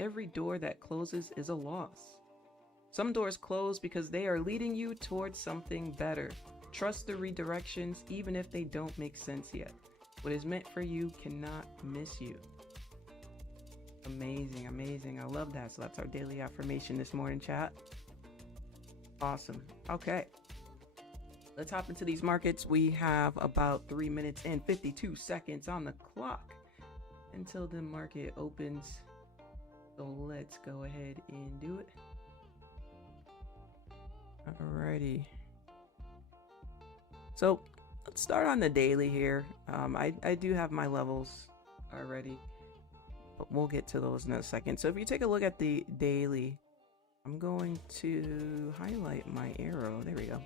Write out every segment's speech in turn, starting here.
every door that closes is a loss. Some doors close because they are leading you towards something better. Trust the redirections even if they don't make sense yet. What is meant for you cannot miss you. Amazing, amazing. I love that. So that's our daily affirmation this morning, chat. Awesome. Okay. Let's hop into these markets. We have about 3 minutes and 52 seconds on the clock until the market opens. So let's go ahead and do it. Alrighty. So let's start on the daily here. I do have my levels already, but we'll get to those in a second. So if you take a look at the daily, I'm going to highlight my arrow. There we go.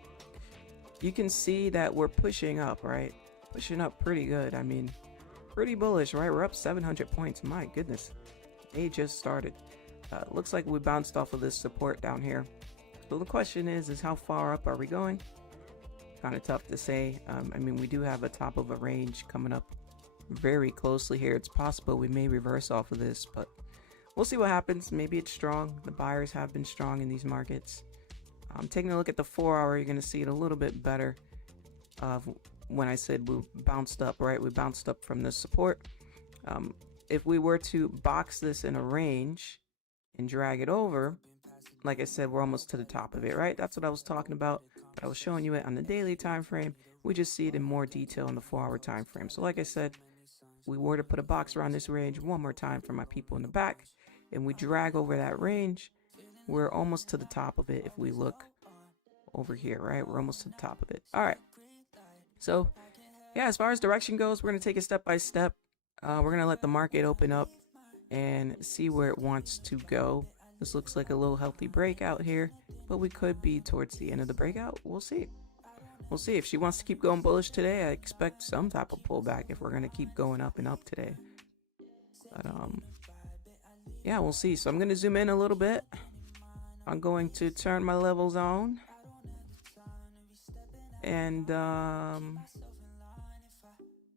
You can see that we're pushing up, right? Pushing up pretty good. I mean, pretty bullish, right? We're up 700 points. My goodness. They just started. Looks like we bounced off of this support down here. So the question is how far up are we going? Kind of tough to say. I mean, we do have a top of a range coming up very closely here. It's possible we may reverse off of this, but we'll see what happens. Maybe it's strong. The buyers have been strong in these markets. Taking a look at the 4 hour, you're going to see it a little bit better when I said we bounced up, right? We bounced up from this support. If we were to box this in a range and drag it over, like I said, we're almost to the top of it, right? That's what I was talking about. But I was showing you it on the daily time frame. We just see it in more detail in the 4 hour time frame. So like I said, we were to put a box around this range one more time for my people in the back, and we drag over that range, we're almost to the top of it. If we look over here, right, we're almost to the top of it. All right. So yeah, as far as direction goes, we're going to take it step by step. We're going to let the market open up and see where it wants to go. This looks like a little healthy breakout here, but we could be towards the end of the breakout. We'll see. We'll see. If she wants to keep going bullish today, I expect some type of pullback if we're going to keep going up and up today. But yeah, we'll see. So I'm going to zoom in a little bit. I'm going to turn my levels on. And whoa,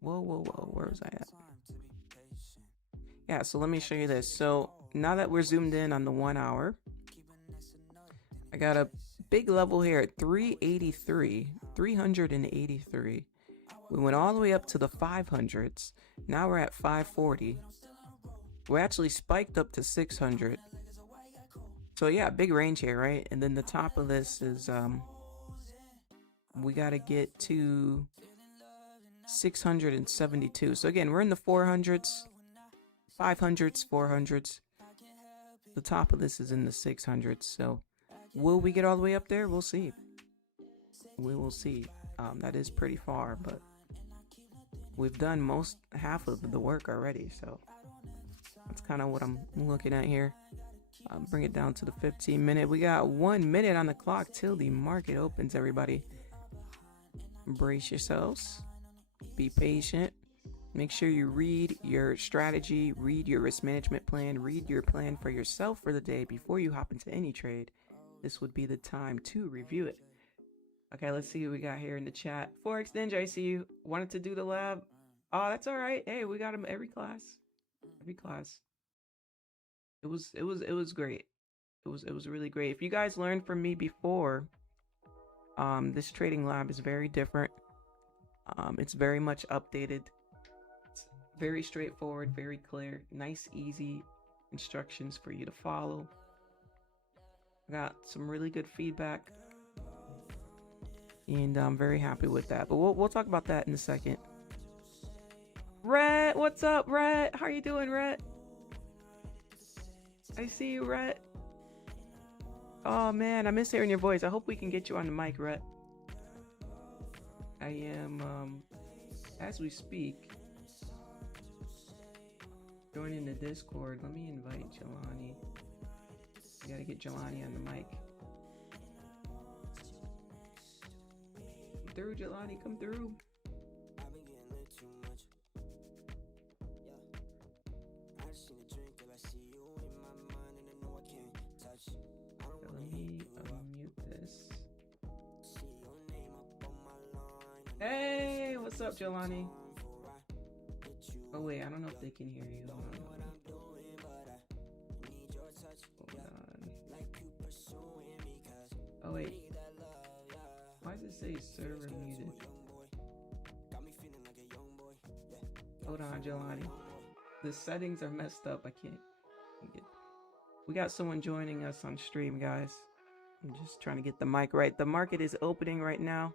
where was I at? Yeah, so let me show you this. So now that we're zoomed in on the 1 hour, I got a big level here at 383. We went all the way up to the 500s. Now we're at 540. We actually spiked up to 600. So yeah, big range here, right? And then the top of this is we got to get to 672. So again, we're in the 400s, 500s, 400s. The top of this is in the 600s. So will we get all the way up there? We'll see. We will see. That is pretty far, but we've done half of the work already. So that's kind of what I'm looking at here. Bring it down to the 15-minute. We got 1 minute on the clock till the market opens, everybody. Brace yourselves. Be patient. Make sure you read your strategy, read your risk management plan, read your plan for yourself for the day before you hop into any trade. This would be the time to review it. Okay, let's see what we got here in the chat. Forex Ninja, I see you. Wanted to do the lab. Oh, that's all right. Hey, we got them every class. Every class. It was great. It was really great. If you guys learned from me before, this trading lab is very different. It's very much updated. It's very straightforward, very clear, nice, easy instructions for you to follow. I got some really good feedback, and I'm very happy with that. But we'll talk about that in a second. Rhett, what's up, Rhett? How are you doing, Rhett? I see you, Rhett. Oh man, I miss hearing your voice. I hope we can get you on the mic, Rhett. I am, as we speak, joining the Discord. Let me invite Jelani. I gotta get Jelani on the mic. Come through, Jelani, come through. Let me unmute this. Hey, what's up, Jelani? Oh wait, I don't know if they can hear you. Oh wait, why does it say server muted? Hold on, Jelani. The settings are messed up. I can't get. We got someone joining us on stream, guys. I'm just trying to get the mic right. The market is opening right now.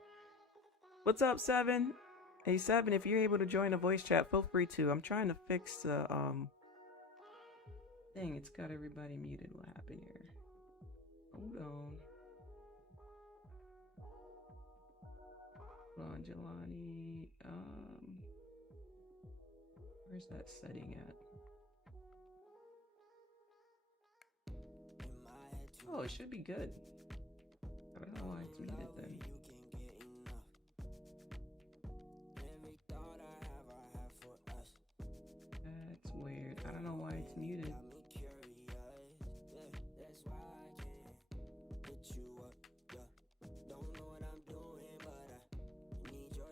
What's up, Seven? Hey, Seven, if you're able to join a voice chat, feel free to. I'm trying to fix the thing. It's got everybody muted. What happened here? Hold on. Hold on, Jelani. Where's that setting at? Oh, it should be good. I don't know why it's muted then. That's weird. I don't know why it's muted.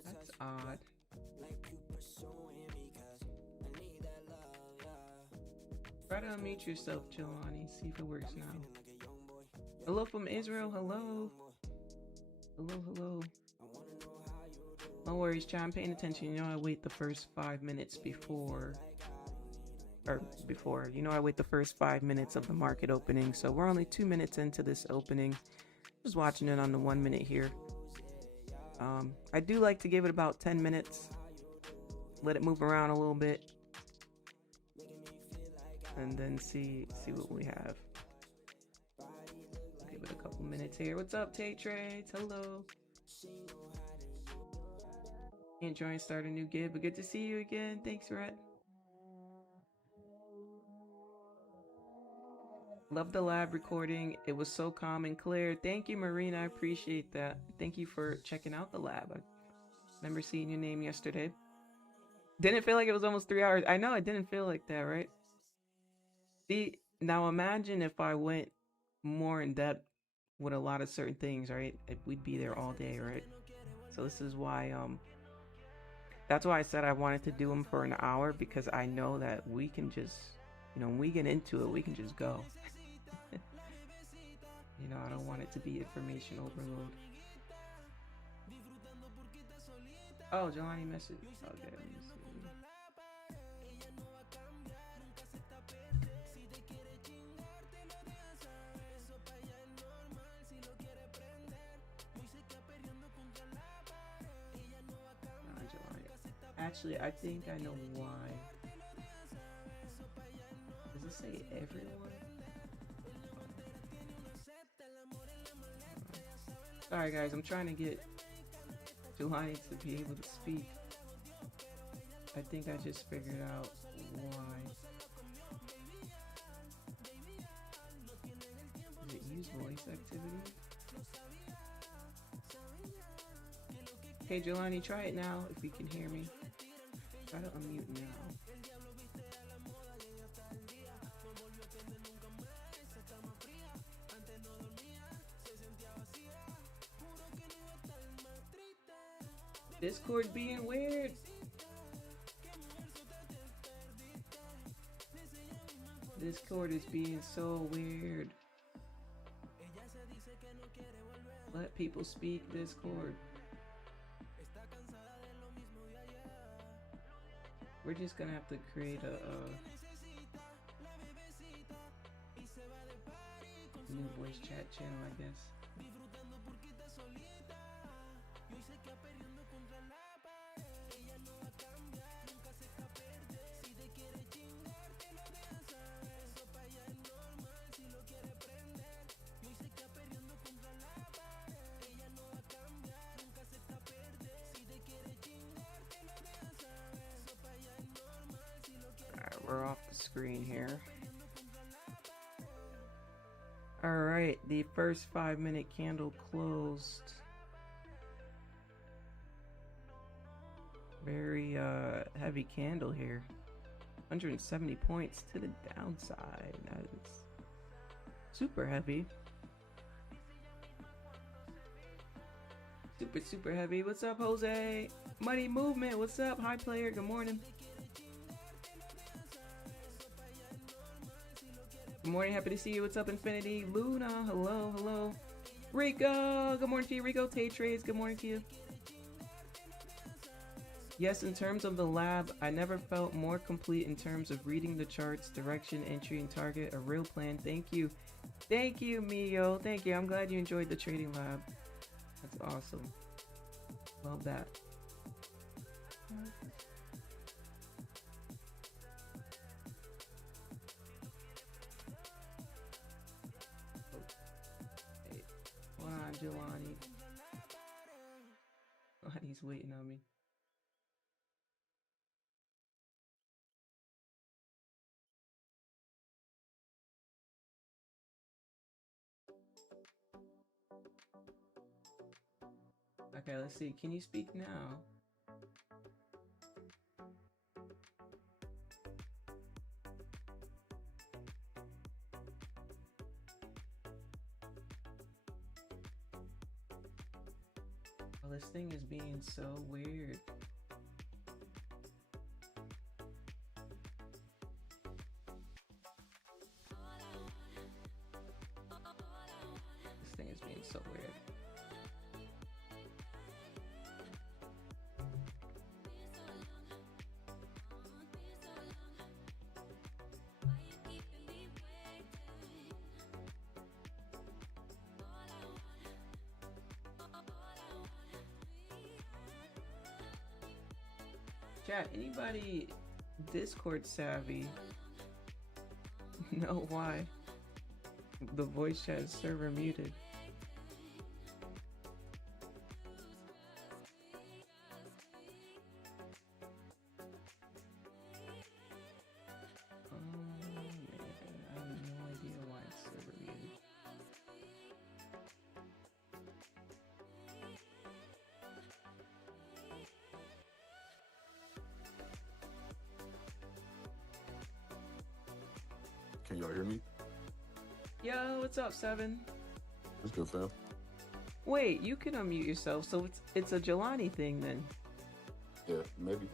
That's odd. Try to unmute yourself, Jelani. See if it works now. Hello from Israel. Hello. Hello, hello. No worries, Chad. I'm paying attention. You know I wait the first 5 minutes before. You know I wait the first 5 minutes of the market opening. So we're only 2 minutes into this opening. Just watching it on the 1 minute here. I do like to give it about 10 minutes. Let it move around a little bit. And then see what we have. Give it a couple minutes here. What's up, Tay Trades? Hello. Enjoying start a new gig, but good to see you again. Thanks, Rhett. Love the lab recording. It was so calm and clear. Thank you, Marina. I appreciate that. Thank you for checking out the lab. I remember seeing your name yesterday. Didn't feel like it was almost 3 hours. I know it didn't feel like that, right? See, now imagine if I went more in depth with a lot of certain things, right? We'd be there all day, right? So this is why, that's why I said I wanted to do them for an hour, because I know that we can just, you know, when we get into it, we can just go. You know, I don't want it to be information overload. Oh, Jelani message. Okay, let me see. Actually, I think I know why. Does it say everyone? Sorry guys, I'm trying to get Jelani to be able to speak. I think I just figured out why. Does it use voice activity? Okay, Jelani, try it now if you can hear me. Try to unmute now. Discord being weird. Discord is being so weird. Let people speak, Discord. We're just gonna have to create a new voice chat channel, I guess. We're off the screen here. Alright, the first 5-minute candle closed. Very heavy candle here. 170 points to the downside. That is super heavy. Super heavy. What's up, Jose? Money Movement, what's up? Hi player, good morning. Good morning, happy to see you. What's up, Infinity? Luna, hello, hello. Rico, good morning to you. Rico Tay Trades, good morning to you. Yes, in terms of the lab, I never felt more complete in terms of reading the charts, direction, entry, and target. A real plan. Thank you. Thank you, Mio. Thank you. I'm glad you enjoyed the trading lab. That's awesome. Love that. Hey, hold on, Jelani. He's waiting on me. Okay, let's see. Can you speak now? Oh, this thing is being so weird. This thing is being so weird. Chat, anybody Discord savvy know why the voice chat server muted? Man, I have no idea why it's server muted. Can y'all hear me? Yo, what's up, Seven? That's good, fam. Wait, you can unmute yourself, so it's a Jelani thing then. Yeah, maybe.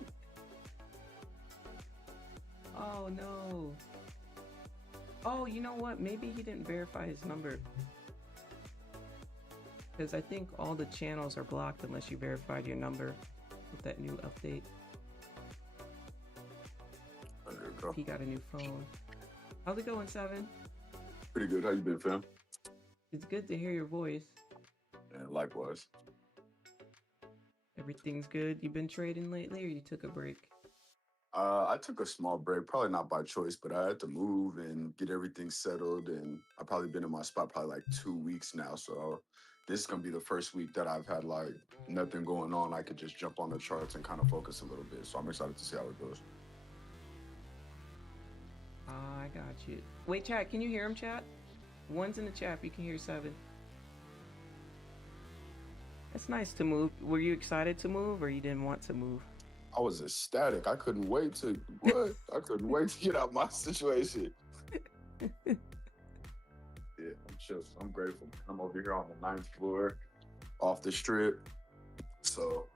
Oh no. Oh, you know what? Maybe he didn't verify his number. Because I think all the channels are blocked unless you verified your number with that new update. He got a new phone. How's it going, Seven? Pretty good. How you been, fam? It's good to hear your voice. And likewise. Everything's good. You been trading lately, or you took a break? I took a small break, probably not by choice, but I had to move and get everything settled. And I've probably been in my spot probably like 2 weeks now. So this is gonna be the first week that I've had like nothing going on. I could just jump on the charts and kind of focus a little bit. So I'm excited to see how it goes. I got you. Wait, chat, can you hear him, chat? One's in the chat, you can hear Seven. That's nice to move. Were you excited to move, or you didn't want to move? I was ecstatic. I couldn't wait to I couldn't wait to get out my situation. Yeah, I'm grateful. I'm over here on the 9th floor, off the strip. So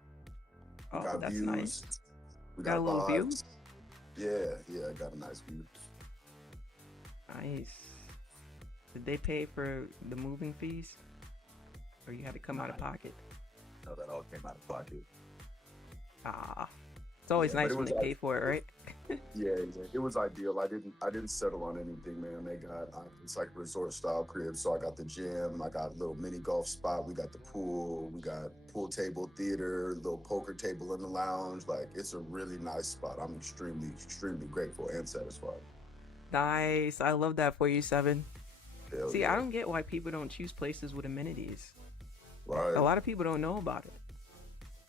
we got that's views. Nice. We got a little view. Yeah, I got a nice view. Nice. Did they pay for the moving fees, or you had to come out of pocket? No, that all came out of pocket. It's always nice when they pay for it, right? Yeah, exactly. It was ideal. I didn't settle on anything, man. They got it's like resort style crib. So I got the gym, I got a little mini golf spot, we got the pool, we got pool table, theater, little poker table in the lounge. Like, it's a really nice spot. I'm extremely grateful and satisfied. Nice. I love that for you, Seven. Hell See, yeah. I don't get why people don't choose places with amenities. Right. A lot of people don't know about it.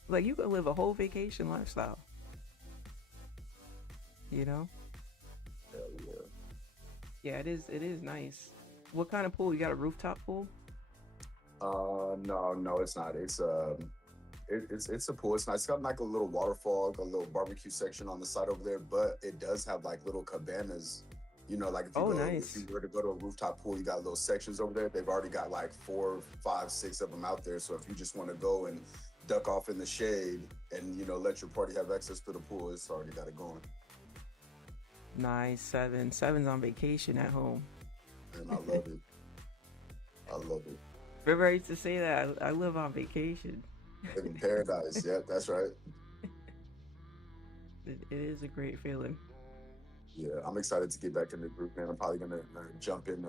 Like, you could live a whole vacation lifestyle. You know? Hell yeah. Yeah, it is nice. What kind of pool? You got a rooftop pool? No, it's not. It's a pool. It's nice. It's got like a little waterfall, a little barbecue section on the side over there, but it does have like little cabanas. You know, like if you were to go to a rooftop pool, you got little sections over there. They've already got like 4, 5, 6 of them out there. So if you just want to go and duck off in the shade and, you know, let your party have access to the pool, it's already got it going. Nice. Seven's on vacation at home. And I love it. I love it. Remember I used to say that I live on vacation. Live in paradise. Yep, that's right. It is a great feeling. Yeah, I'm excited to get back in the group, man. I'm probably gonna jump in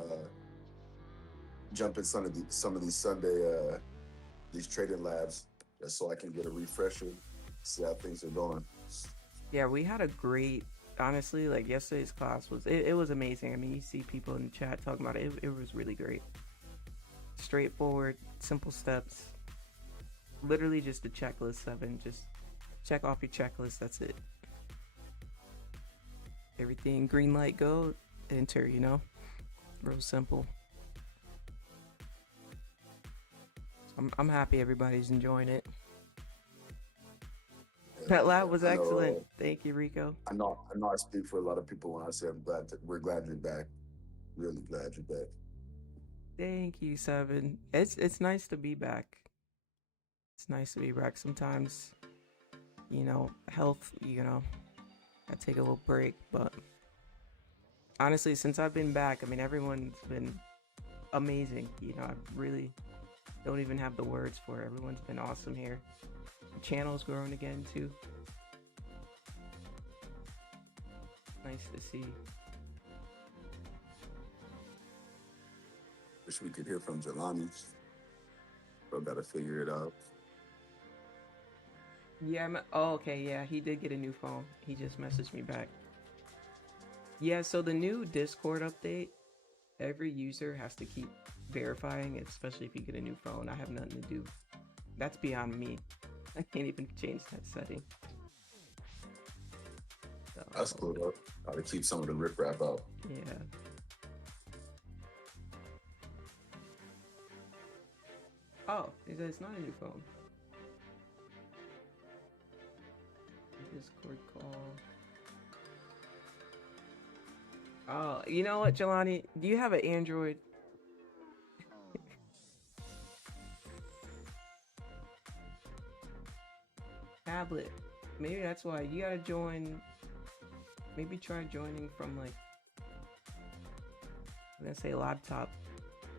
some of these Sunday these trading labs just so I can get a refresher, see how things are going. Yeah, we had a great, honestly, like yesterday's class it was amazing. I mean, you see people in the chat talking about it. It was really great. Straightforward, simple steps. Literally just a checklist, 7. Just check off your checklist. That's it. Everything green light, go, enter, you know? Real simple. I'm happy everybody's enjoying it. That lab was excellent. Thank you, Rico. I know I speak for a lot of people when I say we're glad you're back. Really glad you're back. Thank you, 7. It's nice to be back. It's nice to be back. Sometimes, you know, health, you know, I take a little break, but honestly, since I've been back, I mean, everyone's been amazing. You know, I really don't even have the words for it. Everyone's been awesome here. The channel's growing again, too. Nice to see. Wish we could hear from Jelani. But gotta figure it out. Yeah, oh, okay, yeah, he did get a new phone. He just messaged me back. Yeah, so the new Discord update, every user has to keep verifying it, especially if you get a new phone. I have nothing to do. That's beyond me. I can't even change that setting. So, that's cool though. Gotta keep some of the riffraff out. Yeah. Oh, it's not a new phone. Discord call. Oh, you know what, Jelani? Do you have an Android? Tablet. Maybe that's why. You gotta join. Maybe try joining from like, I'm gonna say laptop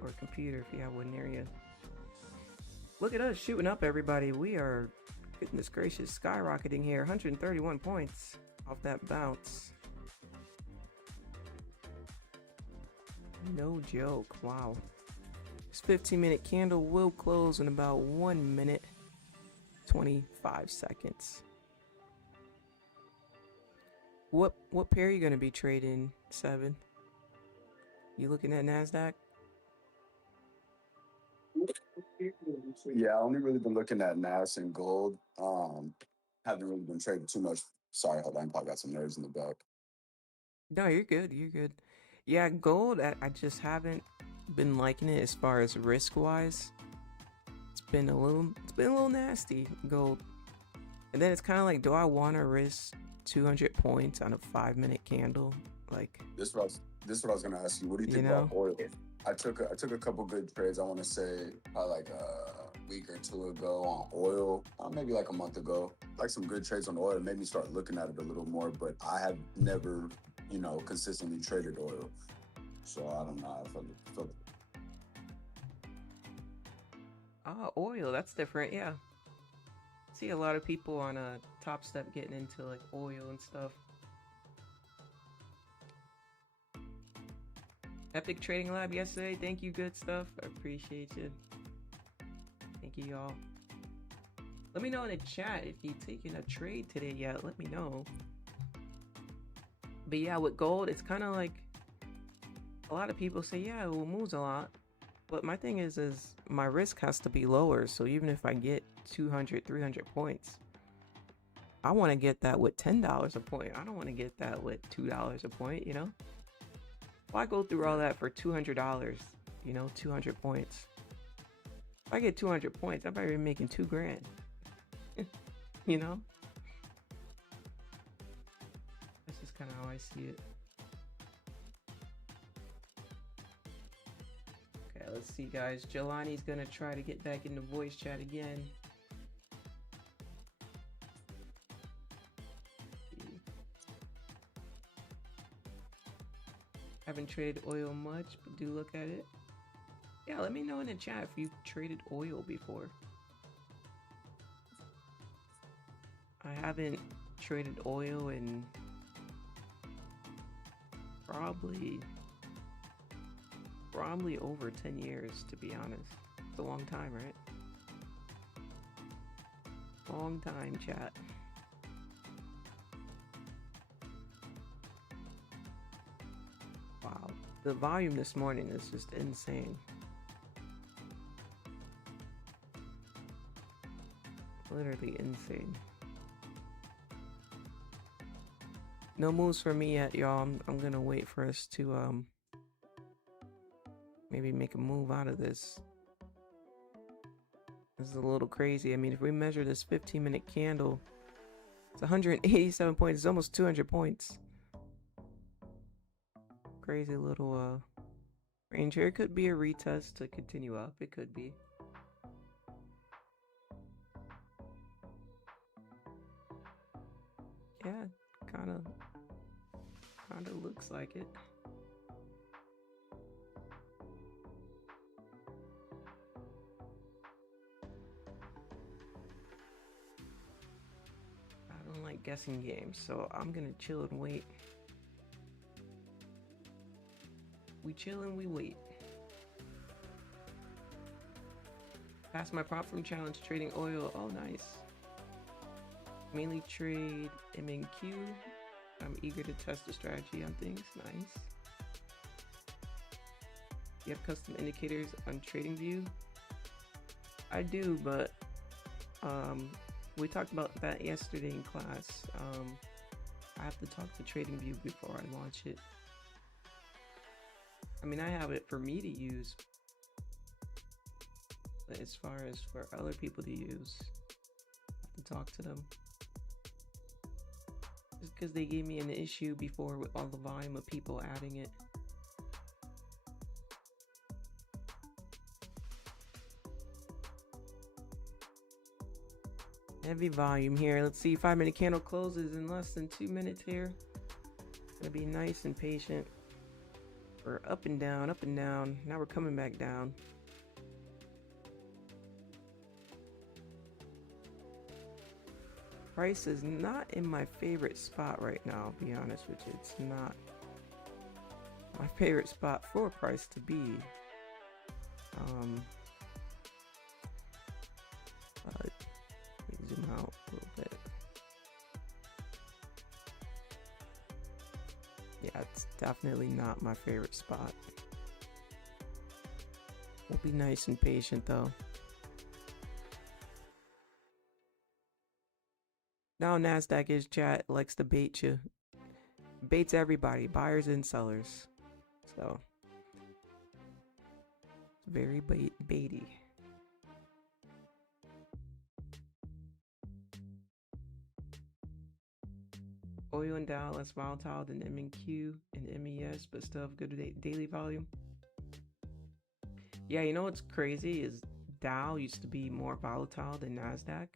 or computer if you have one near you. Look at us shooting up, everybody. We are, goodness gracious, skyrocketing here. 131 points off that bounce. No joke. Wow. This 15-minute candle will close in about 1 minute, 25 seconds. What pair are you gonna be trading, 7? You looking at Nasdaq? Yeah, I only really been looking at NAS and gold. Haven't really been trading too much. Sorry, hold on, I probably got some nerves in the back. No, you're good. You're good. Yeah, gold. I just haven't been liking it as far as risk wise. It's been a little nasty, gold. And then it's kind of like, do I want to risk 200 points on a 5-minute candle? Like, this is what I was gonna ask you. What do you think about oil? I took a couple good trades. I want to say like a week or two ago on oil, maybe like a month ago. Like some good trades on oil. It made me start looking at it a little more. But I have never, you know, consistently traded oil, so I don't know. I felt oil. That's different. Yeah. See a lot of people on a Top Step getting into like oil and stuff. Epic Trading Lab yesterday. Thank you, good stuff. I appreciate you. Thank you, y'all. Let me know in the chat if you're taking a trade today yet. Let me know. But yeah, with gold, it's kind of like a lot of people say, yeah, it moves a lot. But my thing is my risk has to be lower. So even if I get 200, 300 points, I want to get that with $10 a point. I don't want to get that with $2 a point, you know? Why go through all that for $200, you know, 200 points? If I get 200 points, I'm probably making $2 grand. You know? That's just kind of how I see it. Okay, let's see, guys. Jelani's gonna try to get back into voice chat again. Haven't traded oil much, but do look at it. Yeah, let me know in the chat if you've traded oil before. I haven't traded oil in probably over 10 years, to be honest. It's a long time, right? Long time, chat. Wow. The volume this morning is just insane. Literally insane. No moves for me yet, y'all. I'm gonna wait for us to maybe make a move out of this. This is a little crazy. I mean, if we measure this 15-minute candle, it's 187 points. It's almost 200 points. Crazy little range here. It could be a retest to continue up. It could be. Yeah, kind of looks like it. I don't like guessing games, so I'm gonna chill and wait. We chill and we wait. Pass my prop from challenge trading oil. Oh, nice. Mainly trade MNQ. I'm eager to test the strategy on things. Nice. You have custom indicators on Tradingview? I do, but we talked about that yesterday in class. I have to talk to Tradingview before I launch it. I mean, I have it for me to use, but as far as for other people to use, I have to talk to them. Just because they gave me an issue before with all the volume of people adding it. Heavy volume here. Let's see, 5-minute candle closes in less than 2 minutes here. Gonna be nice and patient. We're up and down, up and down. Now we're coming back down. Price is not in my favorite spot right now, I'll be honest with you. It's not my favorite spot for price to be. But let me zoom out a little bit. Yeah, it's definitely not my favorite spot. We'll be nice and patient though. Now Nasdaq is chat, likes to bait you. Baits everybody, buyers and sellers. So it's very baity. Oil and Dow less volatile than MNQ and MES, but still have good daily volume. Yeah, you know what's crazy is Dow used to be more volatile than Nasdaq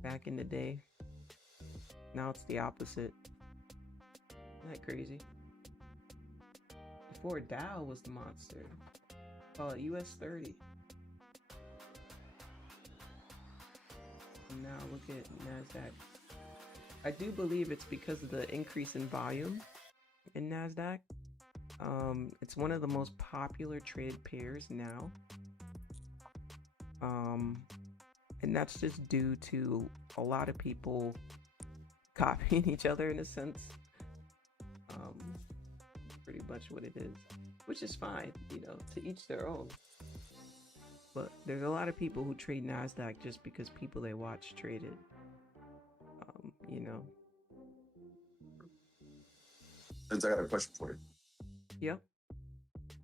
back in the day. Now it's the opposite. Isn't that crazy? Before Dow was the monster. Call it US 30. And now look at Nasdaq. I do believe it's because of the increase in volume in Nasdaq. It's one of the most popular traded pairs now. And that's just due to a lot of people copying each other in a sense. Pretty much what it is, which is fine, you know, to each their own. But there's a lot of people who trade Nasdaq just because people they watch trade it. You know. Since I got a question for you. Yep.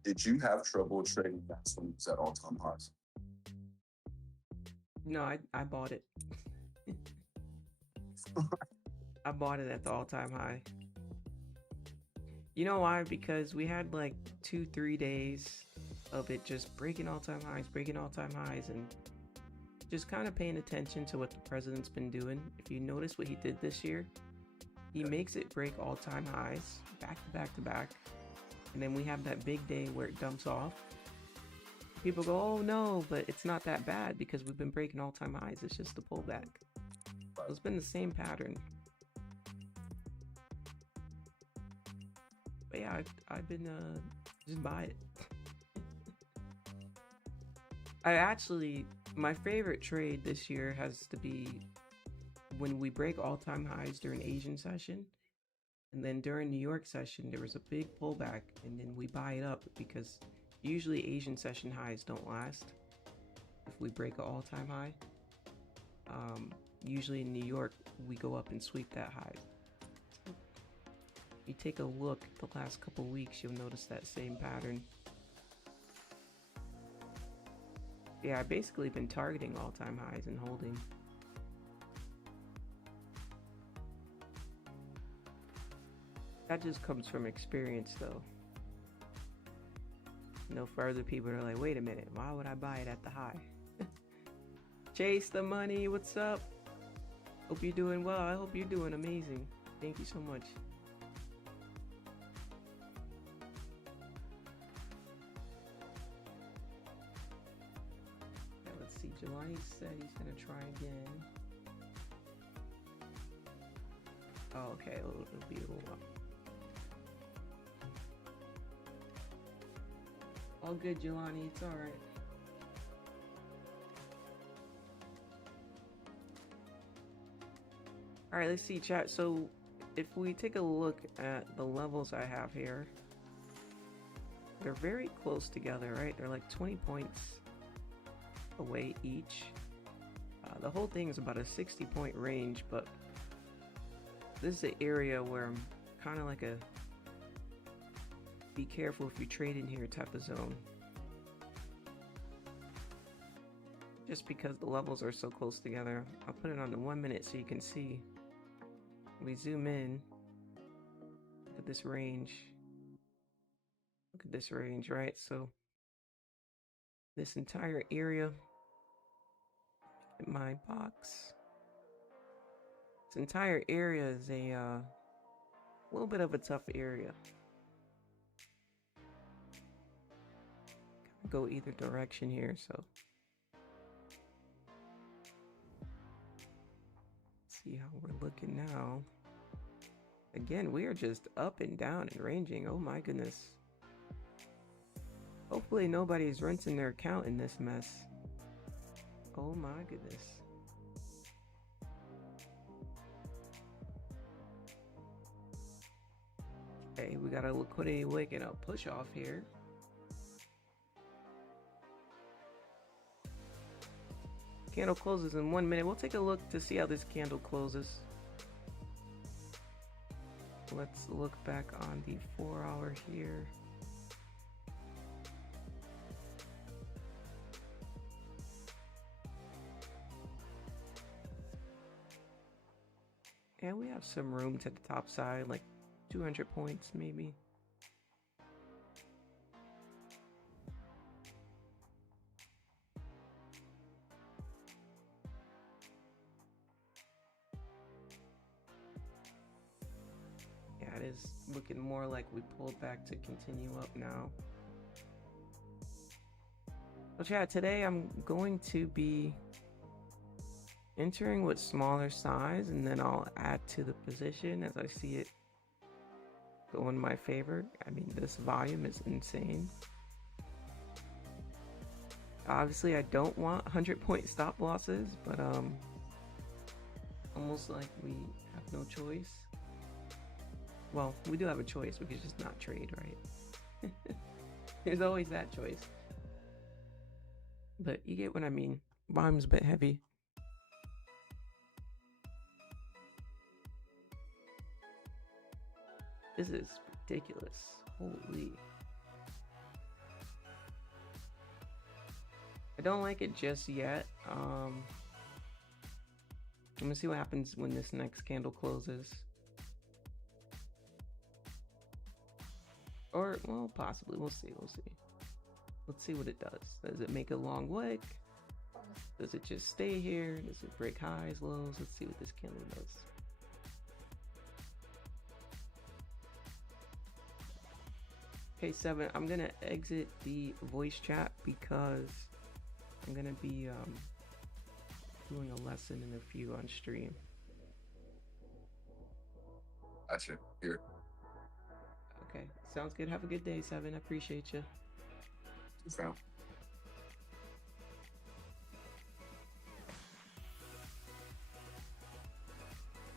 Did you have trouble trading that swings at all-time highs? No, I bought it. I bought it at the all-time high. You know why? Because we had like 2-3 days of it just breaking all-time highs, and just kind of paying attention to what the president's been doing. If you notice what he did this year, he makes it break all-time highs back to back to back, and then we have that big day where it dumps off, People go, oh no, but it's not that bad because we've been breaking all-time highs. It's just a pullback. So it's been the same pattern. But yeah, I've been just buy it. My favorite trade this year has to be when we break all-time highs during Asian session, and then during New York session there was a big pullback, and then we buy it up because usually Asian session highs don't last if we break an all-time high. Usually in New York we go up and sweep that high. If you take a look at the last couple weeks, you'll notice that same pattern. Yeah, I've basically been targeting all-time highs and holding. That just comes from experience though. For other people are like, wait a minute, why would I buy it at the high? Chase the money, what's up? Hope you're doing well. I hope you're doing amazing. Thank you so much. Let's see, Jelani said he's gonna try again. Oh, okay, it'll be a little while. All good, Jelani, it's alright. Alright, let's see, chat. So, if we take a look at the levels I have here, they're very close together, right? They're like 20 points away each. The whole thing is about a 60-point range, but this is an area where I'm kind of like a be careful if you trade in here type of zone. Just because the levels are so close together. I'll put it on the 1 minute so you can see. We zoom in. Look at this range. Look at this range, right? So this entire area in my box. This entire area is a little bit of a tough area. Go either direction here, so see how we're looking now. Again, we are just up and down and ranging. Oh my goodness. Hopefully nobody's rinsing their account in this mess. Oh my goodness. Okay, we got a liquidity wick and a push off here. Candle closes in 1 minute. We'll take a look to see how this candle closes. Let's look back on the 4 hour here. And we have some room to the top side, like 200 points maybe. Yeah, it is looking more like we pulled back to continue up now. So yeah, today I'm going to be entering with smaller size, and then I'll add to the position as I see it go in my favor. I mean, this volume is insane. Obviously I don't want 100-point stop losses, but almost like we have no choice. Well, we do have a choice. We could just not trade, right? There's always that choice. But you get what I mean. Volume's a bit heavy. This is ridiculous. Holy. I don't like it just yet. I'm gonna see what happens when this next candle closes. Or, well, possibly. We'll see. We'll see. Let's see what it does. Does it make a long wick? Does it just stay here? Does it break highs, lows? Let's see what this candle does. Okay, 7, I'm gonna exit the voice chat because I'm gonna be doing a lesson in a few on stream. Gotcha. Here. Okay, sounds good. Have a good day, 7. I appreciate you. Sound.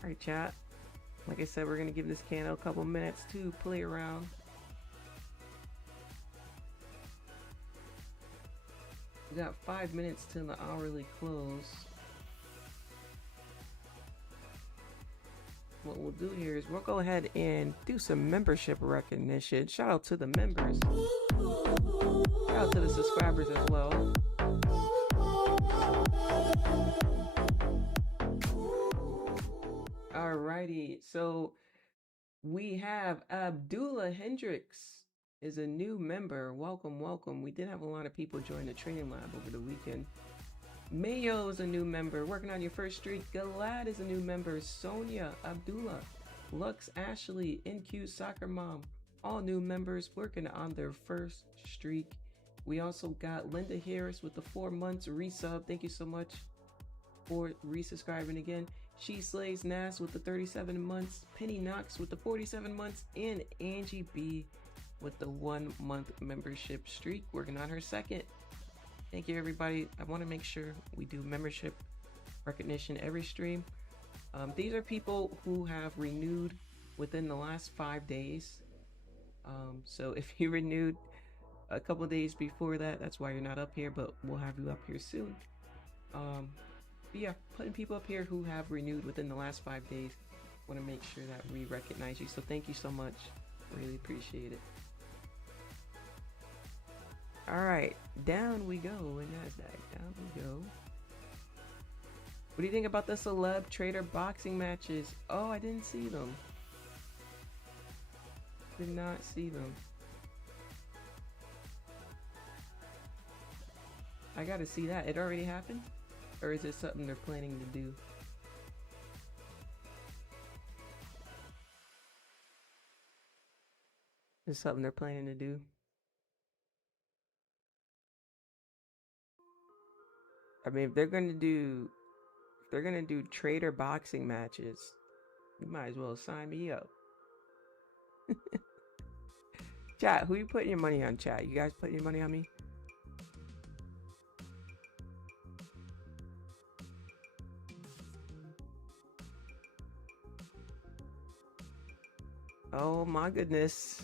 All right, chat. Like I said, we're gonna give this candle a couple minutes to play around. We got 5 minutes till the hourly close. What we'll do here is we'll go ahead and do some membership recognition. Shout out to the members. Shout out to the subscribers as well. Alrighty, so we have Abdullah Hendricks is a new member. Welcome, welcome. We did have a lot of people join the training lab over the weekend. Mayo is a new member, working on your first streak. Galad is a new member. Sonia, Abdullah, Lux, Ashley, NQ Soccer Mom, all new members working on their first streak. We also got Linda Harris with the 4 months resub. Thank you so much for resubscribing again. She Slays Nas with the 37 months. Penny Knox with the 47 months. And Angie B with the 1 month membership streak, working on her second. Thank you, everybody. I want to make sure we do membership recognition every stream. These are people who have renewed within the last 5 days. So if you renewed a couple days before that, that's why you're not up here, but we'll have you up here soon. But yeah, putting people up here who have renewed within the last 5 days. Want to make sure that we recognize you. So thank you so much. Really appreciate it. All right, down we go in Nasdaq. Down we go. What do you think about the celeb trader boxing matches? Oh, I didn't see them. Did not see them. I gotta see that. It already happened? Or is it something they're planning to do? Is it something they're planning to do? I mean, if they're gonna do trader boxing matches, you might as well sign me up. Chat, who you putting your money on, chat? You guys putting your money on me? Oh my goodness.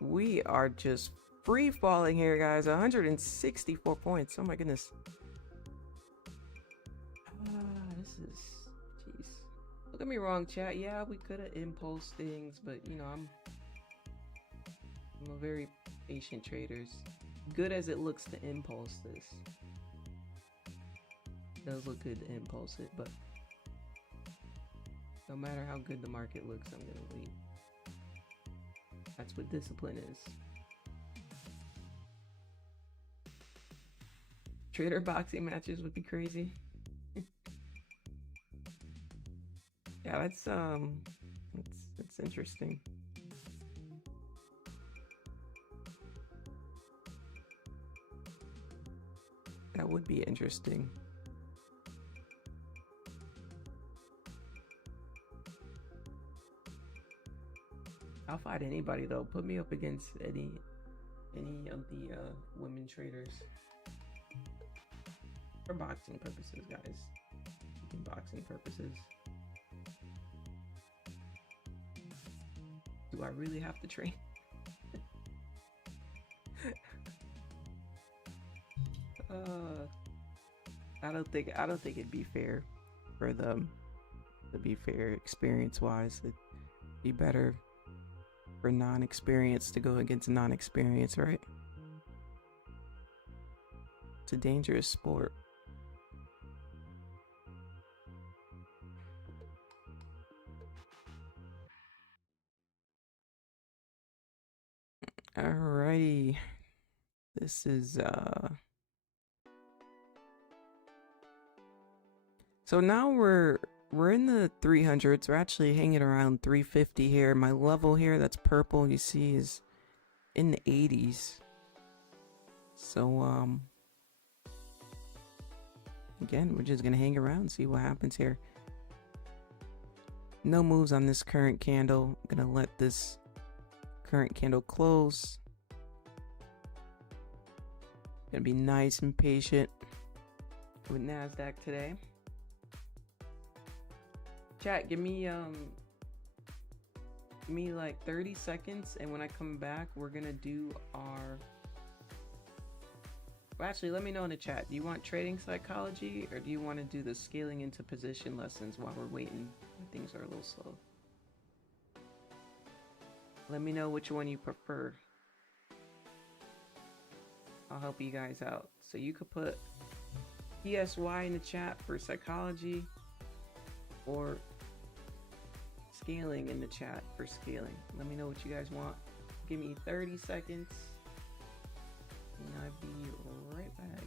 We are just free falling here, guys. 164 points. Oh my goodness. This is, jeez. Don't get me wrong, chat. Yeah, we could have impulse things, but you know, I'm a very patient trader. Good as it looks to impulse this. It does look good to impulse it, but no matter how good the market looks, I'm gonna wait. That's what discipline is. Trader boxing matches would be crazy. Yeah, that's interesting. That would be interesting. I'll fight anybody though. Put me up against any of the women traders. For boxing purposes, guys. For boxing purposes. Do I really have to train? I don't think it'd be fair for them. To be fair, experience-wise, it'd be better for non-experienced to go against non-experienced, right? It's a dangerous sport. Alrighty. This is so now we're in the 300s. We're actually hanging around 350 here. My level here, that's purple, you see, is in the 80s. So again, we're just gonna hang around, see what happens here. No moves on this current candle. I'm gonna let this current candle close. Gonna be nice and patient with Nasdaq today. Chat, give me like 30 seconds, and when I come back, we're gonna do our... Well, actually, let me know in the chat. Do you want trading psychology, or do you want to do the scaling into position lessons while we're waiting? Things are a little slow. Let me know which one you prefer. I'll help you guys out. So you could put PSY in the chat for psychology, or scaling in the chat for scaling. Let me know what you guys want. Give me 30 seconds, and I'll be right back.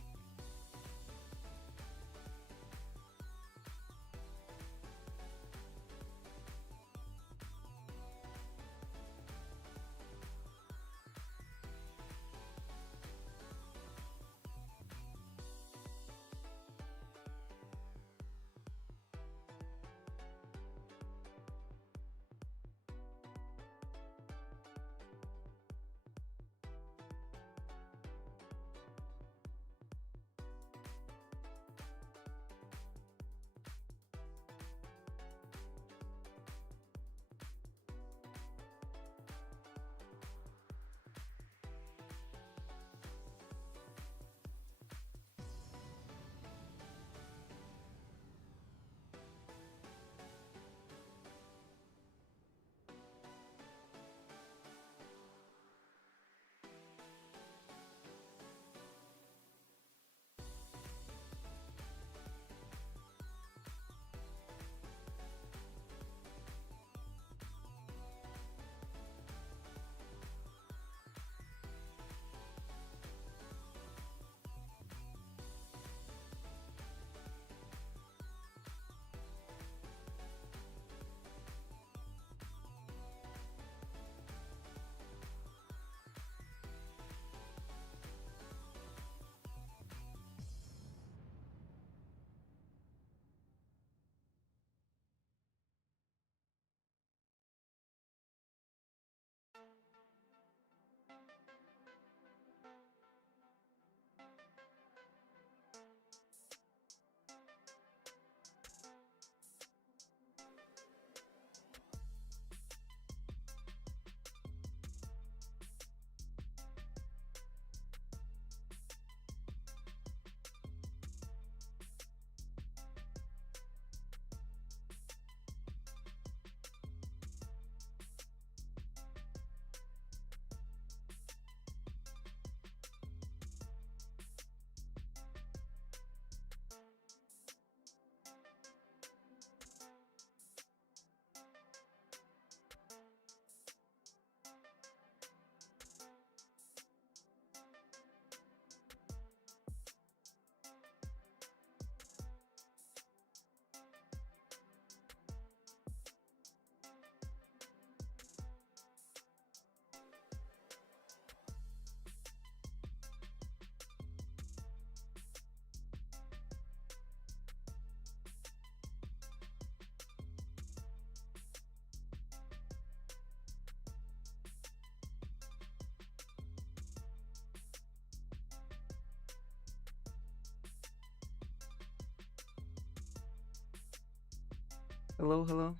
Hello, hello.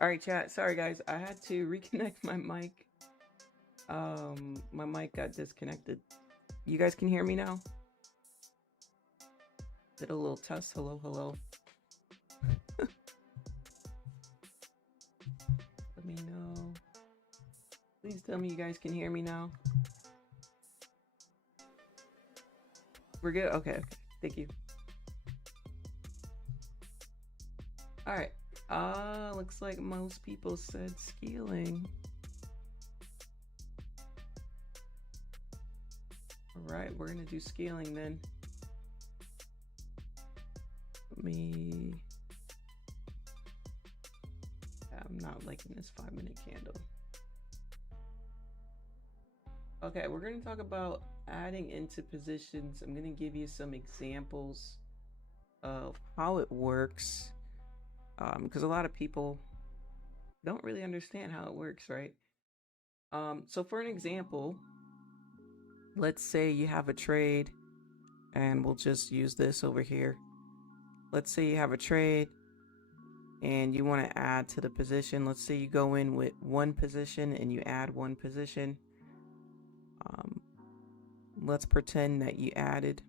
All right, chat. Sorry, guys. I had to reconnect my mic. My mic got disconnected. You guys can hear me now? Did a little test. Hello, hello. Let me know. Please tell me you guys can hear me now. We're good? Okay, okay. Thank you. All right. Looks like most people said scaling. All right, we're gonna do scaling then. I'm not liking this 5-minute candle. Okay, we're going to talk about adding into positions. I'm going to give you some examples of how it works, because a lot of people don't really understand how it works, right? So for an example, let's say you have a trade, and we'll just use this over here. Let's say you have a trade and you want to add to the position. Let's say you go in with one position and you add one position. Let's pretend that you added.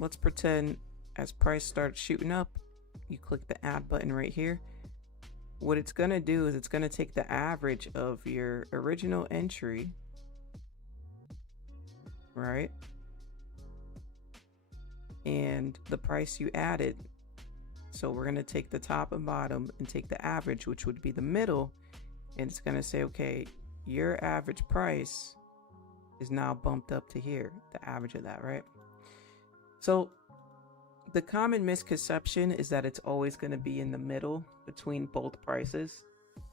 Let's pretend as price starts shooting up, you click the add button right here. What it's going to do is it's going to take the average of your original entry, right? And the price you added. So we're going to take the top and bottom and take the average, which would be the middle. And it's going to say, okay, your average price is now bumped up to here, the average of that, right? So the common misconception is that it's always going to be in the middle between both prices.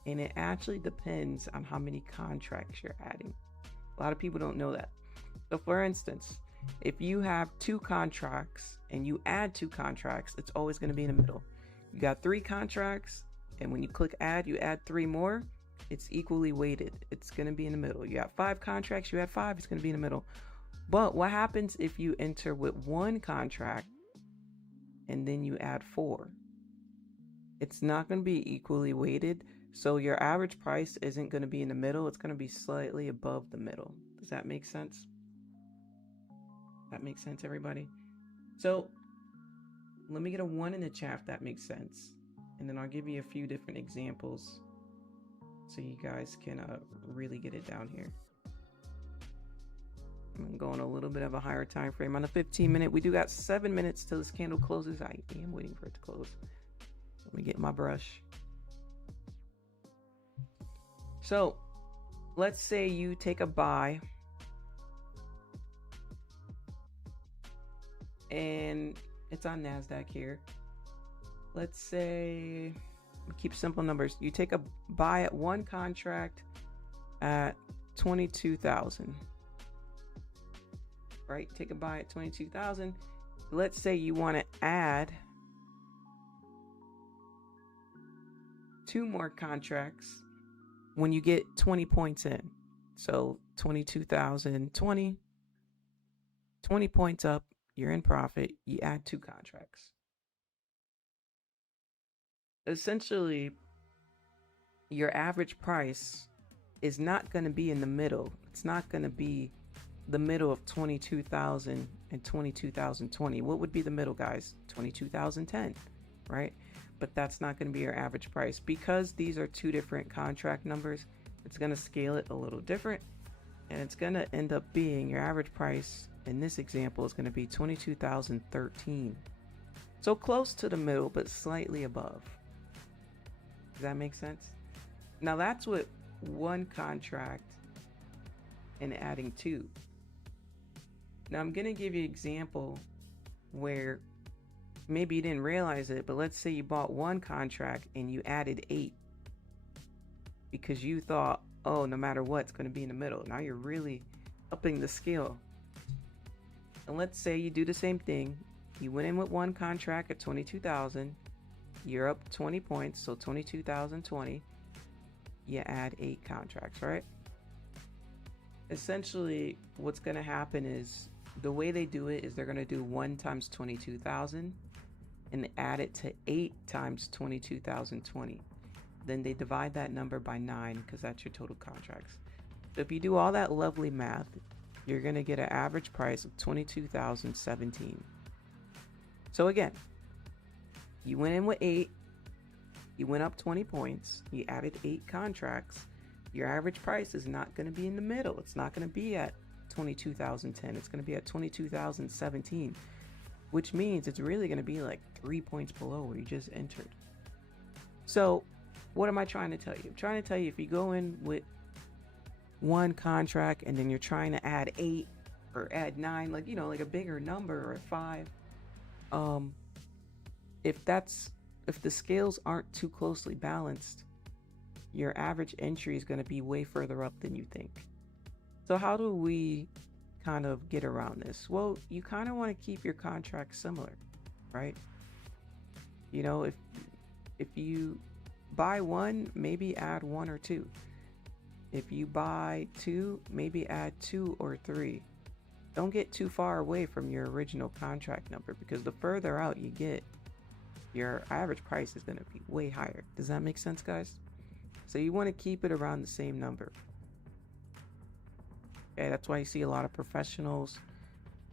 And it actually depends on how many contracts you're adding. A lot of people don't know that. So for instance, if you have 2 contracts and you add 2 contracts, it's always going to be in the middle. You got 3 contracts, and when you click add, you add 3 more. It's equally weighted. It's going to be in the middle. You got 5 contracts, you add 5, it's going to be in the middle. But what happens if you enter with 1 contract and then you add 4? It's not going to be equally weighted. So your average price isn't going to be in the middle. It's going to be slightly above the middle. Does that make sense? That makes sense, everybody? So let me get a 1 in the chat if that makes sense. And then I'll give you a few different examples so you guys can really get it down here. I'm going a little bit of a higher time frame on the 15-minute. We do got 7 minutes till this candle closes. I am waiting for it to close. Let me get my brush. So let's say you take a buy and it's on Nasdaq here. Let's say, keep simple numbers. You take a buy at 1 contract at 22,000. Right? Take a buy at 22,000. Let's say you want to add 2 more contracts when you get 20 points in. So 22,020, 20 points up, you're in profit, you add 2 contracts. Essentially, your average price is not going to be in the middle. It's not going to be the middle of 22,000 and 22,020. What would be the middle, guys? 22,010, right? But that's not going to be your average price. Because these are 2 different contract numbers, it's going to scale it a little different. And it's going to end up being your average price in this example is going to be 22,013. So close to the middle, but slightly above. Does that make sense? Now that's with 1 contract and adding 2. Now I'm going to give you an example where maybe you didn't realize it, but let's say you bought 1 contract and you added 8 because you thought, oh, no matter what, it's going to be in the middle. Now you're really upping the scale. And let's say you do the same thing. You went in with 1 contract at 22,000. You're up 20 points, so 22,020. You add 8 contracts, right? Essentially, what's going to happen is the way they do it is they're going to do 1 times 22,000 and add it to 8 times 22,020. Then they divide that number by 9 because that's your total contracts. So if you do all that lovely math, you're going to get an average price of 22,017. So again, you went in with 8, you went up 20 points, you added 8 contracts. Your average price is not going to be in the middle. It's not going to be at 22,010. It's going to be at 22,017, which means it's really going to be like 3 points below where you just entered. So what am I trying to tell you? I'm trying to tell you if you go in with 1 contract and then you're trying to add 8 or add 9, like, you know, like a bigger number or 5, if the scales aren't too closely balanced, your average entry is going to be way further up than you think. So how do we kind of get around this? Well, you kind of want to keep your contracts similar, right? You know, if you buy one, maybe add one or two. If you buy two, maybe add 2 or 3. Don't get too far away from your original contract number, because the further out you get, your average price is going to be way higher. Does that make sense, guys? So you want to keep it around the same number. Okay, that's why you see a lot of professionals.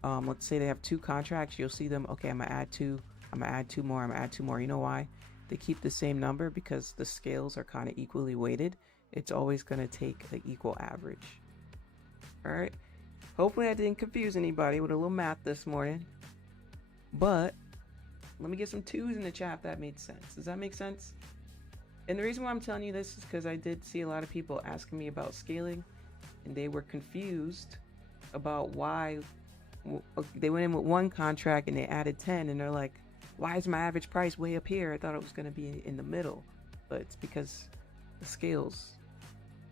Let's say they have 2 contracts. You'll see them, okay, I'm going to add 2. I'm going to add 2 more. I'm going to add 2 more. You know why? They keep the same number because the scales are kind of equally weighted. It's always going to take an equal average. All right. Hopefully I didn't confuse anybody with a little math this morning. But let me get some 2s in the chat if that made sense. Does that make sense? And the reason why I'm telling you this is because I did see a lot of people asking me about scaling, and they were confused about why they went in with 1 contract and they added 10, and they're like, why is my average price way up here? I thought it was going to be in the middle. But it's because the scales,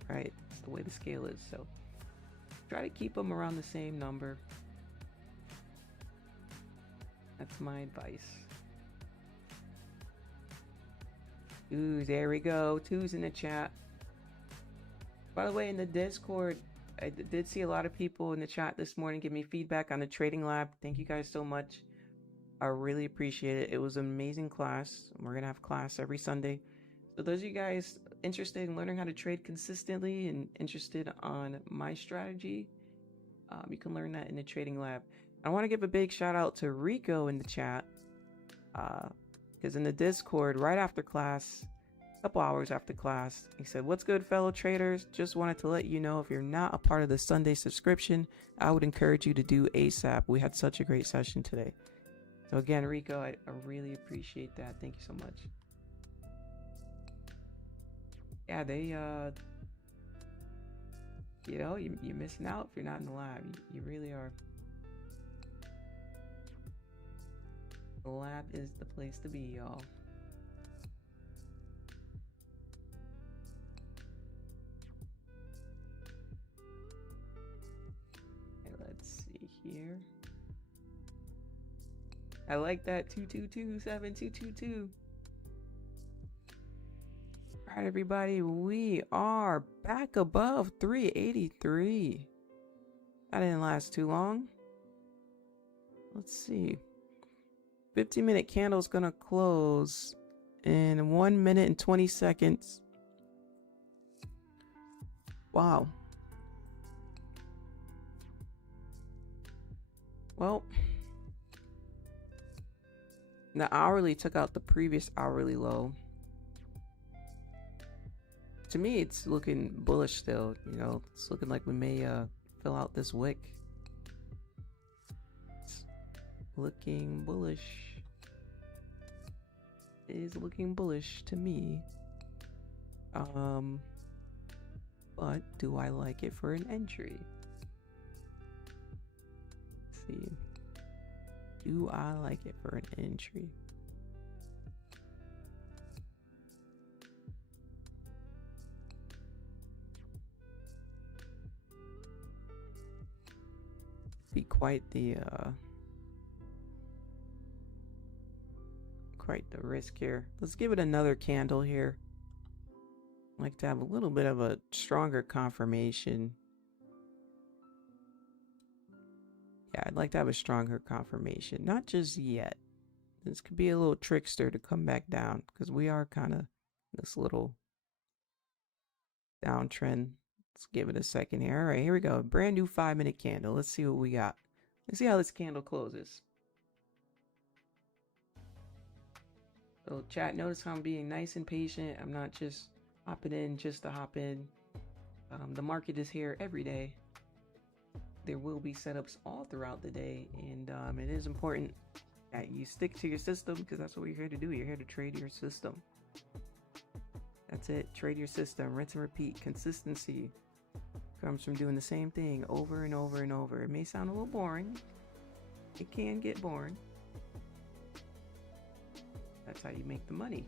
right? It's the way the scale is. So try to keep them around the same number. That's my advice. Ooh, there we go. 2s in the chat. By the way, in the Discord, I did see a lot of people in the chat this morning give me feedback on the Trading Lab. Thank you guys so much. I really appreciate it. It was an amazing class. We're going to have class every Sunday. So those of you guys interested in learning how to trade consistently and interested on my strategy, you can learn that in the Trading Lab. I want to give a big shout out to Rico in the chat, because in the Discord, right after class, a couple hours after class, he said, what's good, fellow traders? Just wanted to let you know, if you're not a part of the Sunday subscription, I would encourage you to do ASAP. We had such a great session today. So again, Rico, I really appreciate that. Thank you so much. Yeah, they, you know, you're missing out if you're not in the lab. You really are. The lab is the place to be, y'all. Okay, let's see here. I like that 2227222. All right, everybody, we are back above 383. That didn't last too long. Let's see. 15-minute candle is gonna close in 1 minute and 20 seconds. Wow. Well, the hourly took out the previous hourly low. To me, it's looking bullish still. You know, it's looking like we may fill out this wick. It's looking bullish. It is looking bullish to me. But do I like it for an entry? Let's see. Do I like it for an entry? Be quite the risk here. Let's give it another candle here. I'd like to have a little bit of a stronger confirmation. Yeah, I'd like to have a stronger confirmation. Not just yet. This could be a little trickster to come back down, because we are kind of this little downtrend. Let's give it a second here. All right, here we go. Brand new 5-minute candle. Let's see what we got. Let's see how this candle closes. So chat, notice how I'm being nice and patient. I'm not just hopping in just to hop in. The market is here every day. There will be setups all throughout the day, and it is important that you stick to your system, because that's what you're here to do. You're here to trade your system. That's it. Trade your system. Rinse and repeat. Consistency comes from doing the same thing over and over and over. It may sound a little boring. It can get boring. That's how you make the money.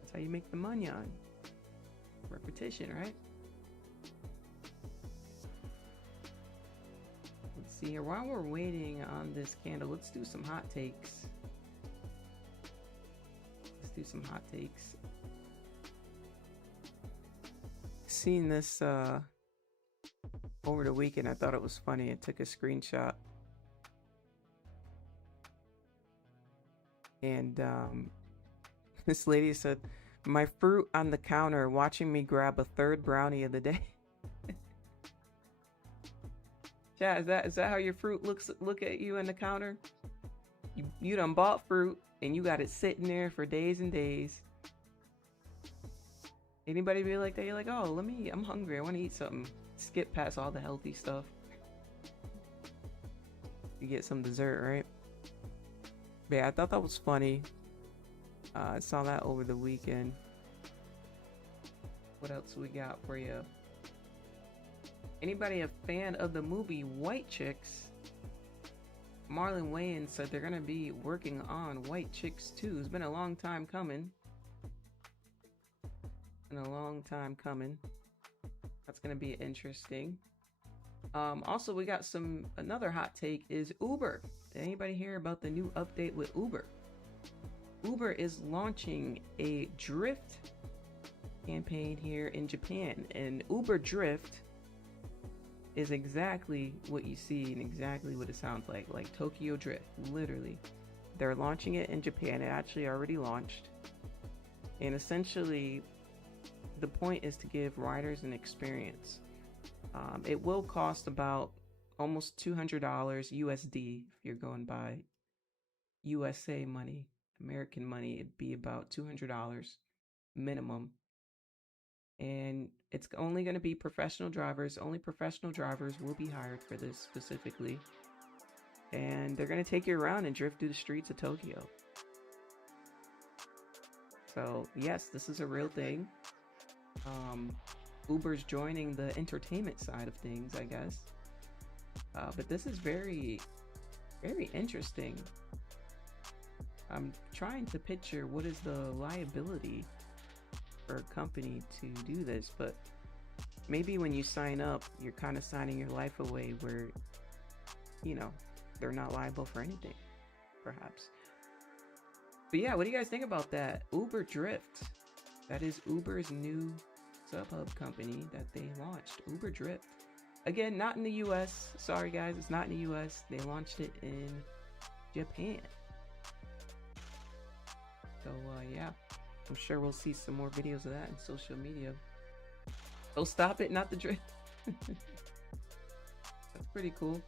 That's how you make the money on. Repetition, right? Let's see here. While we're waiting on this candle, let's do some hot takes. Let's do some hot takes. Seen this over the weekend. I thought it was funny. I took a screenshot. And this lady said, "My fruit on the counter watching me grab a third brownie of the day." Yeah, is that how your fruit look at you on the counter? You done bought fruit and you got it sitting there for days and days. Anybody be like that? You're like, "Oh, I'm hungry. I want to eat something." Skip past all the healthy stuff. You get some dessert, right? But yeah, I thought that was funny. I saw that over the weekend. What else we got for you? Anybody a fan of the movie White Chicks? Marlon Wayans said they're gonna be working on White Chicks 2. It's been a long time coming. That's gonna be interesting. Also, we got another hot take is Uber. Did anybody hear about the new update with Uber? Uber is launching a drift campaign here in Japan, and Uber Drift is exactly what you see and exactly what it sounds like Tokyo Drift, literally. They're launching it in Japan. It actually already launched, and essentially the point is to give riders an experience. It will cost about almost $200 USD if you're going by USA money. American money, it'd be about $200 minimum. And it's only going to be professional drivers. Only professional drivers will be hired for this specifically. And they're going to take you around and drift through the streets of Tokyo. So, yes, this is a real thing. Uber's joining the entertainment side of things, I guess. But this is very, very interesting. I'm trying to picture what is the liability for a company to do this, but maybe when you sign up, you're kind of signing your life away where, they're not liable for anything, perhaps. But yeah, what do you guys think about that? Uber Drift. That is Uber's new sub-hub company that they launched. Uber Drift. Again, not in the US. Sorry guys, it's not in the US. They launched it in Japan. So yeah, I'm sure we'll see some more videos of that in social media. Oh, stop it, not the drift. That's pretty cool.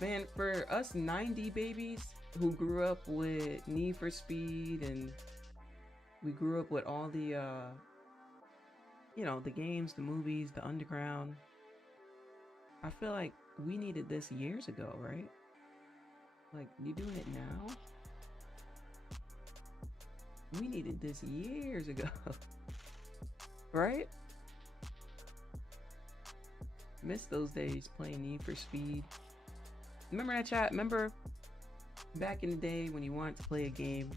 Man, for us 90 babies who grew up with Need for Speed, and we grew up with all the, the games, the movies, the underground, I feel like we needed this years ago, right? Like, you doing it now? We needed this years ago. Right? Miss those days playing Need for Speed. Remember that, chat? Remember back in the day when you wanted to play a game,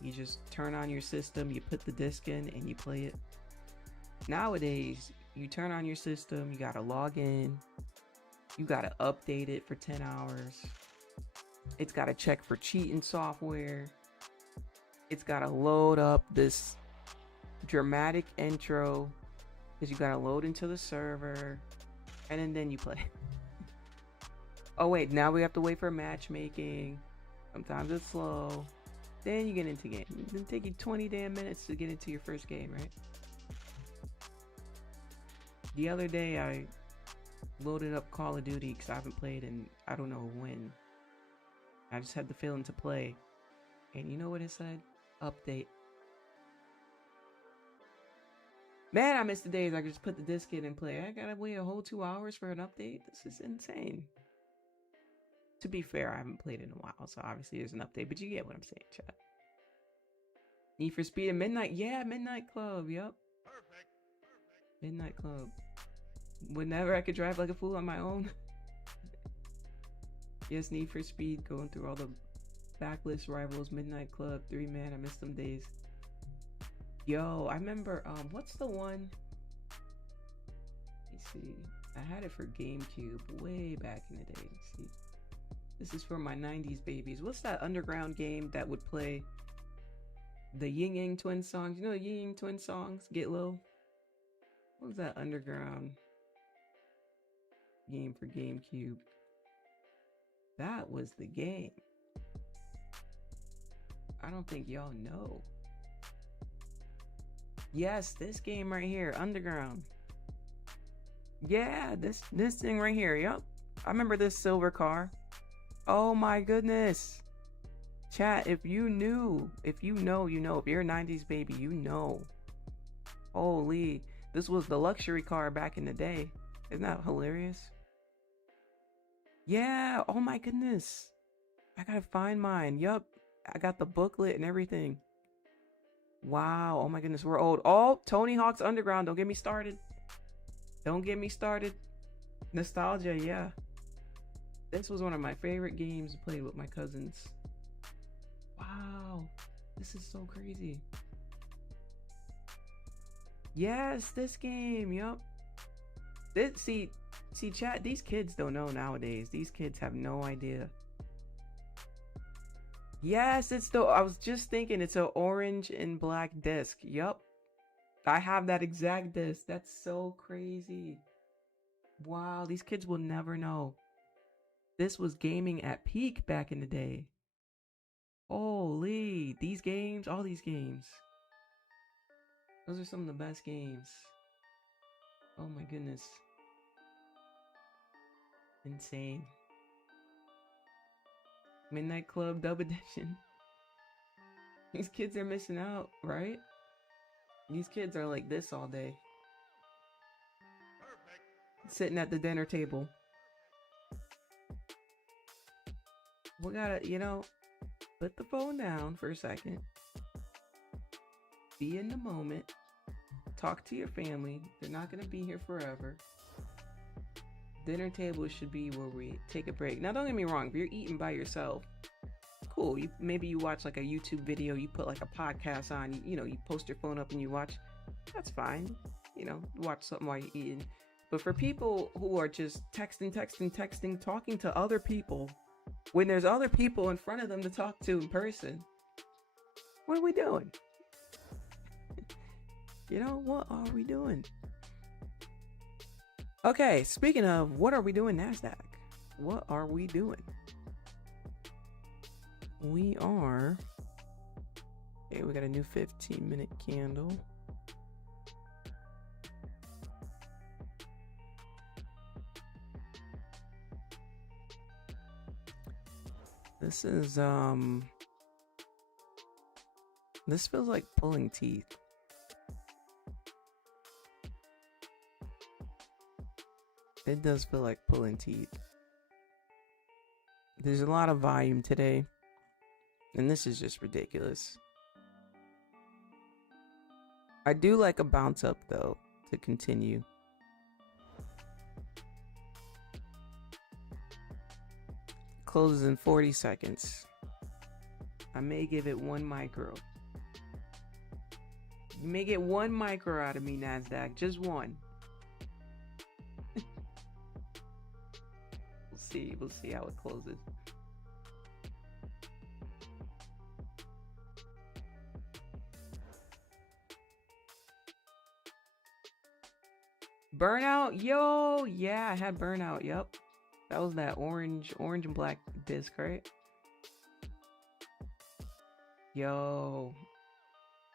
you just turn on your system, you put the disc in, and you play it? Nowadays, you turn on your system, you gotta log in, you gotta update it for 10 hours. It's gotta check for cheating software. It's gotta load up this dramatic intro because you gotta load into the server, and then you play. Oh wait, now we have to wait for matchmaking. Sometimes it's slow. Then you get into game. It'll take you 20 damn minutes to get into your first game, right? The other day I loaded up Call of Duty because I haven't played in I don't know when. I just had the feeling to play, and you know what it said? Update. Man, I miss the days I could just put the disc in and play. I gotta wait a whole 2 hours for an update. This is insane. To be fair, I haven't played in a while, so obviously there's an update, but you get what I'm saying, chat. Need for Speed and Midnight? Yeah, Midnight Club, yep. Perfect. Midnight Club. Whenever I could drive like a fool on my own. Yes, Need for Speed, going through all the backlist rivals, Midnight Club, 3 man, I miss them days. Yo, I remember, what's the one? Let me see. I had it for GameCube way back in the day. Let's see. This is for my 90s babies. What's that underground game that would play the Ying Yang Twin songs? You know the Ying Yang Twin songs? Get Low? What was that underground game for GameCube? That was the game. I don't think y'all know. Yes, this game right here, Underground. Yeah, this thing right here. Yep. I remember this silver car. Oh my goodness. Chat, if you knew, if you know, you know. If you're a 90s baby, you know. Holy, this was the luxury car back in the day. Isn't that hilarious? Yeah, oh my goodness. I gotta find mine. Yup. I got the booklet and everything. Wow, oh my goodness, we're old. Oh, Tony Hawk's Underground, don't get me started. Don't get me started. Nostalgia, yeah. This was one of my favorite games to play with my cousins. Wow, this is so crazy. Yes, this game, yup. See, chat, these kids don't know nowadays. These kids have no idea. Yes, I was just thinking it's an orange and black disc. Yup. I have that exact disc. That's so crazy. Wow, these kids will never know. This was gaming at peak back in the day. Holy, these games, all these games. Those are some of the best games. Oh my goodness. Insane. Midnight Club Dub Edition. These kids are missing out, right? These kids are like this all day. Sitting at the dinner table. We gotta, put the phone down for a second. Be in the moment. Talk to your family. They're not gonna be here forever. Dinner table should be where we take a break. Now, don't get me wrong. If you're eating by yourself, cool. Maybe you watch like a YouTube video. You put like a podcast on. You post your phone up and you watch. That's fine. Watch something while you're eating. But for people who are just texting, talking to other people, when there's other people in front of them to talk to in person, what are we doing? What are we doing? Okay, speaking of what are we doing, Nasdaq? What are we doing? We are... Okay, we got a new 15-minute candle. This is, this feels like pulling teeth. It does feel like pulling teeth. There's a lot of volume today, and this is just ridiculous. I do like a bounce up, though, to continue. Closes in 40 seconds. I may give it 1 micro. You may get 1 micro out of me, Nasdaq. Just 1. We'll see how it closes. Burnout, yo, yeah, I had burnout. Yep, that was that orange and black disc, right? Yo,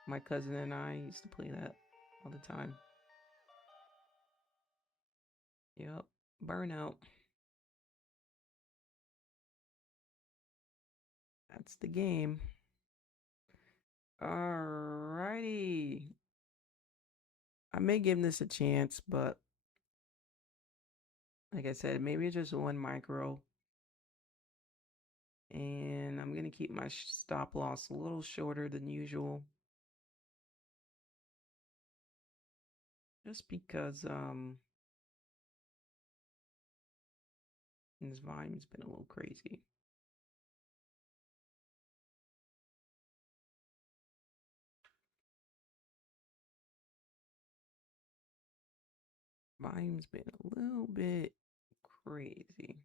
my cousin and I used to play that all the time. Yep, burnout. That's the game. Alrighty. I may give this a chance, but like I said, maybe just 1 micro. And I'm going to keep my stop loss a little shorter than usual. Just because this volume's been a little crazy. Volume's been a little bit crazy.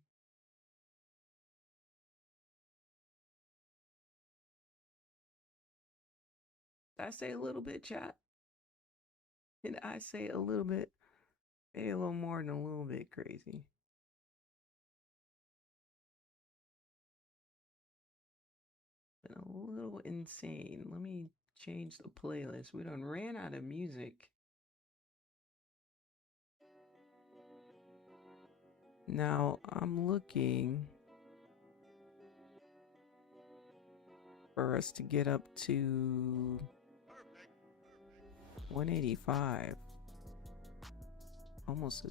Did I say a little bit, chat? Did I say a little bit? Maybe a little more than a little bit crazy. Been a little insane. Let me change the playlist. We done ran out of music. Now I'm looking for us to get up to 185. Almost a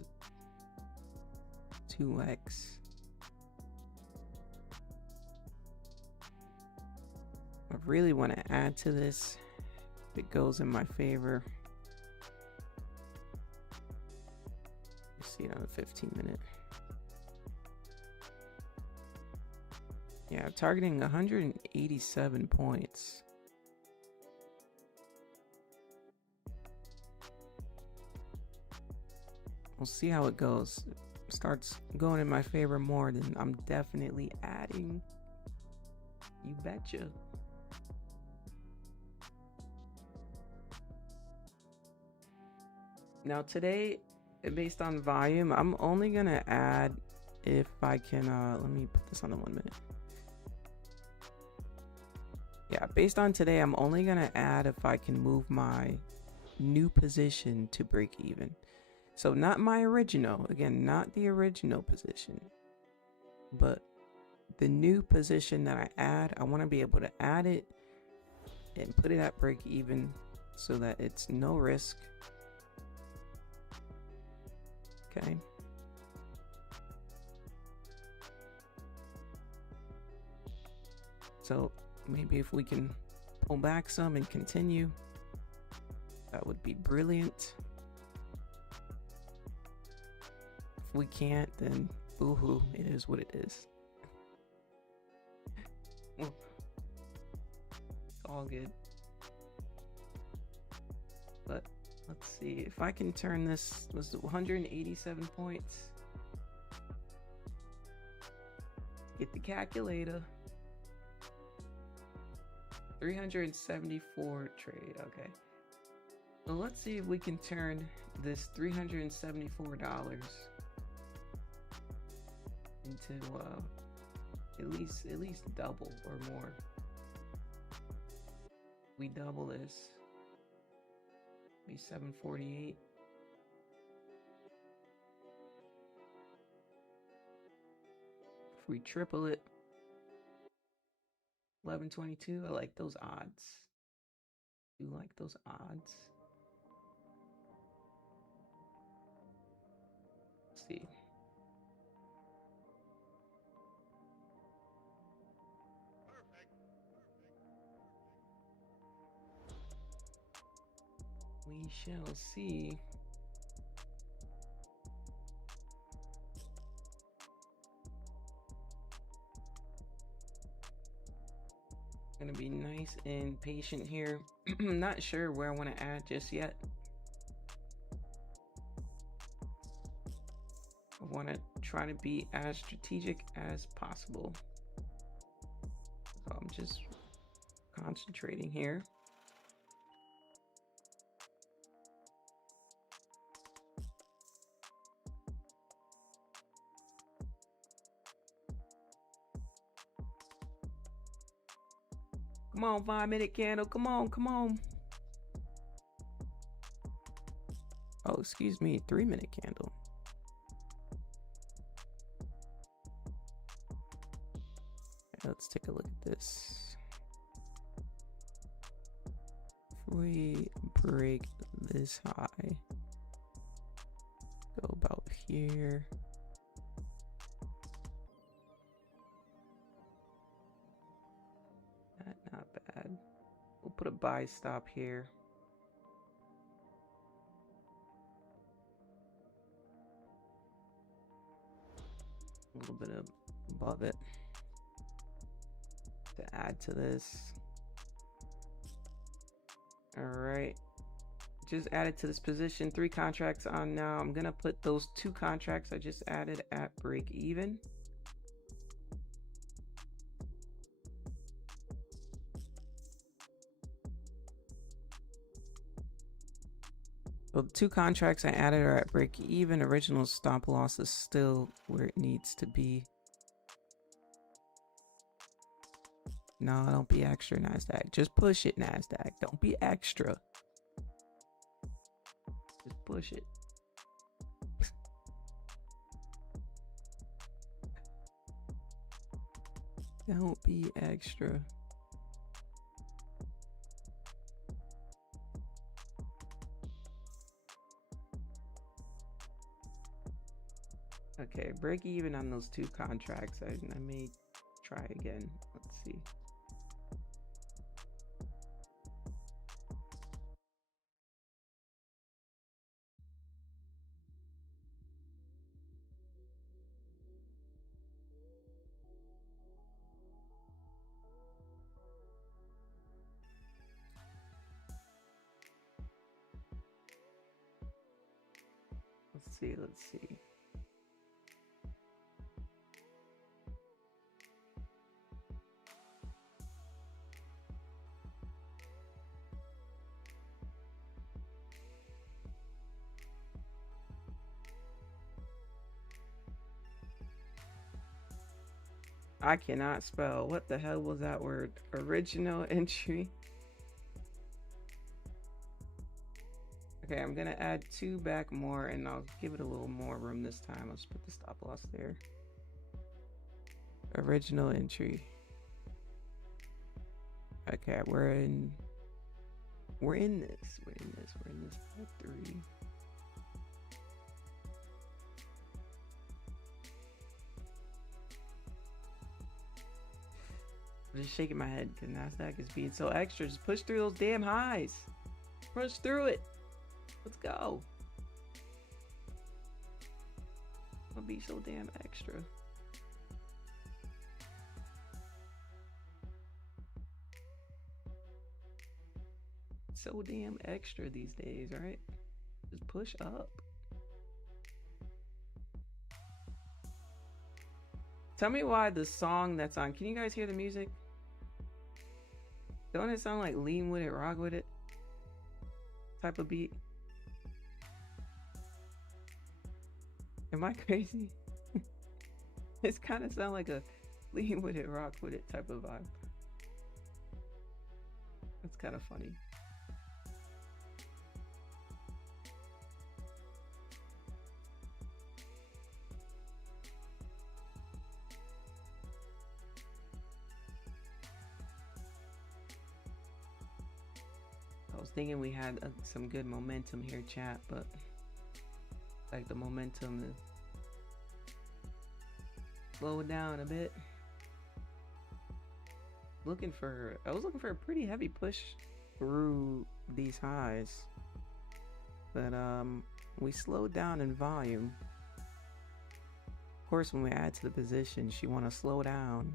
2x. I really want to add to this if it goes in my favor. Let's see it on the 15-minute. Yeah, targeting 187 points. We'll see how it goes. If it starts going in my favor more, then I'm definitely adding. You betcha. Now today, based on volume, I'm only gonna add if I can, let me put this on the 1 minute. Yeah, based on today, I'm only gonna add if I can move my new position to break even. So not my original, again, not the original position, but the new position that I add, I wanna be able to add it and put it at break even so that it's no risk. Okay. So maybe if we can pull back some and continue, that would be brilliant. If we can't, then boo-hoo, it is what it is. Well, it's all good. But let's see if I can turn this. Was it 187 points? Get the calculator. 374 trade. Okay. Well, let's see if we can turn this $374 into at least double or more. We double this. Be 748. If we triple it, 1122. I like those odds. You like those odds? Let's see. We shall see. Gonna be nice and patient here. I'm not sure where I want to add just yet. I want to try to be as strategic as possible. So I'm just concentrating here. Come on, 5-minute candle. Come on, come on. Oh, excuse me, 3-minute candle. Let's take a look at this. If we break this high, go about here. Not bad. We'll put a buy stop here. A little bit above it to add to this. All right, just added to this position 3 contracts on now. I'm gonna put those 2 contracts I just added at break even. So the 2 contracts I added are at break even. Original stop loss is still where it needs to be. No, don't be extra, Nasdaq. Just push it, Nasdaq. Don't be extra. Just push it. Don't be extra. Okay, break even on those 2 contracts. I may try again. Let's see. Let's see. I cannot spell. What the hell was that word? Original entry. Okay, I'm gonna add 2 back more and I'll give it a little more room this time. Let's put the stop loss there. Original entry. Okay, we're in this. We're in this 3. I'm just shaking my head because Nasdaq is being so extra. Just push through those damn highs. Push through it. Let's go. Don't be so damn extra. So damn extra these days, right? Just push up. Tell me why the song that's on. Can you guys hear the music? Don't it sound like lean with it, rock with it type of beat? Am I crazy? It's kind of sound like a lean with it, rock with it type of vibe. That's kind of funny. I was thinking we had some good momentum here, chat, but like the momentum to slow down a bit. I was looking for a pretty heavy push through these highs, but we slowed down in volume. Of course, when we add to the positions, you want to slow down.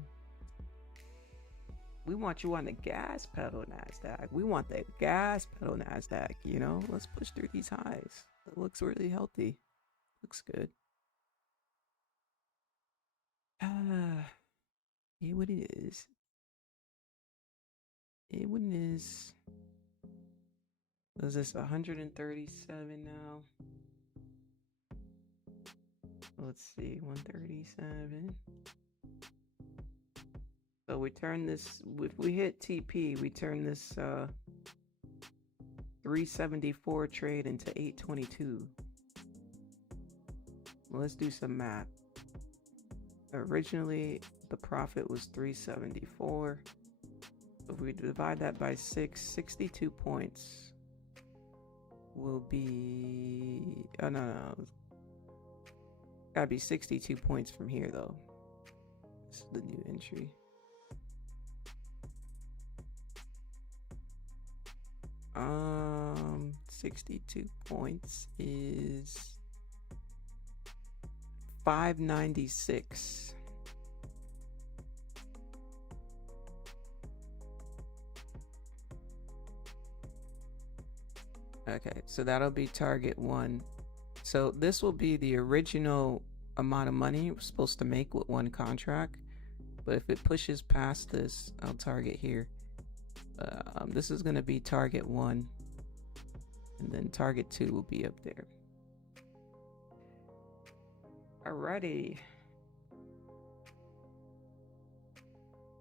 We want you on the gas pedal, Nasdaq. We want the gas pedal, Nasdaq. You know, let's push through these highs. It looks really healthy. Looks good. Yeah, what it is. It is. What is this? 137 now. Let's see, 137. So we turn this, if we hit TP, we turn this 374 trade into 822. Well, let's do some math. Originally, the profit was 374. If we divide that by 6, 62 points will be, oh no, gotta be 62 points from here though. This is the new entry. Um, 62 points is 596. Okay, so that'll be target 1. So this will be the original amount of money we're supposed to make with one contract. But if it pushes past this, I'll target here. This is going to be target 1. And then target 2 will be up there. Alrighty.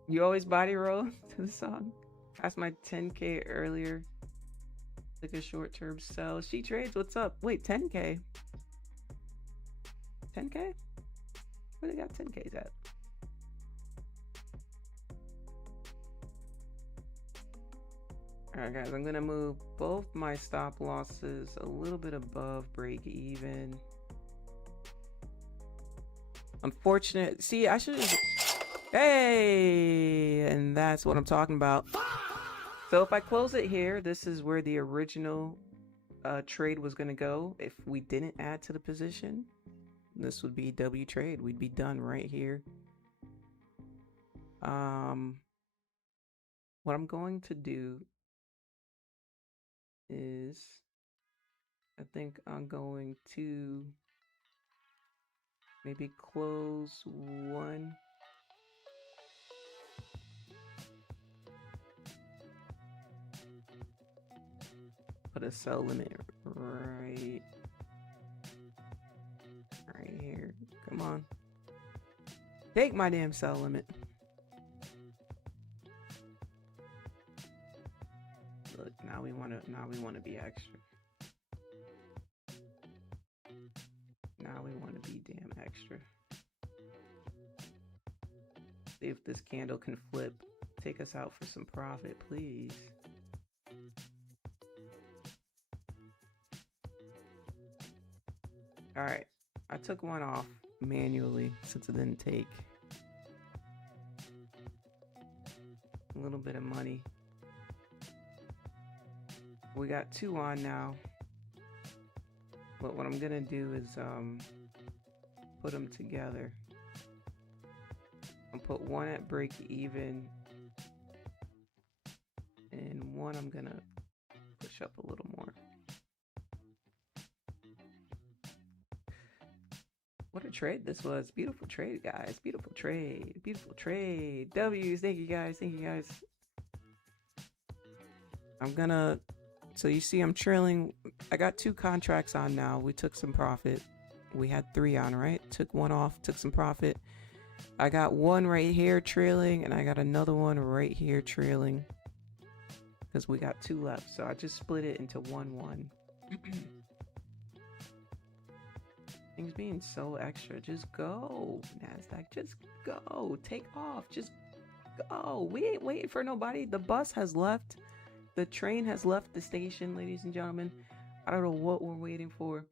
You always body roll to the song. Passed my 10K earlier. Took a short-term sell. She trades. What's up? Wait, 10K? 10K? Where they got 10Ks at? Alright guys, I'm gonna move both my stop losses a little bit above break even. Unfortunate. See, I should have. Hey, and that's what I'm talking about. So if I close it here, this is where the original trade was gonna go. If we didn't add to the position, this would be W trade. We'd be done right here. What I'm going to do is, I think I'm going to maybe close 1. Put a sell limit right here. Come on. Take my damn sell limit. Look, now we want to be extra. Now we want to be damn extra. See if this candle can flip. Take us out for some profit, please. All right, I took one off manually since it didn't take. A little bit of money. We got 2 on now. But what I'm gonna do is put them together. I'll put 1 at break even, and 1 I'm gonna push up a little more. What a trade this was. Beautiful trade, guys. Beautiful trade. Beautiful trade. W's. Thank you, guys. Thank you, guys. I'm gonna... So you see I'm trailing. I got 2 contracts on now. We took some profit. We had 3 on, right? Took 1 off. Took some profit. I got 1 right here trailing. And I got another one right here trailing. Because we got 2 left. So I just split it into 1-1. Things being so extra. Just go, Nasdaq. Just go. Take off. Just go. We ain't waiting for nobody. The bus has left. The train has left the station, ladies and gentlemen. I don't know what we're waiting for.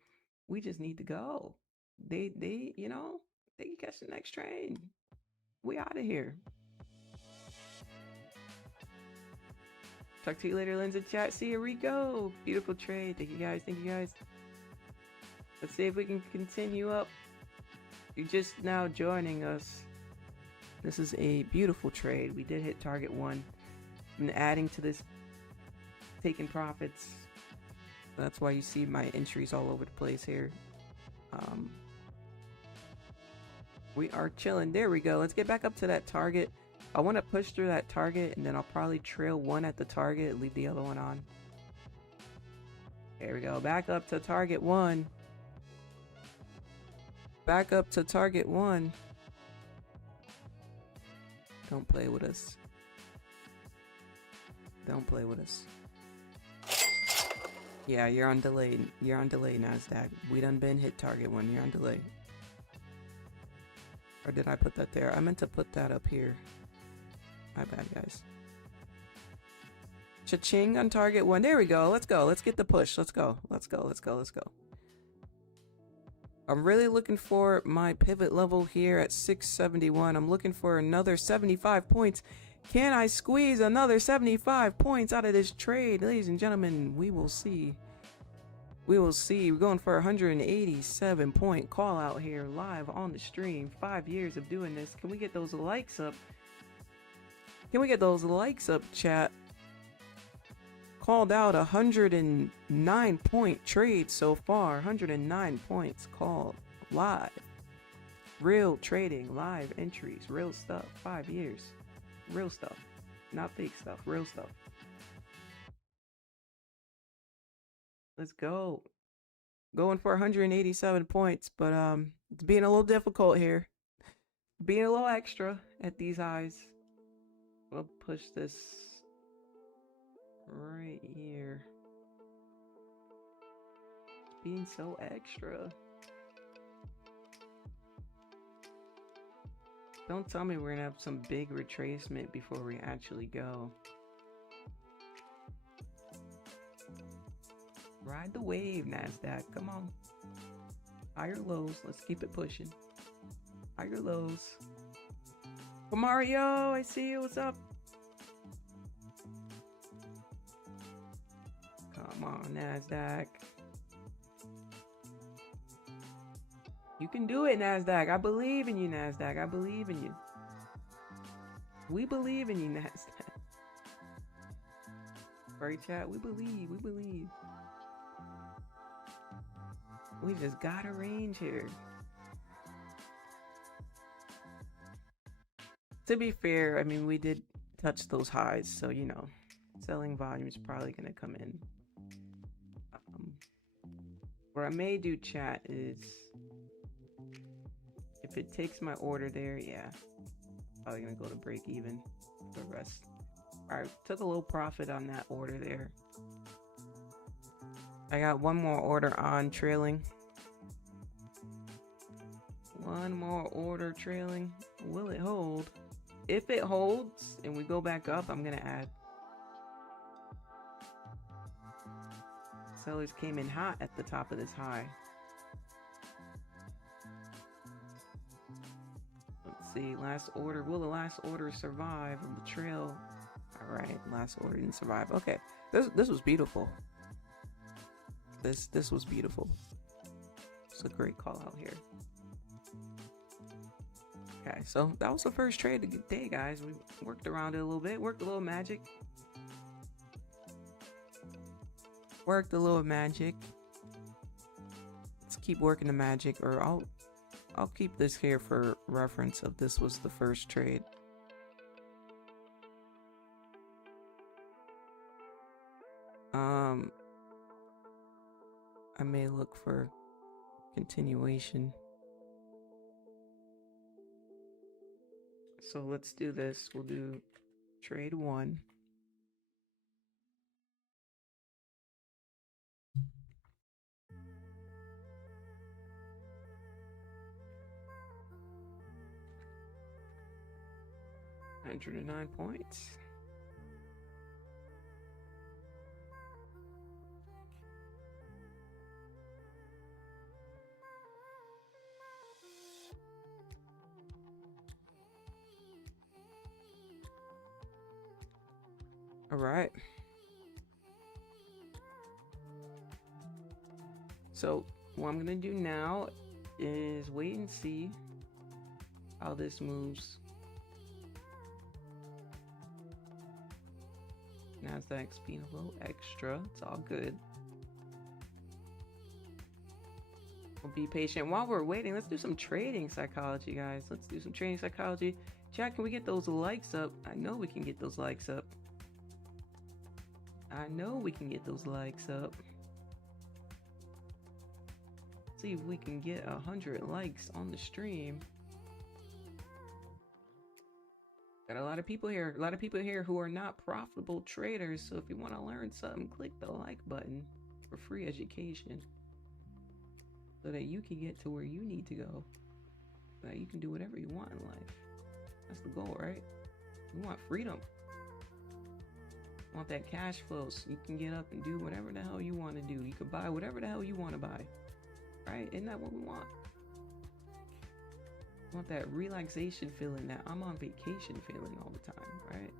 We just need to go. They you know, they can catch the next train. We out of here. Talk to you later, Lindsay chat. See you, Rico. Beautiful trade. Thank you, guys. Thank you, guys. Let's see if we can continue up. You're just now joining us. This is a beautiful trade. We did hit target 1. I'm adding to this, taking profits. That's why you see my entries all over the place here. We are chilling. There we go. Let's get back up to that target. I want to push through that target, and then I'll probably trail 1 at the target, leave the other one on. There we go. Back up to target 1. Back up to target 1. Don't play with us. Don't play with us. Yeah, you're on delay. You're on delay, Nasdaq. We done been hit target 1. You're on delay. Or did I put that there? I meant to put that up here. My bad, guys. Cha-ching on target 1. There we go. Let's go. Let's get the push. Let's go. Let's go. Let's go. Let's go. I'm really looking for my pivot level here at 671. I'm looking for another 75 points. Can I squeeze another 75 points out of this trade? Ladies and gentlemen, we will see. We will see. We're going for a 187-point call out here live on the stream. 5 years of doing this. Can we get those likes up? Can we get those likes up, chat? called out 109 point trade so far. 109 points called live. Real trading, live entries, real stuff. 5 years. Real stuff. Not fake stuff, real stuff. Let's go. Going for 187 points, but it's being a little difficult here. Being a little extra at these highs. We'll push this right here. Being so extra. Don't tell me we're gonna have some big retracement before we actually go. Ride the wave, Nasdaq. Come on. Higher lows. Let's keep it pushing. Higher lows. Mario, I see you. What's up? Come on, Nasdaq. You can do it, Nasdaq. I believe in you, Nasdaq. I believe in you. We believe in you, Nasdaq. Right, chat? We believe. We believe. We just got a range here. To be fair, I mean, we did touch those highs, so, you know, selling volume is probably going to come in. What I may do, chat, is if it takes my order there, yeah, probably going to go to break even for the rest. All right, took a little profit on that order there. I got one more order on trailing. One more order trailing. Will it hold? If it holds and we go back up, I'm gonna add. Sellers came in hot at the top of this high. Let's see, last order. Will the last order survive on the trail? All right, last order didn't survive. Okay, this was beautiful. This was beautiful. It's a great call out here. Okay, so that was the first trade of the day, guys. We worked around it a little bit, worked a little magic. Worked a little magic. Let's keep working the magic, or I'll keep this here for reference of this was the first trade. I may look for continuation. So let's do this. We'll do trade 1. $109 points. All right. So what I'm gonna do now is wait and see how this moves. Nasdaq's being a little extra. It's all good. We'll be patient while we're waiting. Let's do some trading psychology, guys. Let's do some trading psychology. Chat, can we get those likes up? I know we can get those likes up. I know we can get those likes up. See if we can get 100 likes on the stream. Got a lot of people here. A lot of people here who are not profitable traders. So if you want to learn something, click the like button for free education, so that you can get to where you need to go. So that you can do whatever you want in life. That's the goal, right? We want freedom. Want that cash flow so you can get up and do whatever the hell you want to do. You can buy whatever the hell you want to buy, right? Isn't that what we want? Want that relaxation feeling, that I'm on vacation feeling all the time, right?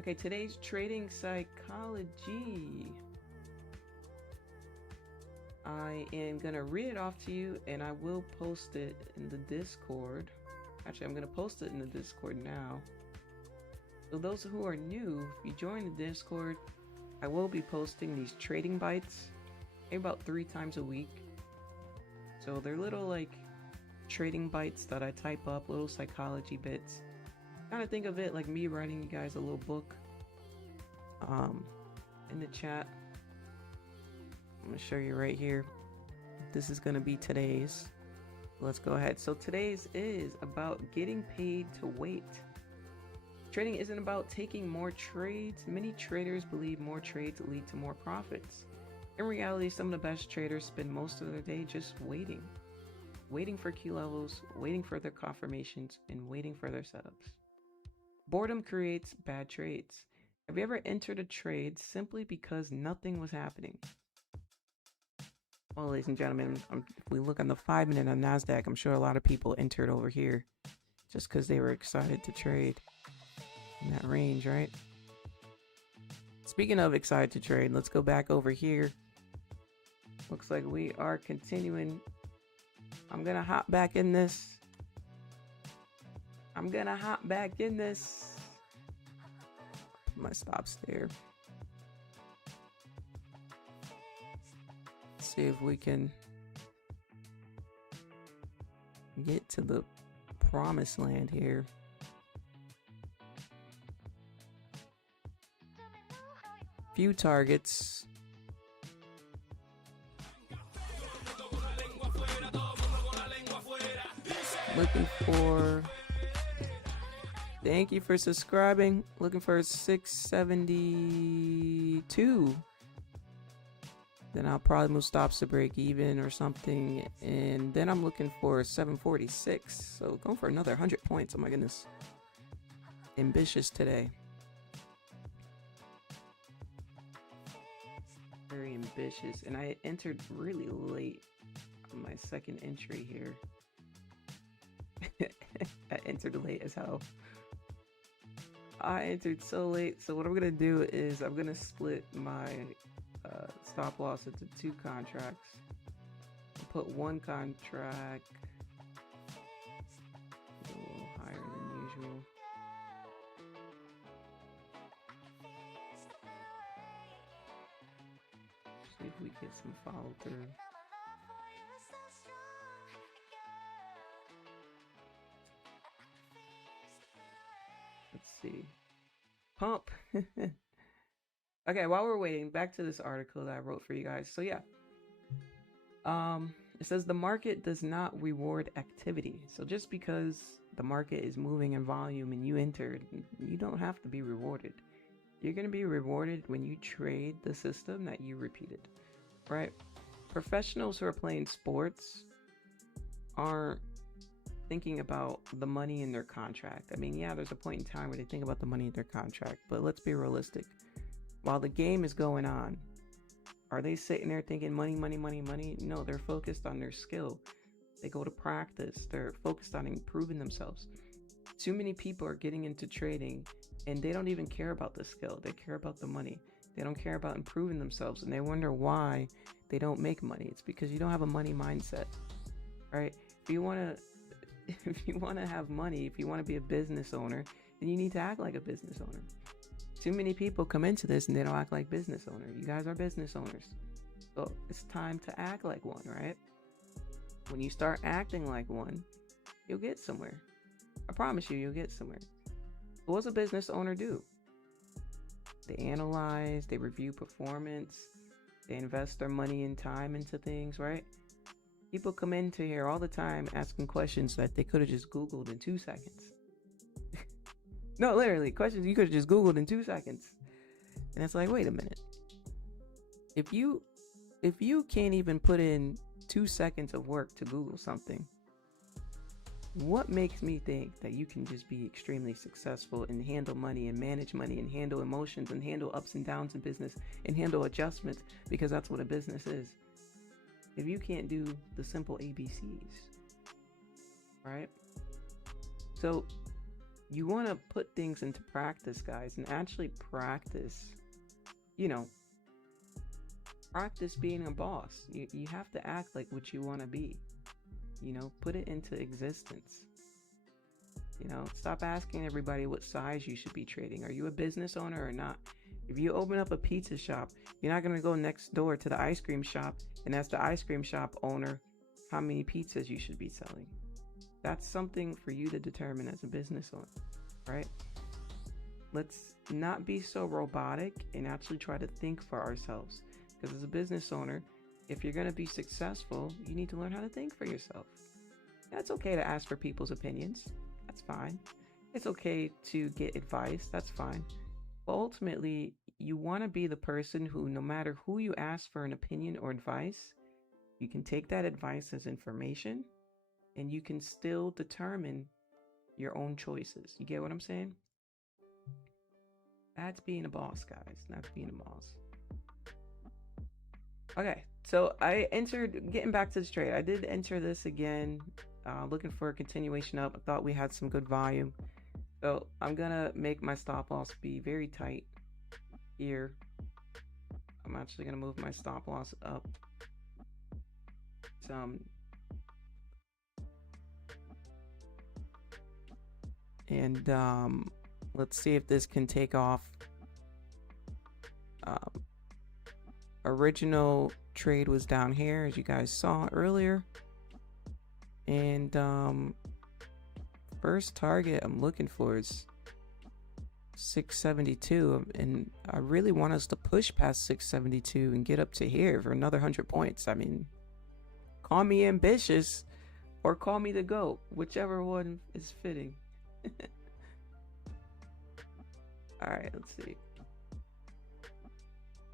Okay, today's trading psychology. I am gonna read it off to you, and I will post it in the Discord. Actually, I'm gonna post it in the Discord now. So those who are new, if you join the Discord, I will be posting these trading bites maybe about 3 times a week. So they're little like trading bites that I type up, little psychology bits. Kind of think of it like me writing you guys a little book in the chat. I'm gonna show you right here. This is gonna be today's. Let's go ahead. So today's is about getting paid to wait. Trading isn't about taking more trades. Many traders believe more trades lead to more profits. In reality, some of the best traders spend most of their day just waiting. Waiting for key levels, waiting for their confirmations, and waiting for their setups. Boredom creates bad trades. Have you ever entered a trade simply because nothing was happening? Well, ladies and gentlemen, if we look on the 5-minute on Nasdaq, I'm sure a lot of people entered over here just because they were excited to trade in that range, right? Speaking of excited to trade, let's go back over here. Looks like we are continuing. I'm gonna hop back in this. My stops there. Let's see if we can get to the promised land here. Few targets. Looking for, thank you for subscribing. Looking for 672. Then I'll probably move stops to break even or something. And then I'm looking for 746. So going for another 100 points. Oh my goodness. Ambitious today. Very ambitious. And I entered really late on my second entry here. I entered late as hell. I entered so late. So what I'm gonna do is I'm gonna split my stop loss into 2 contracts. I'll put one contract a little higher than usual. See if we get some follow through. Let's see. Pump. Okay, while we're waiting, back to this article that I wrote for you guys. So yeah. It says the market does not reward activity. So just because the market is moving in volume and you entered, you don't have to be rewarded. You're going to be rewarded when you trade the system that you repeated, right? Professionals who are playing sports aren't thinking about the money in their contract. I mean, yeah, there's a point in time where they think about the money in their contract, but let's be realistic. While the game is going on, are they sitting there thinking money, money, money, money? No, they're focused on their skill. They go to practice. They're focused on improving themselves. Too many people are getting into trading and they don't even care about the skill. They care about the money. They don't care about improving themselves, and they wonder why they don't make money. It's because you don't have a money mindset, right? If you want to have money, if you want to be a business owner, then you need to act like a business owner. Too many people come into this and they don't act like business owners. You guys are business owners. So it's time to act like one, right? When you start acting like one, you'll get somewhere. I promise you, you'll get somewhere. But what's a business owner do? They analyze, they review performance, they invest their money and time into things, right? People come into here all the time asking questions that they could have just Googled in 2 seconds. No, literally, questions you could have just Googled in 2 seconds. And it's like, wait a minute. If you can't even put in 2 seconds of work to Google something, what makes me think that you can just be extremely successful and handle money and manage money and handle emotions and handle ups and downs in business and handle adjustments, because that's what a business is. If you can't do the simple ABCs, right? So you want to put things into practice, guys, and actually practice, practice being a boss. You have to act like what you want to be, put it into existence. You know, stop asking everybody what size you should be trading. Are you a business owner or not? If you open up a pizza shop, you're not going to go next door to the ice cream shop and ask the ice cream shop owner how many pizzas you should be selling. That's something for you to determine as a business owner, right? Let's not be so robotic and actually try to think for ourselves. Because as a business owner, if you're going to be successful, you need to learn how to think for yourself. That's okay to ask for people's opinions. That's fine. It's okay to get advice. That's fine. But ultimately, you want to be the person who, no matter who you ask for an opinion or advice, you can take that advice as information and you can still determine your own choices. You get what I'm saying? That's being a boss, guys. That's being a boss. Okay, so I entered, getting back to this trade, I did enter this again, looking for a continuation up. I thought we had some good volume. So I'm gonna make my stop loss be very tight here. I'm actually gonna move my stop loss up some. And let's see if this can take off. Original trade was down here, as you guys saw earlier. And first target I'm looking for is 672, and I really want us to push past 672 and get up to here for another 100 points. I mean, call me ambitious or call me the GOAT, whichever one is fitting. All right, let's see.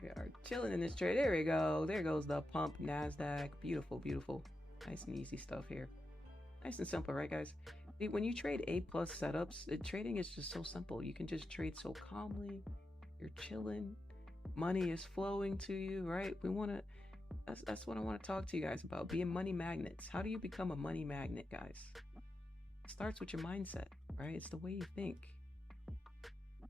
We are chilling in this trade. There we go. There goes the pump. Nasdaq. Beautiful, beautiful. Nice and easy stuff here. Nice and simple, right, guys? When you trade A+ setups, trading is just so simple. You can just trade so calmly. You're chilling. Money is flowing to you, right? We want to. That's what I want to talk to you guys about. Being money magnets. How do you become a money magnet, guys? It starts with your mindset, right? It's the way you think.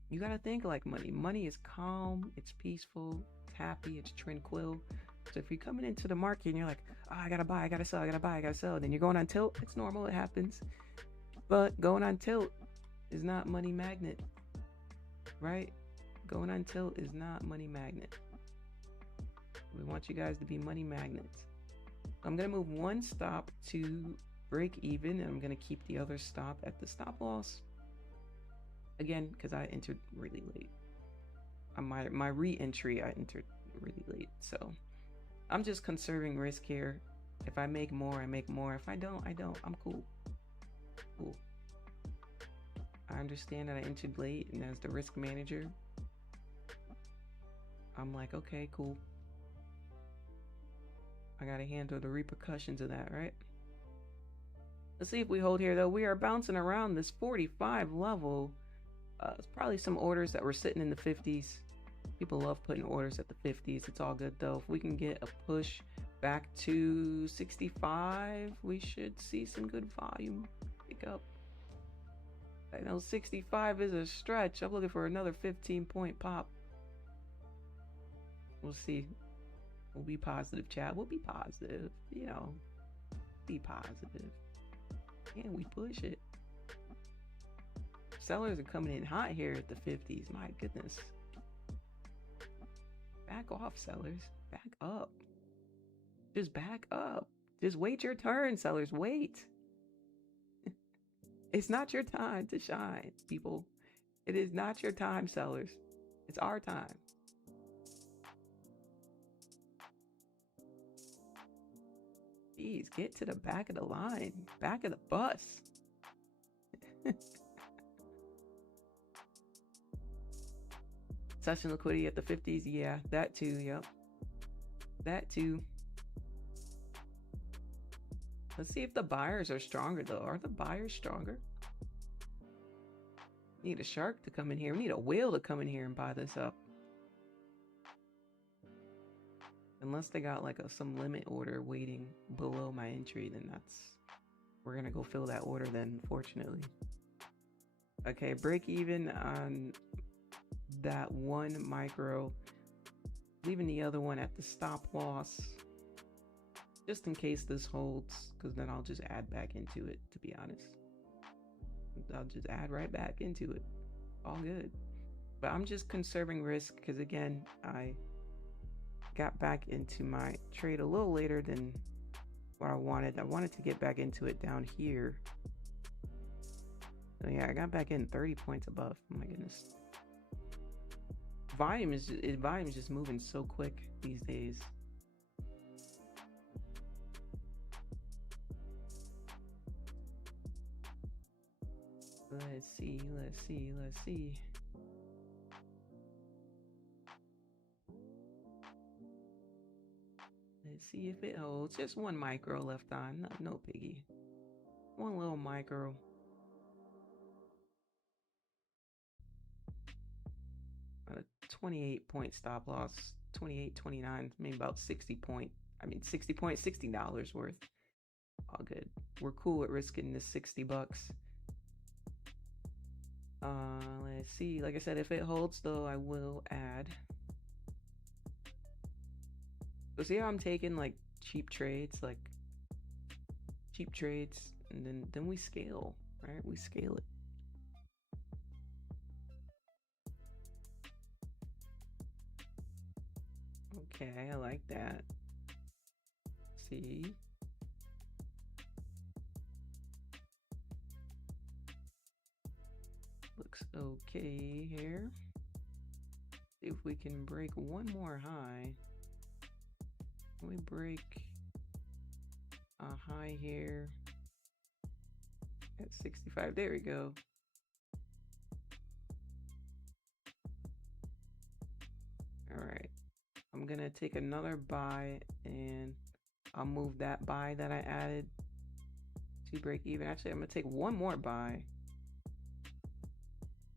You gotta think like money. Money is calm, it's peaceful, it's happy, it's tranquil. So if you're coming into the market and you're like, oh, I gotta buy, I gotta sell, I gotta buy, I gotta sell, then you're going on tilt, it's normal, it happens. But going on tilt is not money magnet, right? Going on tilt is not money magnet. We want you guys to be money magnets. I'm gonna move one stop to break even, and I'm gonna keep the other stop at the stop loss. Again, because I entered really late. My re-entry, I entered really late. So I'm just conserving risk here. If I make more, I make more. If I don't, I don't. I'm cool. Cool. I understand that I entered late, and as the risk manager, I'm like, okay, cool. I gotta handle the repercussions of that, right? Let's see if we hold here, though. We are bouncing around this 45 level. It's probably some orders that were sitting in the 50s. People love putting orders at the 50s. It's all good, though. If we can get a push back to 65, we should see some good volume pick up. I know 65 is a stretch. I'm looking for another 15-point pop. We'll see. We'll be positive, chat. We'll be positive. You know, be positive. And we push it. Sellers are coming in hot here at the 50s. My goodness. Back off, sellers. Back up. Just back up. Just wait your turn, sellers. Wait. It's not your time to shine, people. It is not your time, sellers. It's our time. Jeez, get to the back of the line. Back of the bus. Session liquidity at the 50s. Yeah, that too. Yep. That too. Let's see if the buyers are stronger, though. Are the buyers stronger? We need a shark to come in here. We need a whale to come in here and buy this up. Unless they got like some limit order waiting below my entry, then we're gonna go fill that order then, fortunately. Okay, break even on that one micro, leaving the other one at the stop loss, just in case this holds, because then I'll just add back into it, to be honest. I'll just add right back into it. All good. But I'm just conserving risk because, again, I got back into my trade a little later than what I wanted. I wanted to get back into it down here. So yeah, I got back in 30 points above. Oh my goodness. Volume is just moving so quick these days. Let's see. Let's see if it holds. Just one micro left on. No biggie. One little micro. About a 28 point stop loss. 28, 29. Maybe about 60 point. I mean, 60 points, $60 worth. All good. We're cool with risking this $60. Let's see. Like I said, if it holds, though, I will add. So see how I'm taking like cheap trades, and then we scale, right? We scale it. Okay, I like that. See. Looks okay here. See if we can break one more high. Can we break a high here at 65? There we go. All right. I'm gonna take another buy and I'll move that buy that I added to break even. Actually, I'm gonna take one more buy.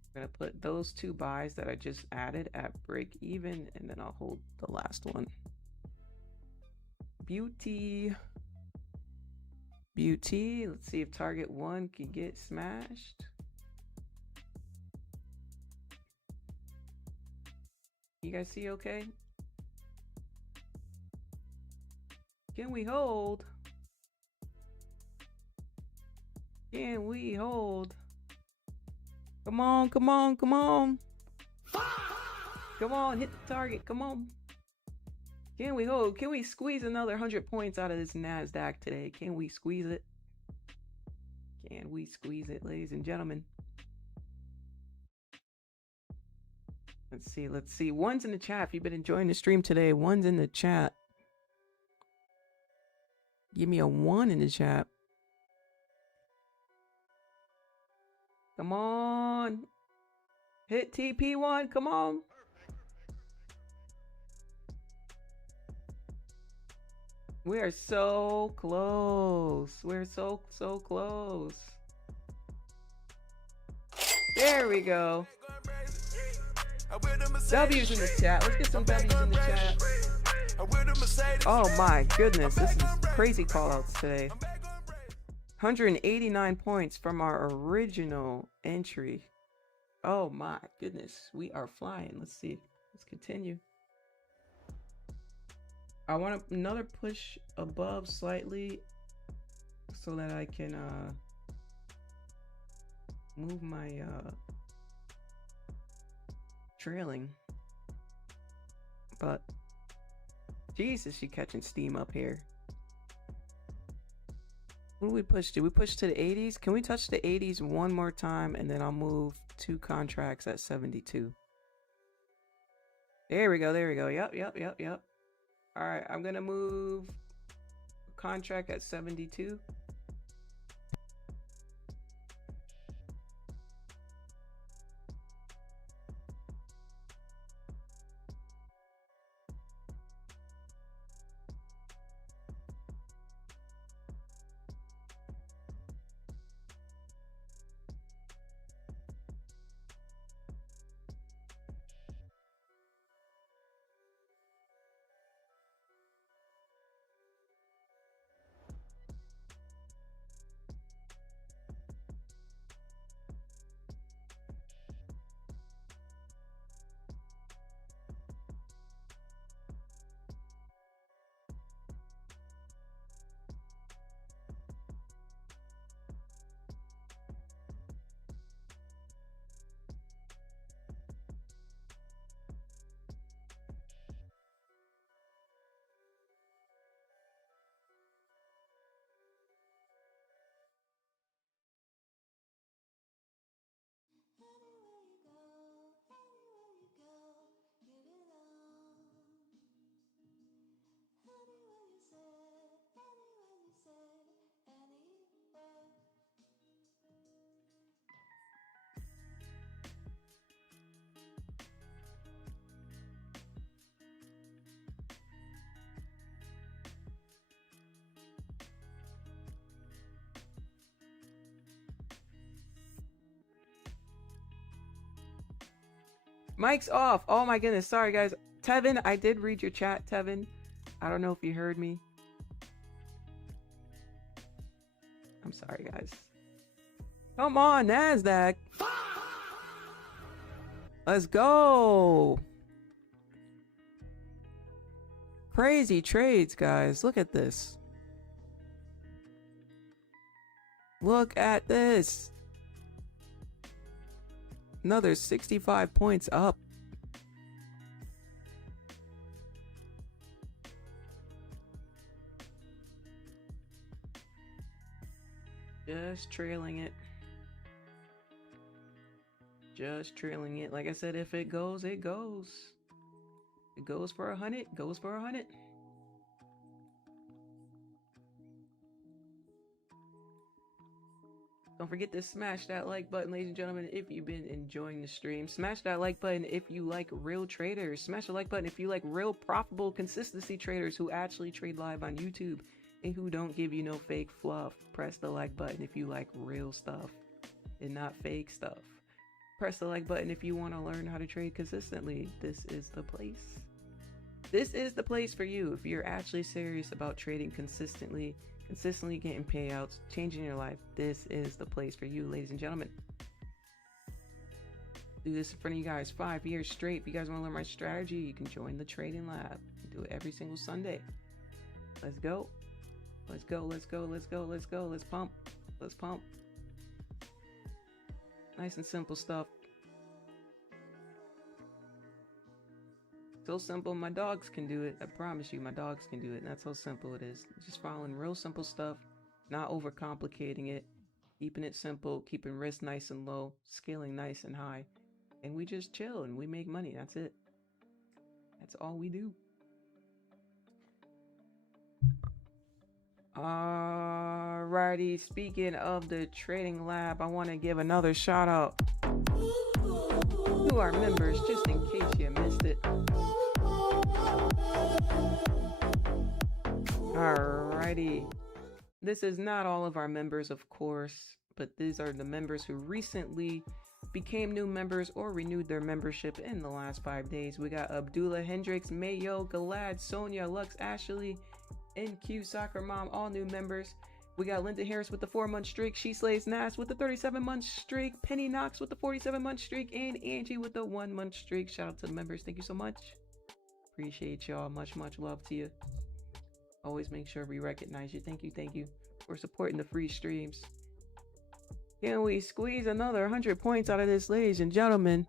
I'm gonna put those two buys that I just added at break even, and then I'll hold the last one. Beauty. Let's see if target 1 can get smashed. You guys see okay? Can we hold? Can we hold? Come on. Come on, hit the target. Come on. Can we hold? Can we squeeze another 100 points out of this Nasdaq today? Can we squeeze it? Can we squeeze it, ladies and gentlemen? Let's see. One's in the chat. If you've been enjoying the stream today, one's in the chat. Give me a 1 in the chat. Come on. Hit TP1. Come on. We are so close. We're so close. There we go. W's in the chat. Let's get some W's in the chat. Oh my goodness. This is crazy call outs today. 189 points from our original entry. Oh my goodness. We are flying. Let's see. Let's continue. I want another push above slightly so that I can move my trailing. But Jesus, she catching steam up here. What do we push to? We push to the 80s? Can we touch the 80s one more time and then I'll move 2 contracts at 72. There we go. Yep. All right, I'm going to move contract at 72. Mic's off. Oh my goodness. Sorry, guys. Tevin, I did read your chat, Tevin. I don't know if you heard me. I'm sorry, guys. Come on, Nasdaq. Let's go. Crazy trades, guys. Look at this. Look at this. Another 65 points up. Just trailing it. Just trailing it. Like I said, if it goes, it goes. It goes for 100, goes for 100. Don't forget to smash that like button, ladies and gentlemen, if you've been enjoying the stream. Smash that like button if you like real traders. Smash the like button if you like real profitable consistency traders who actually trade live on YouTube and who don't give you no fake fluff. Press the like button if you like real stuff and not fake stuff. Press the like button if you want to learn how to trade consistently. This is the place. This is the place for you if you're actually serious about trading consistently getting payouts, changing your life. This is the place for you, ladies and gentlemen. Do this in front of you guys 5 years straight. If you guys want to learn my strategy, you can join the trading lab. Do it every single Sunday. Let's go. Let's go. Let's go. Let's go. Let's go. Let's pump. Let's pump. Nice and simple stuff. So simple, my dogs can do it. I promise you, my dogs can do it. And that's how simple it is. Just following real simple stuff, not overcomplicating it, keeping it simple, keeping risk nice and low, scaling nice and high. And we just chill and we make money. That's it. That's all we do. Alrighty, speaking of the trading lab, I want to give another shout out to our members, just in case you missed it. Alrighty. This is not all of our members, of course, but these are the members who recently became new members or renewed their membership in the last 5 days. We got Abdullah Hendricks, Mayo, Galad, Sonia, Lux, Ashley, NQ, Soccer Mom, all new members. We got Linda Harris with the 4-month streak, She Slays Nas with the 37-month streak, Penny Knox with the 47-month streak, and Angie with the 1-month streak. Shout out to the members. Thank you so much. Appreciate y'all. Much love to you. Always make sure we recognize you. Thank you for supporting the free streams. Can we squeeze another 100 points out of this, ladies and gentlemen?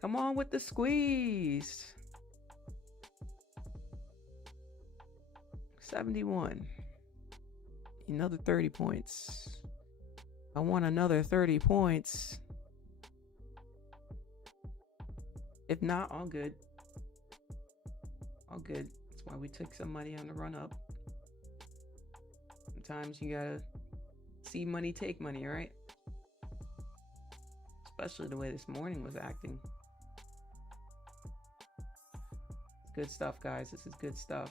Come on with the squeeze. 71. Another 30 points. I want another 30 points. If not, all good. All good. That's why we took some money on the run up. Sometimes you gotta see money, take money, right? Especially the way this morning was acting. Good stuff, guys. This is good stuff.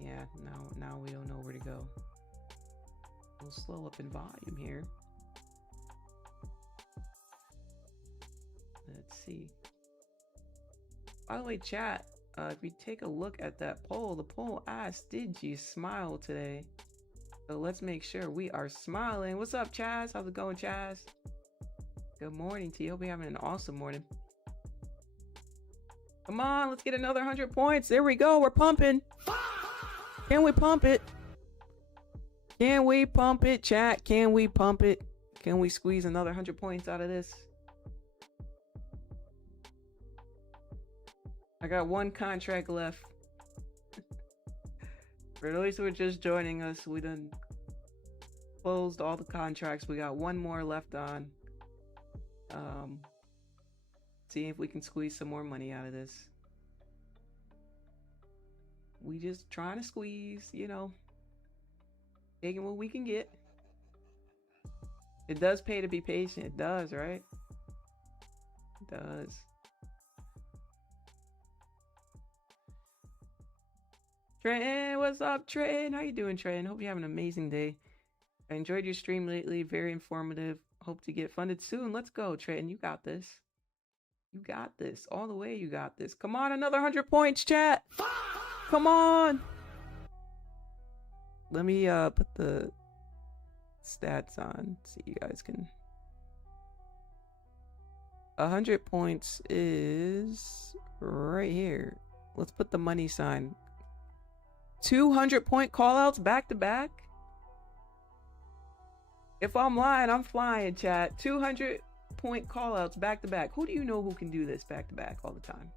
Yeah, now we don't know where to go. We'll slow up in volume here. Let's see. By the way, chat, if you take a look at that poll, the poll asked, did you smile today? So let's make sure we are smiling. What's up, Chaz? How's it going, Chaz? Good morning to you. Hope you're having an awesome morning. Come on, let's get another 100 points. There we go. We're pumping. Can we pump it? Can we pump it, chat? Can we pump it? Can we squeeze another 100 points out of this? I got one contract left. For those who are just joining us, we done closed all the contracts. We got one more left on. See if we can squeeze some more money out of this. We just trying to squeeze, you know, taking what we can get. It does pay to be patient. It does, right? It does. Trenton, what's up, Trenton? How you doing, Trenton? Hope you have an amazing day. I enjoyed your stream lately. Very informative. Hope to get funded soon. Let's go, Trenton. You got this. You got this. All the way, you got this. Come on, another 100 points, chat. Come on. Let me put the stats on so you guys can. 100 points is right here. Let's put the money sign. 200 point callouts back to back. If I'm lying, I'm flying, chat. 200 point callouts back to back. Who do you know who can do this back to back all the time?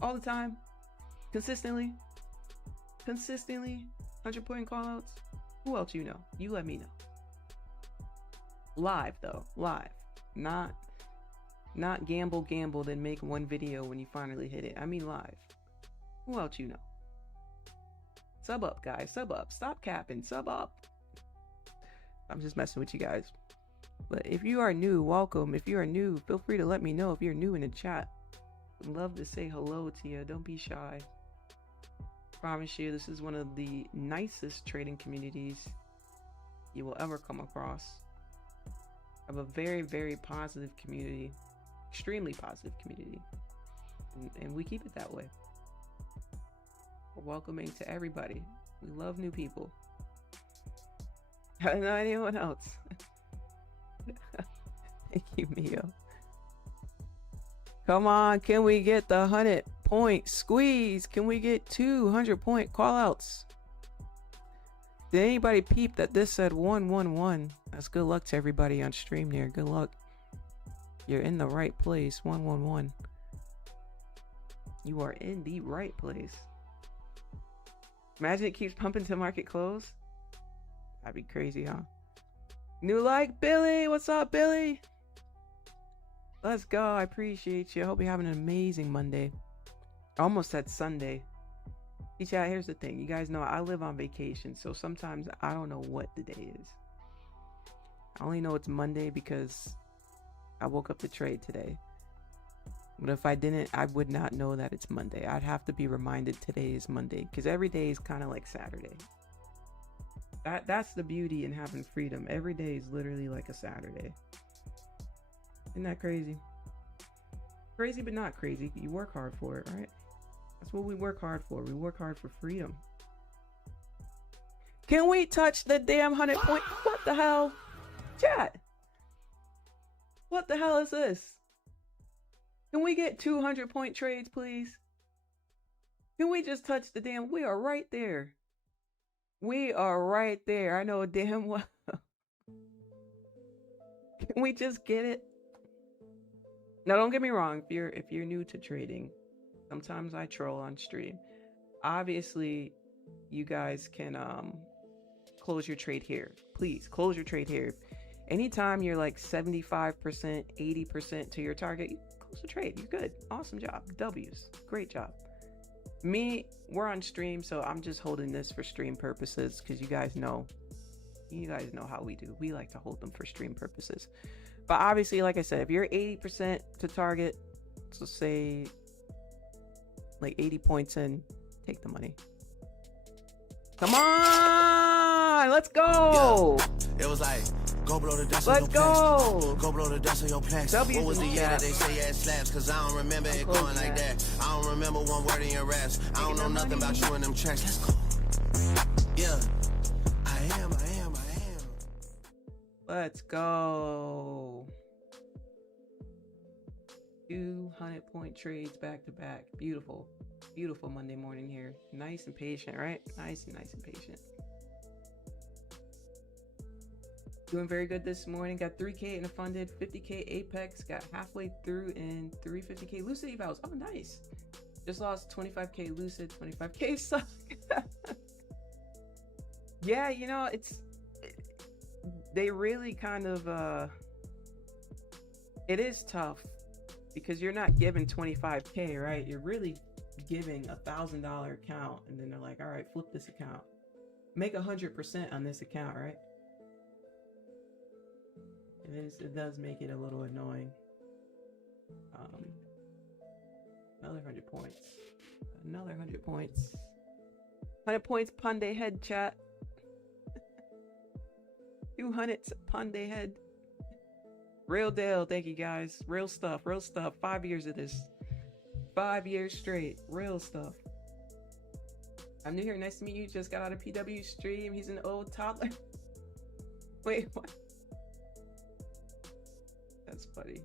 All the time? Consistently? Consistently? 100 point callouts? Who else you know? You let me know. Live though. Live. Not gamble, then make one video when you finally hit it. I mean live. Who else you know? Sub up, guys. Sub up. Stop capping. Sub up. I'm just messing with you guys. But if you are new, welcome. If you are new, feel free to let me know if you're new in the chat. I'd love to say hello to you. Don't be shy. Promise you, this is one of the nicest trading communities you will ever come across. I have a very, very positive community. Extremely positive community. And we keep it that way. We're welcoming to everybody. We love new people. I don't know anyone else. Thank you, Mio. Come on, can we get the 100 point squeeze? Can we get 200 point callouts? Did anybody peep that this said 111? That's good luck to everybody on stream there. Good luck. You're in the right place. 111. You are in the right place. Imagine it keeps pumping to market close. That'd be crazy, huh? New like Billy. What's up, Billy? Let's go. I appreciate you. I hope you're having an amazing Monday. I almost said Sunday. See, chat, here's the thing. You guys know I live on vacation, so sometimes I don't know what the day is. I only know it's Monday because I woke up to trade today. But if I didn't, I would not know that it's Monday. I'd have to be reminded today is Monday because every day is kind of like Saturday. That's the beauty in having freedom. Every day is literally like a Saturday. Isn't that crazy? Crazy but not crazy. You work hard for it, right? That's what we work hard for. We work hard for freedom. Can we touch the damn 100 point? What the hell? Chat. What the hell is this? Can we get 200 point trades, please? Can we just touch the damn? We are right there. We are right there. I know damn well. Can we just get it? Now, don't get me wrong. If you're new to trading, sometimes I troll on stream. Obviously, you guys can close your trade here. Please close your trade here. Anytime you're like 75%, 80% to your target, you close the trade. You're good. Awesome job. W's. Great job. Me, we're on stream, so I'm just holding this for stream purposes because you guys know how we do. We like to hold them for stream purposes. But obviously, like I said, if you're 80% to target, so say like 80 points in, take the money. Come on, let's go. Yeah. It was like, go blow the dust let's on your go. Plaques. Go blow the dust on your plaques. What was the year that they say it slaps? Cause I don't remember it going like that. I don't remember one word in your raps. I don't know nothing about you in them tracks. Let's go. Yeah. I am. Let's go. 200 point trades back to back. Beautiful. Beautiful Monday morning here. Nice and patient, right? Nice and patient. Doing very good this morning. Got 3K in a funded, 50K Apex. Got halfway through in 350K Lucid evals. Oh, nice. Just lost 25K Lucid, 25K Suck. Yeah, you know, they really kind of, it is tough because you're not giving 25K, right? You're really giving $1,000 account, and then they're like, all right, flip this account. Make 100% on this account, right? It does make it a little annoying. Another 100 points. Another 100 points. 100 points upon their head, chat. 200 upon their head. Real deal, thank you guys. Real stuff, real stuff. 5 years of this. 5 years straight. Real stuff. I'm new here. Nice to meet you. Just got out of PW stream. He's an old toddler. Wait, what? That's funny.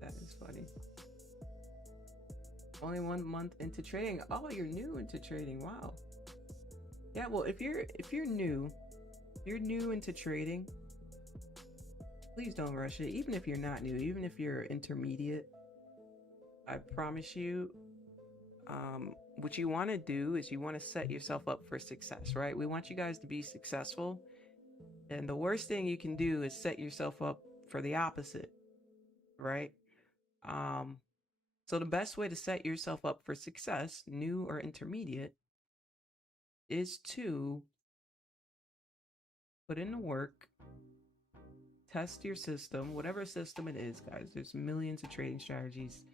That is funny. Only 1 month into trading. Oh, you're new into trading. Wow. Yeah, well, if you're new into trading, please don't rush it. Even if you're not new, even if you're intermediate, I promise you, what you want to do is you want to set yourself up for success, right? We want you guys to be successful. And the worst thing you can do is set yourself up for the opposite, right? So the best way to set yourself up for success, new or intermediate, is to put in the work, test your system, whatever system it is, guys. There's millions of trading strategies.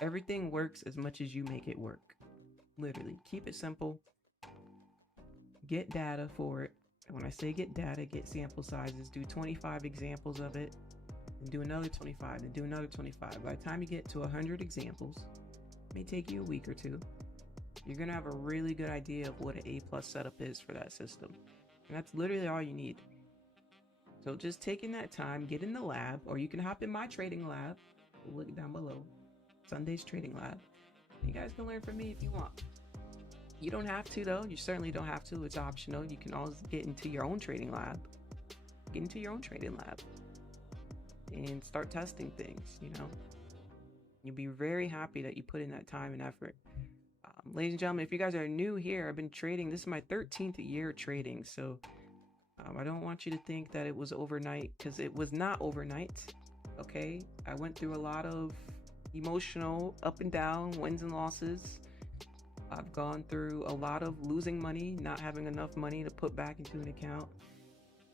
Everything works as much as you make it work. Literally, keep it simple. Get data for it. And when I say get data, get sample sizes. Do 25 examples of it. And do another 25, and do another 25. By the time you get to 100 examples, it may take you a week or two. You're going to have a really good idea of what an A+ setup is for that system. And that's literally all you need. So just taking that time, get in the lab, or you can hop in my trading lab. Look down below. Sunday's trading lab. You guys can learn from me if you want. You don't have to, though. You certainly don't have to. It's optional. You can always get into your own trading lab. Get into your own trading lab. And start testing things, you know. You'll be very happy that you put in that time and effort. Ladies and gentlemen, if you guys are new here, I've been trading. This is my 13th year trading, so I don't want you to think that it was overnight, because it was not overnight. Okay, I went through a lot of emotional up and down, wins and losses. I've gone through a lot of losing money, not having enough money to put back into an account.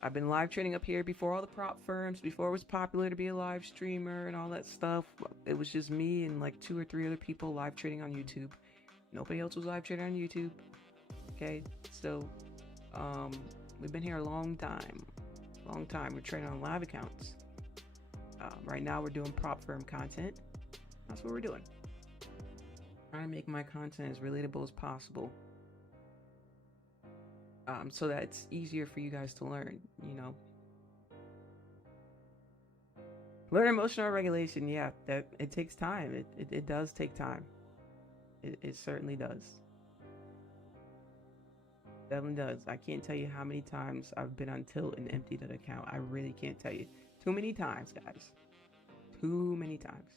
I've been live trading up here before all the prop firms, before it was popular to be a live streamer and all that stuff. It was just me and like 2 or 3 other people live trading on YouTube. Nobody else was live trading on YouTube. Okay, so we've been here a long time. We're trading on live accounts. Right now we're doing prop firm content. That's what we're doing. Trying to make my content as relatable as possible. So that it's easier for you guys to learn, you know. Learn emotional regulation, yeah, that it takes time. It does take time. It certainly does. Definitely does. I can't tell you how many times I've been on tilt and emptied an account. I really can't tell you. Too many times, guys. Too many times.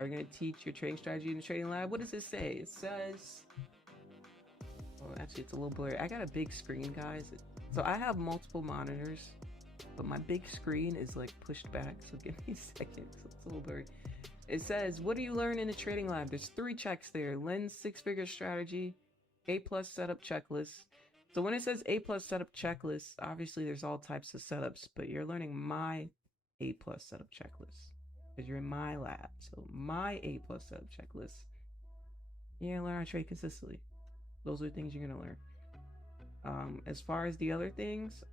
Are you going to teach your trading strategy in the trading lab? What does it say? It says... Oh, actually, it's a little blurry. I got a big screen, guys. So I have multiple monitors, but my big screen is like pushed back. So give me a second. So it's a little blurry. It says, what do you learn in the trading lab? There's 3 checks there. Lens 6-figure strategy, A+ setup checklist. So when it says A+ setup checklist, obviously there's all types of setups, but you're learning my A+ setup checklist because you're in my lab. So my A+ setup checklist. You're going to learn how to trade consistently. Those are the things you're going to learn. As far as the other things,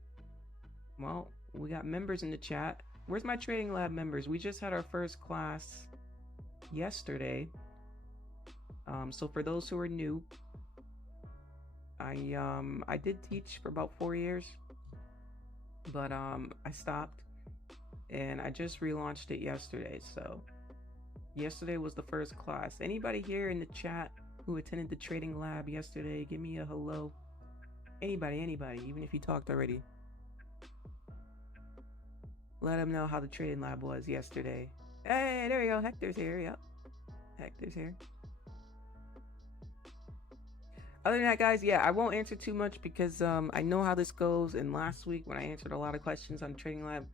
well, we got members in the chat. Where's my trading lab members? We just had our first class yesterday. So for those who are new, I did teach for about 4 years, but I stopped and I just relaunched it yesterday. So yesterday was the first class. Anybody here in the chat who attended the trading lab yesterday, give me a hello. Anybody, even if you talked already. Let them know how the trading lab was yesterday. Hey, there we go. Hector's here. Yep. Hector's here. Other than that, guys, yeah, I won't answer too much because I know how this goes. And last week when I answered a lot of questions on Trading Lab,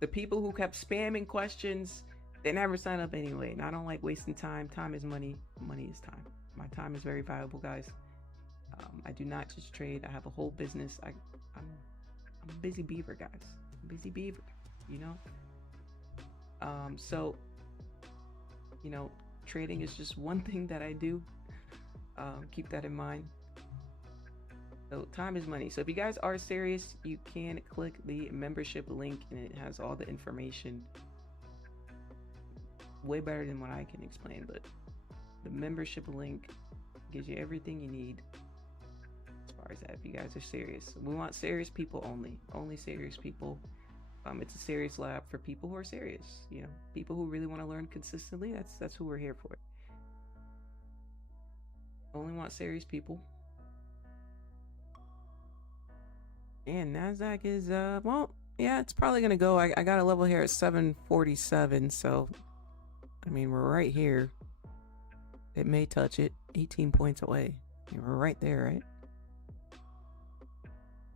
the people who kept spamming questions, they never sign up anyway. And I don't like wasting time. Time is money. Money is time. My time is very valuable, guys. I do not just trade. I have a whole business. I'm a busy beaver, guys. Busy beaver, you know? So, you know, trading is just one thing that I do. Keep that in mind. So time is money. So if you guys are serious, you can click the membership link and it has all the information. Way better than what I can explain, but the membership link gives you everything you need as far as that. If you guys are serious, we want serious people only serious people. It's a serious lab for people who are serious, you know, people who really want to learn consistently. That's who we're here for. Only want serious people. And Nasdaq is well, yeah, it's probably gonna go. I got a level here at 747, so I mean we're right here. It may touch it. 18 points away. We're right there, right?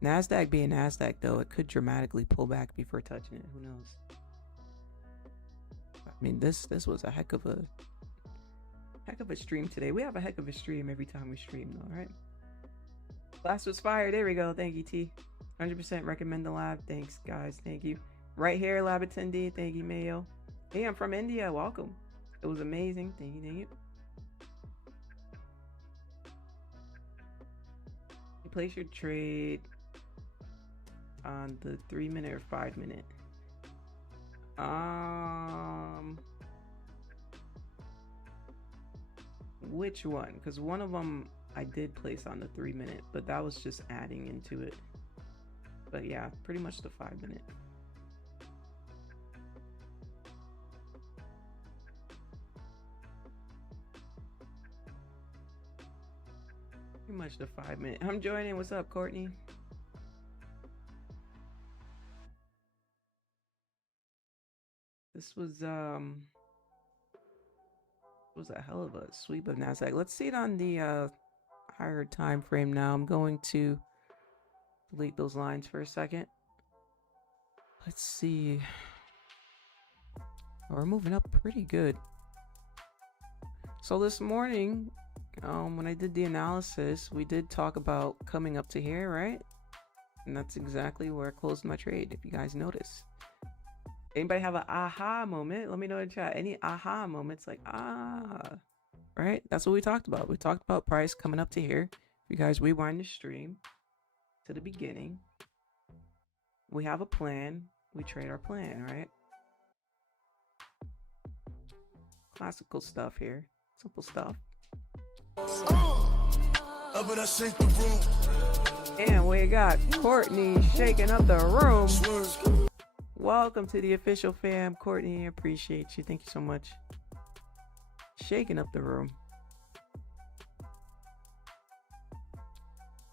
Nasdaq being Nasdaq, though, it could dramatically pull back before touching it. Who knows? I mean, this was a heck of a stream today. We have a heck of a stream every time we stream, though, right? Class was fire. There we go. Thank you, T. 100% recommend the lab. Thanks, guys. Thank you. Right here, lab attendee. Thank you, Mayo. Hey, I'm from India. Welcome. It was amazing. Thank you. Thank you. You place your trade on the 3-minute or 5-minute. Which one? Because one of them I did place on the 3-minute, but that was just adding into it. But yeah, pretty much the 5-minute. Pretty much the 5-minute. I'm joining. What's up, Courtney? This was a hell of a sweep of Nasdaq. Let's see it on the higher time frame now. I'm going to delete those lines for a second. Let's see. Oh, we're moving up pretty good. So this morning, when I did the analysis, we did talk about coming up to here, right? And that's exactly where I closed my trade, if you guys notice. Anybody have an aha moment? Let me know in chat. Any aha moments like, right? That's what we talked about. We talked about price coming up to here. If you guys rewind the stream to the beginning, we have a plan. We trade our plan, right? Classical stuff here. Simple stuff. And we got Courtney shaking up the room. Welcome to the official fam, Courtney. Appreciate you. Thank you so much. Shaking up the room.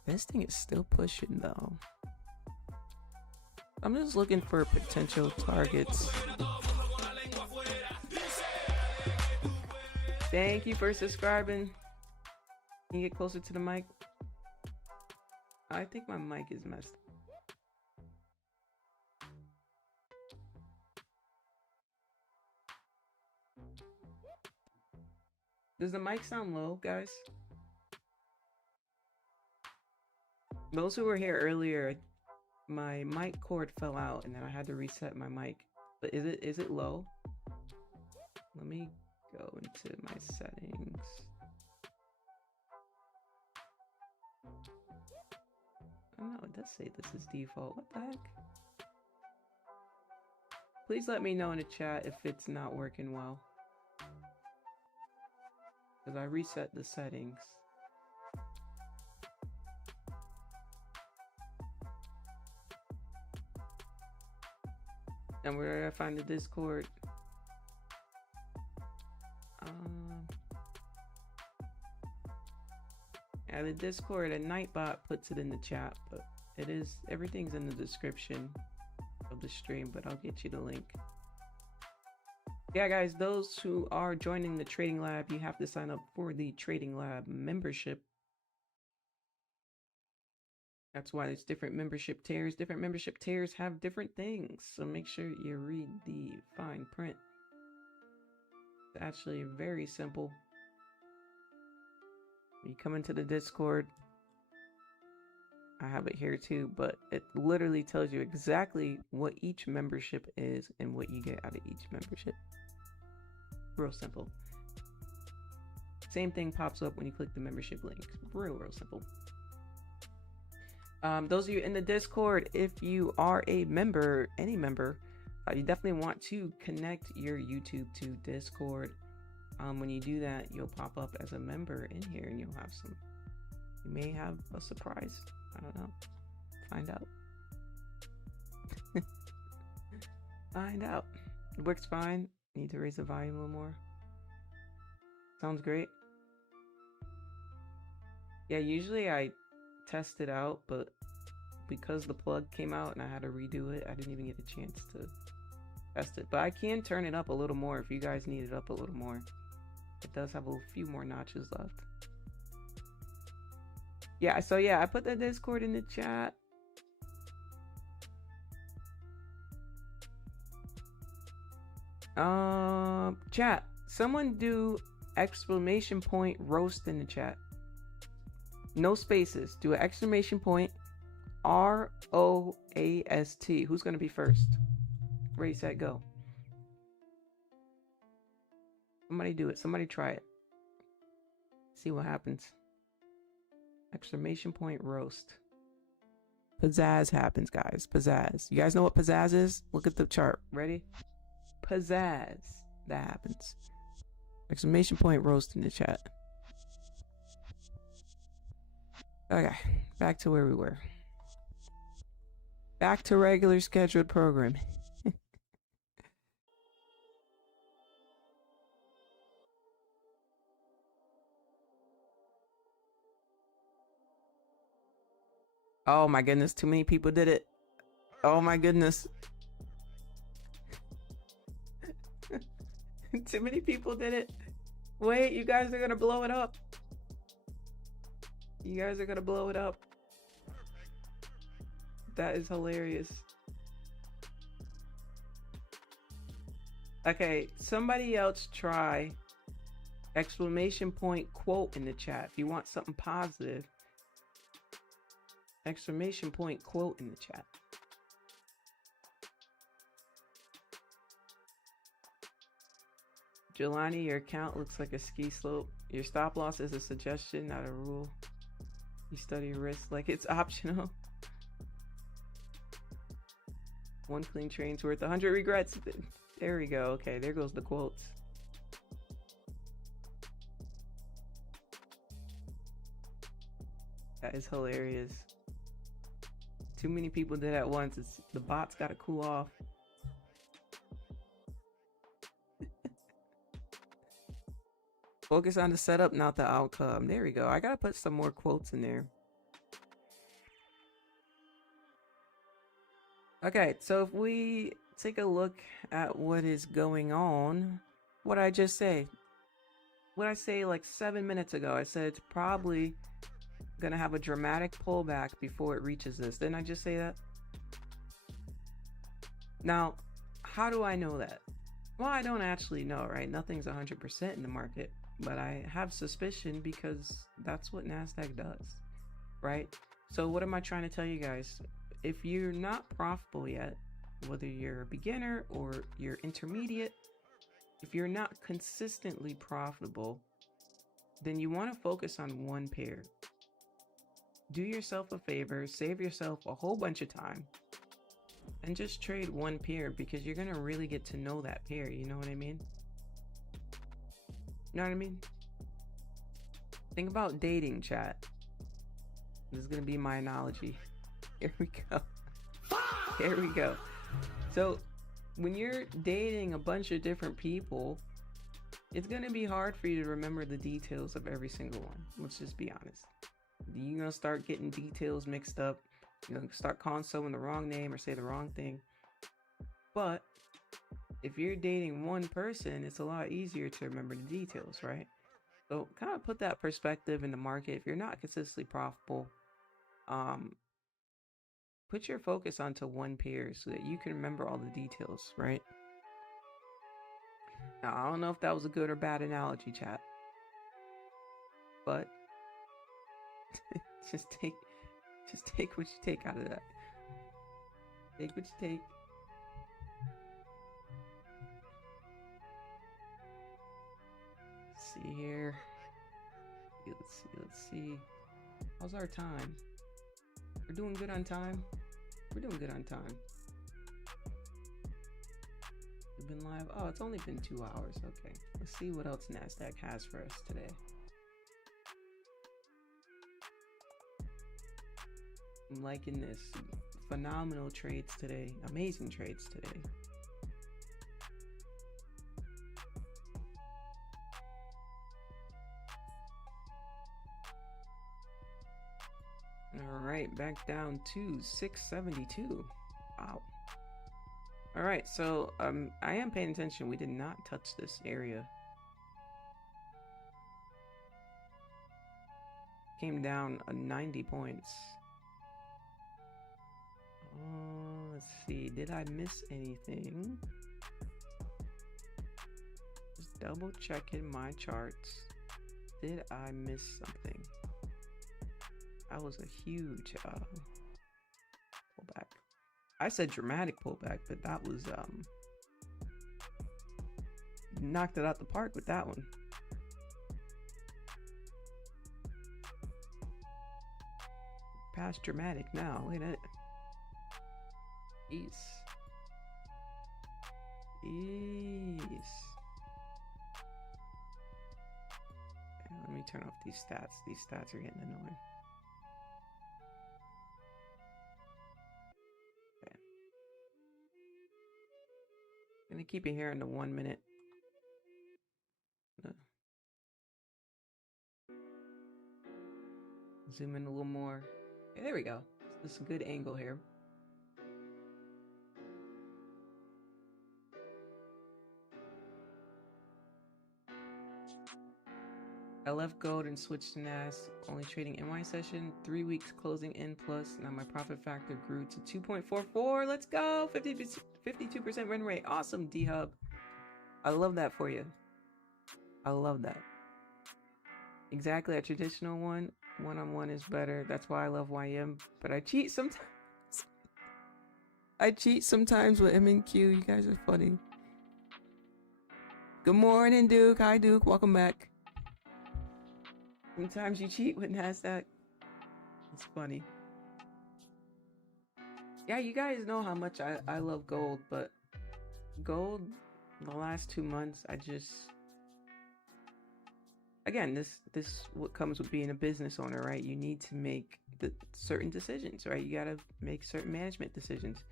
This thing is still pushing though. I'm just looking for potential targets. Thank you for subscribing. Can you get closer to the mic? I think my mic is messed. Does the mic sound low, guys? Those who were here earlier, my mic cord fell out and then I had to reset my mic. But is it low? Let me go into my settings. Oh no, it does say this is default. What the heck? Please let me know in the chat if it's not working well. Because I reset the settings. And where I find the Discord. Yeah, the Discord, a Nightbot puts it in the chat, but everything's in the description of the stream, but I'll get you the link. Yeah, guys, those who are joining the Trading Lab, you have to sign up for the Trading Lab membership. That's why there's different membership tiers. Different membership tiers have different things, so make sure you read the fine print. It's actually very simple. You come into the Discord. I have it here too, but it literally tells you exactly what each membership is and what you get out of each membership. Real simple. Same thing pops up when you click the membership link. Real simple. Those of you in the Discord, if you are a member, any member, you definitely want to connect your YouTube to Discord. When you do that, you'll pop up as a member in here, and you'll have some. You may have a surprise. I don't know. Find out. Find out. It works fine. Need to raise the volume a little more. Sounds great. Yeah, usually I test it out, but because the plug came out and I had to redo it, I didn't even get a chance to test it. But I can turn it up a little more if you guys need it up a little more. It does have a few more notches left. Yeah, so yeah, I put the Discord in the chat. Chat, someone do exclamation point roast in the chat. No spaces. Do an exclamation point ROAST. Who's gonna be first? Ready, set, go. Somebody do it. Somebody try it. See what happens. Exclamation point roast. Pizzazz happens, guys. Pizzazz. You guys know what pizzazz is? Look at the chart. Ready? Pizzazz. That happens. Exclamation point roast in the chat. Okay. Back to where we were. Back to regular scheduled program. Oh my goodness, too many people did it. Oh my goodness. Too many people did it. Wait, you guys are gonna blow it up. You guys are gonna blow it up. That is hilarious. Okay, somebody else try exclamation point quote in the chat. If you want something positive, exclamation point quote in the chat. Jelani, your account looks like a ski slope. Your stop loss is a suggestion, not a rule. You study risk like it's optional. One clean train's worth 100 regrets. There we go. Okay, there goes the quotes. That is hilarious. Too many people did at once. The bots gotta cool off. Focus on the setup, not the outcome. There we go. I gotta put some more quotes in there. Okay, so if we take a look at what is going on, what did I just say? What did I say like 7 minutes ago? I said it's probably gonna have a dramatic pullback before it reaches this. Didn't I just say that? Now, how do I know that? Well, I don't actually know, right? Nothing's 100% in the market, but I have suspicion because that's what Nasdaq does, right? So what am I trying to tell you guys? If you're not profitable yet, whether you're a beginner or you're intermediate, if you're not consistently profitable, then you want to focus on one pair. Do yourself a favor, save yourself a whole bunch of time, and just trade one pair because you're going to really get to know that pair. You know what I mean? You know what I mean? Think about dating, chat. This is going to be my analogy. Here we go. Here we go. So when you're dating a bunch of different people, it's going to be hard for you to remember the details of every single one. Let's just be honest. You're going to start getting details mixed up. You're going to start calling someone the wrong name or say the wrong thing. But if you're dating one person, it's a lot easier to remember the details, right? So kind of put that perspective in the market. If you're not consistently profitable, put your focus onto one pair so that you can remember all the details, right? Now, I don't know if that was a good or bad analogy, chat, but just take what you take out of that. Take what you take. Let's see here. Let's see. How's our time? We're doing good on time. We're doing good on time. We've been live. Oh, it's only been 2 hours. Okay. Let's see what else Nasdaq has for us today. I'm liking this. Phenomenal trades today. Amazing trades today. All right, back down to 672. Wow. All right, so I am paying attention. We did not touch this area. Came down 90 points. Let's see. Did I miss anything? Just double checking my charts. Did I miss something? That was a huge pullback. I said dramatic pullback, but that was knocked it out the park with that one. Past dramatic now. Wait a minute. Jeez. Let me turn off these stats. These stats are getting annoying. Okay. I'm gonna keep it here in the 1 minute. Zoom in a little more. Okay, there we go. This is a good angle here. I left gold and switched to NAS, only trading NY session, 3 weeks closing in plus. Now my profit factor grew to 2.44. Let's go. 52% win rate. Awesome, D-Hub. I love that for you. I love that. Exactly, a traditional one-on-one is better. That's why I love YM, but I cheat sometimes. I cheat sometimes with MNQ. You guys are funny. Good morning, Duke. Hi, Duke. Welcome back. Sometimes you cheat with Nasdaq. It's funny. Yeah, you guys know how much I love gold, but gold, the last 2 months, I just... Again, this what comes with being a business owner, right? You need to make certain decisions, right? You gotta make certain management decisions.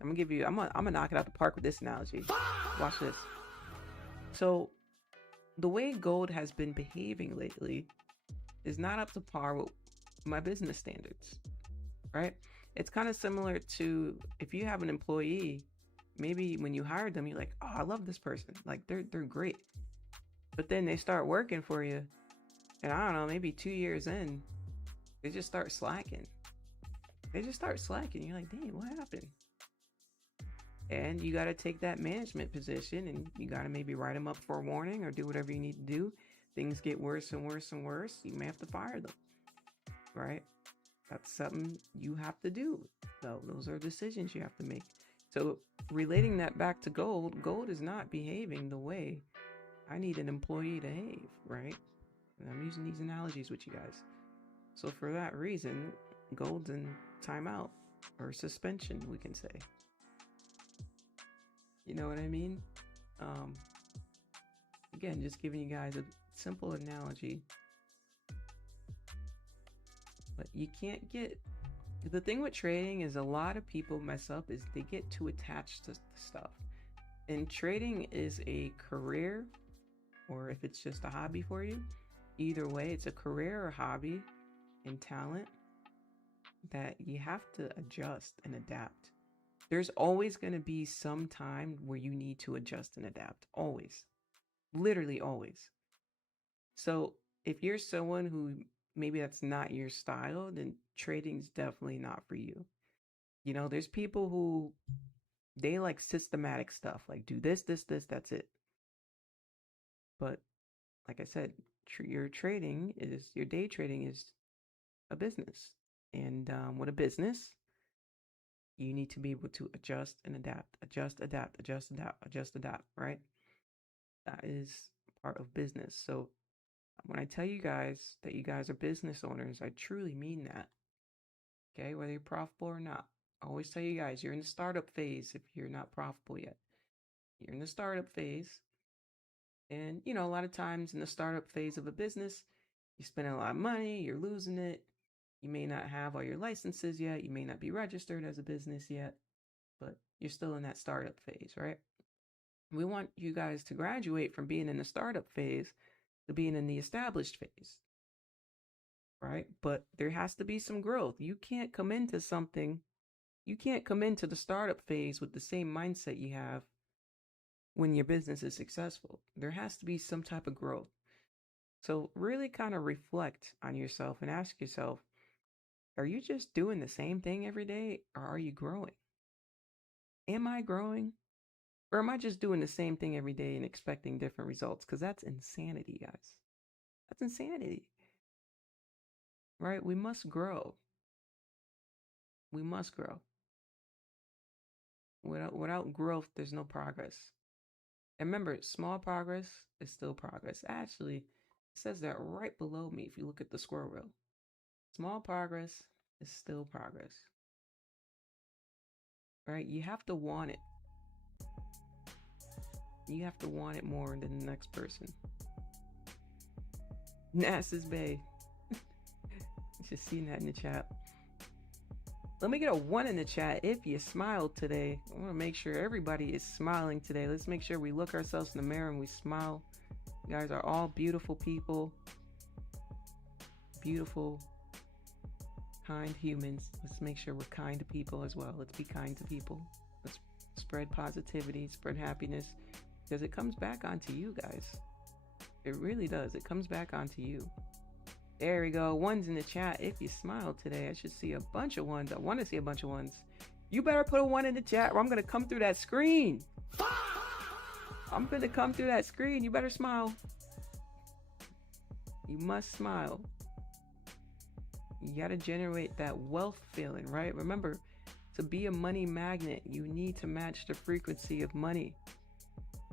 I'm gonna knock it out the park with this analogy. Watch this. So the way gold has been behaving lately is not up to par with my business standards, right? It's kind of similar to if you have an employee, maybe when you hired them, you're like, oh, I love this person. Like they're great. But then they start working for you, and I don't know, maybe 2 years in, they just start slacking. You're like, dang, what happened? And you got to take that management position, and you got to maybe write them up for a warning or do whatever you need to do. Things get worse and worse and worse. You may have to fire them, right? That's something you have to do. So those are decisions you have to make. So relating that back to gold is not behaving the way I need an employee to behave, right? And I'm using these analogies with you guys. So for that reason, gold's in timeout or suspension, we can say. You know what I mean? Again, just giving you guys a simple analogy. But you can't get... The thing with trading is a lot of people mess up is they get too attached to stuff. And trading is a career, or if it's just a hobby for you, either way, it's a career or hobby and talent that you have to adjust and adapt. There's always going to be some time where you need to adjust and adapt. Always. Literally always. So if you're someone who maybe that's not your style, then trading's definitely not for you. You know, there's people who they like systematic stuff, like do this, that's it. But like I said, your day trading is a business. And with a business, you need to be able to adjust and adapt, right? That is part of business. So When I tell you guys that you guys are business owners, I truly mean that. Okay, whether you're profitable or not. I always tell you guys, you're in the startup phase if you're not profitable yet. You're in the startup phase. And, you know, a lot of times in the startup phase of a business, you're spending a lot of money, you're losing it. You may not have all your licenses yet. You may not be registered as a business yet, but you're still in that startup phase, right? We want you guys to graduate from being in the startup phase to being in the established phase, right? But there has to be some growth. You can't come into the startup phase with the same mindset you have when your business is successful. There has to be some type of growth. So really kind of reflect on yourself and ask yourself, are you just doing the same thing every day, or are you growing? Am I growing? Or am I just doing the same thing every day and expecting different results? Because that's insanity, guys. That's insanity. Right? We must grow. We must grow. Without growth, there's no progress. And remember, small progress is still progress. Actually, it says that right below me if you look at the squirrel wheel. Small progress is still progress. Right? You have to want it. You have to want it more than the next person. Nass's Bay. Just seen that in the chat. Let me get a 1 in the chat if you smiled today. I want to make sure everybody is smiling today. Let's make sure we look ourselves in the mirror and we smile. You guys are all beautiful people. Beautiful, kind humans. Let's make sure we're kind to people as well. Let's be kind to people. Let's spread positivity, spread happiness, because it comes back onto you guys. It really does. It comes back onto you. There we go. 1's in the chat. If you smiled today, I should see a bunch of 1s. I want to see a bunch of 1s. You better put a 1 in the chat or I'm going to come through that screen. I'm going to come through that screen. You better smile. You must smile. You got to generate that wealth feeling, right? Remember, to be a money magnet, you need to match the frequency of money.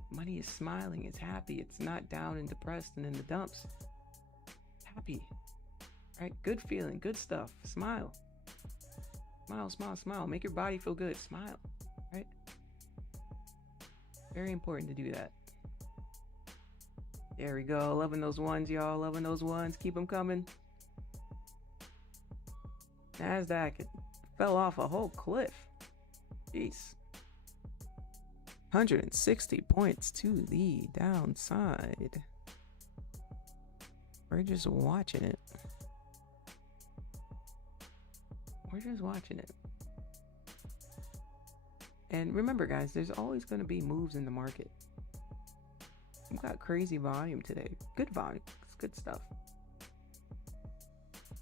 Money is smiling. It's happy. It's not down and depressed and in the dumps. Happy, right? Good feeling, good stuff. Smile. Smile, smile, smile. Make your body feel good. Smile, right? Very important to do that. There we go. Loving those 1s, y'all. Loving those 1s. Keep them coming. Nasdaq, it fell off a whole cliff. Jeez. 160 points to the downside. We're just watching it. We're just watching it. And remember, guys, there's always going to be moves in the market. We've got crazy volume today. Good volume. It's good stuff.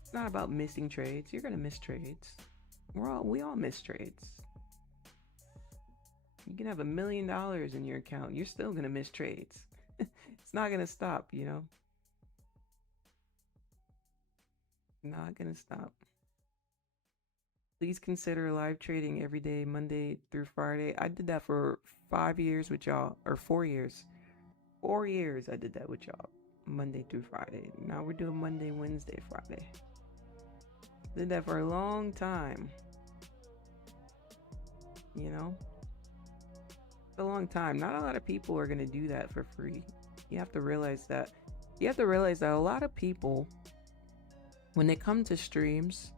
It's not about missing trades. You're going to miss trades. We all miss trades. You can have $1 million in your account. You're still going to miss trades. It's not going to stop, you know? Not gonna stop. Please consider live trading every day, Monday through Friday. I did that for 5 years with y'all, or 4 years. 4 years I did that with y'all, Monday through Friday. Now we're doing Monday, Wednesday, Friday. Did that for a long time. You know? It's a long time. Not a lot of people are gonna do that for free. You have to realize that. You have to realize that a lot of people, when they come to streams,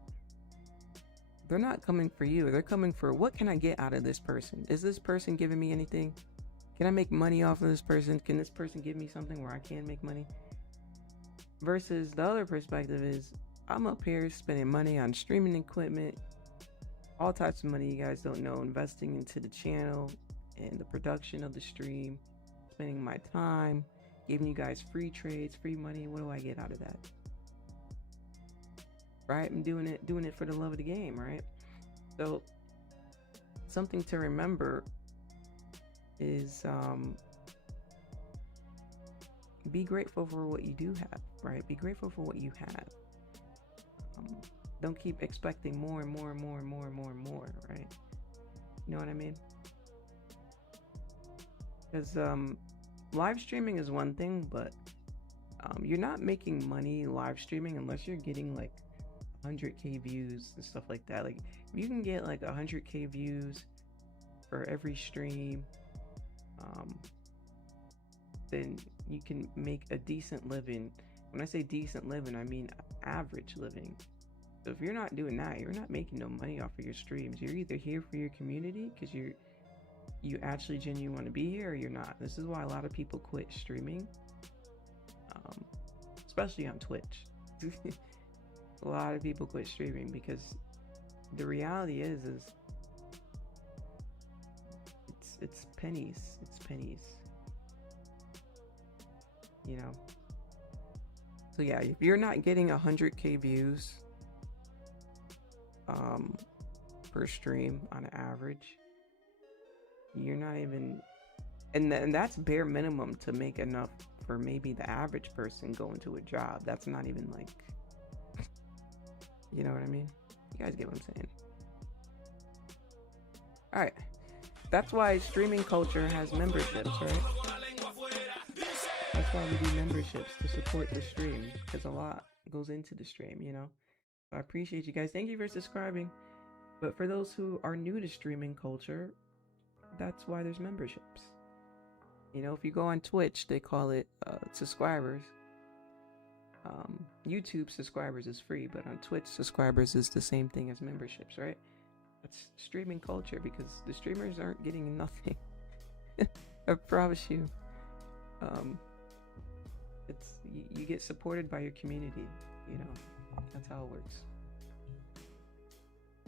they're not coming for you. They're coming for, what can I get out of this person? Is this person giving me anything? Can I make money off of this person? Can this person give me something where I can make money? Versus the other perspective is, I'm up here spending money on streaming equipment, all types of money you guys don't know, investing into the channel and the production of the stream, spending my time, giving you guys free trades, free money. What do I get out of that? Right? I'm doing it for the love of the game, right? So something to remember is be grateful for what you do have, right? Be grateful for what you have. Don't keep expecting more and more and more and more and more and more, right? You know what I mean? Because live streaming is one thing, but you're not making money live streaming unless you're getting like 100k views and stuff like that. Like if you can get like 100k views for every stream, then you can make a decent living. When I say decent living, I mean average living. So if you're not doing that, you're not making no money off of your streams. You're either here for your community because you actually genuinely want to be here, or you're not. This is why a lot of people quit streaming, especially on Twitch. A lot of people quit streaming because the reality is it's pennies. It's pennies. You know. So yeah, if you're not getting 100k views per stream on average, you're not even, and that's bare minimum to make enough for maybe the average person going to a job. That's not even like, you know what I mean? You guys get what I'm saying? All right, that's why streaming culture has memberships, right? That's why we do memberships, to support the stream, because a lot goes into the stream, you know. So I appreciate you guys. Thank you for subscribing. But for those who are new to streaming culture, that's why there's memberships. You know, if you go on Twitch, they call it subscribers. YouTube subscribers is free, but on Twitch, subscribers is the same thing as memberships, right? That's streaming culture, because the streamers aren't getting nothing. I promise you. It's you get supported by your community, you know. That's how it works.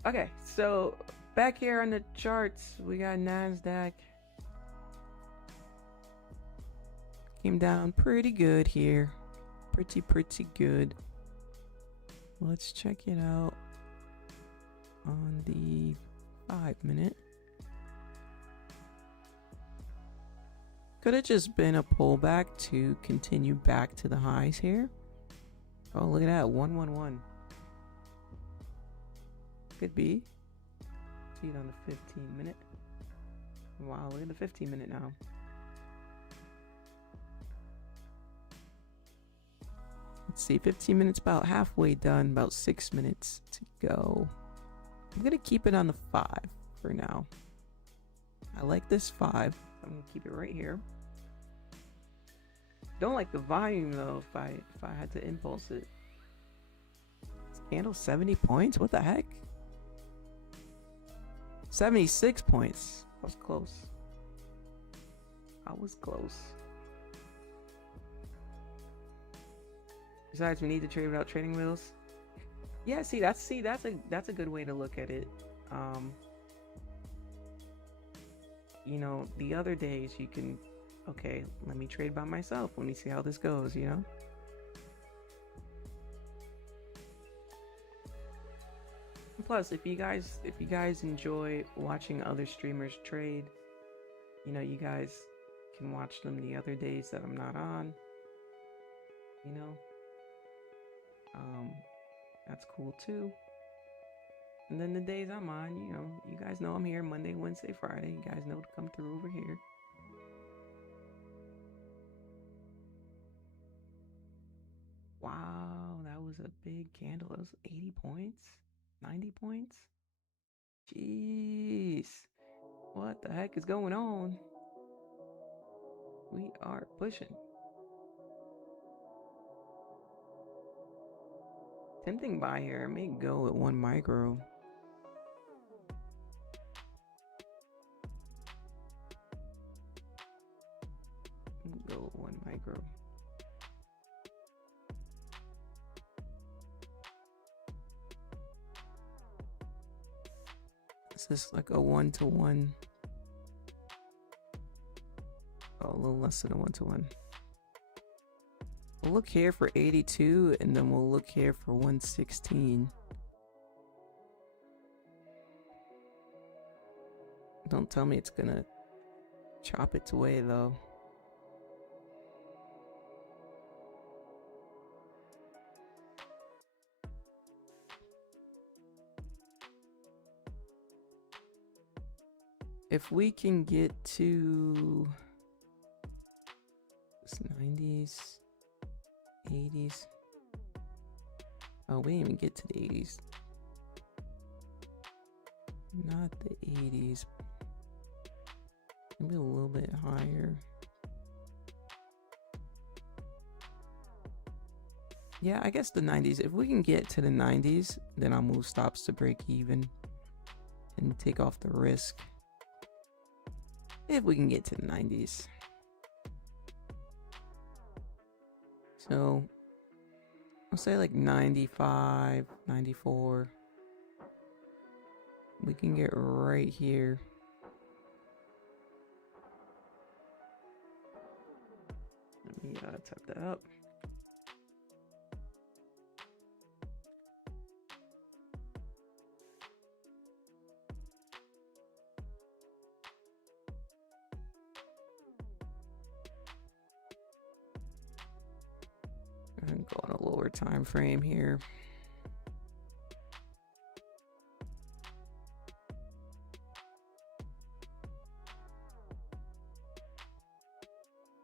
Okay, so back here on the charts, we got Nasdaq. Came down pretty good here. Pretty good. Let's check it out on the 5-minute. Could have just been a pullback to continue back to the highs here. Oh, look at that, 111. Could be. See it on the 15-minute. Wow, look at the 15-minute now. Let's see, 15 minutes about halfway done, about 6 minutes to go. I'm gonna keep it on the 5 for now. I like this 5. I'm gonna keep it right here. Don't like the volume though. If I had to impulse it. This candle 70 points. What the heck? 76 points. I was close. I was close. Besides, we need to trade without trading wheels. Yeah, that's a good way to look at it. You know, the other days you can, okay, let me trade by myself. Let me see how this goes, you know? Plus, if you guys enjoy watching other streamers trade, you know, you guys can watch them the other days that I'm not on. You know? That's cool too. And then the days I'm on, you know, you guys know I'm here Monday, Wednesday, Friday. You guys know to come through over here. Wow, that was a big candle. That was 80 points, 90 points. Jeez, what the heck is going on? We are pushing. Tempting buy here. I may go at 1 micro. Go at 1 micro. Is this like a 1-to-1? Oh, a little less than a 1-to-1. We'll look here for 82, and then we'll look here for 116. Don't tell me it's gonna chop its way though. If we can get to this 90s, 80s. Oh, we didn't even get to the 80s. Not the 80s. Maybe a little bit higher. Yeah, I guess the 90s. If we can get to the 90s, then I'll move stops to break even and take off the risk. If we can get to the 90s. So I'll say like 95, 94. We can get right here. Let me type that up. And go on a lower time frame here.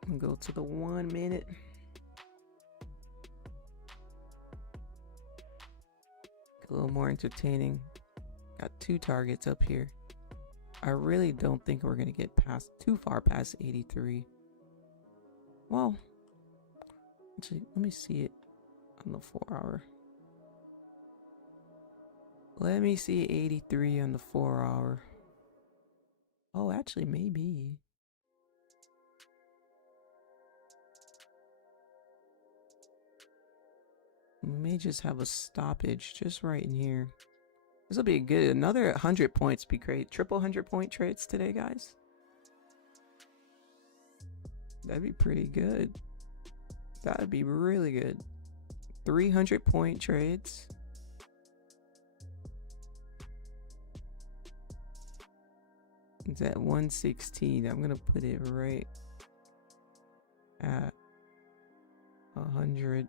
And go to the 1 minute. A little more entertaining. Got 2 targets up here. I really don't think we're gonna get too far past 83. Well, actually, let me see it on the 4 hour. Let me see 83 on the 4 hour. Oh, actually, maybe. We may just have a stoppage just right in here. This will be good. Another 100 points be great. Triple 100-point trades today, guys. That'd be pretty good. That'd be really good. 300-point trades. It's at 116. I'm gonna put it right at 100.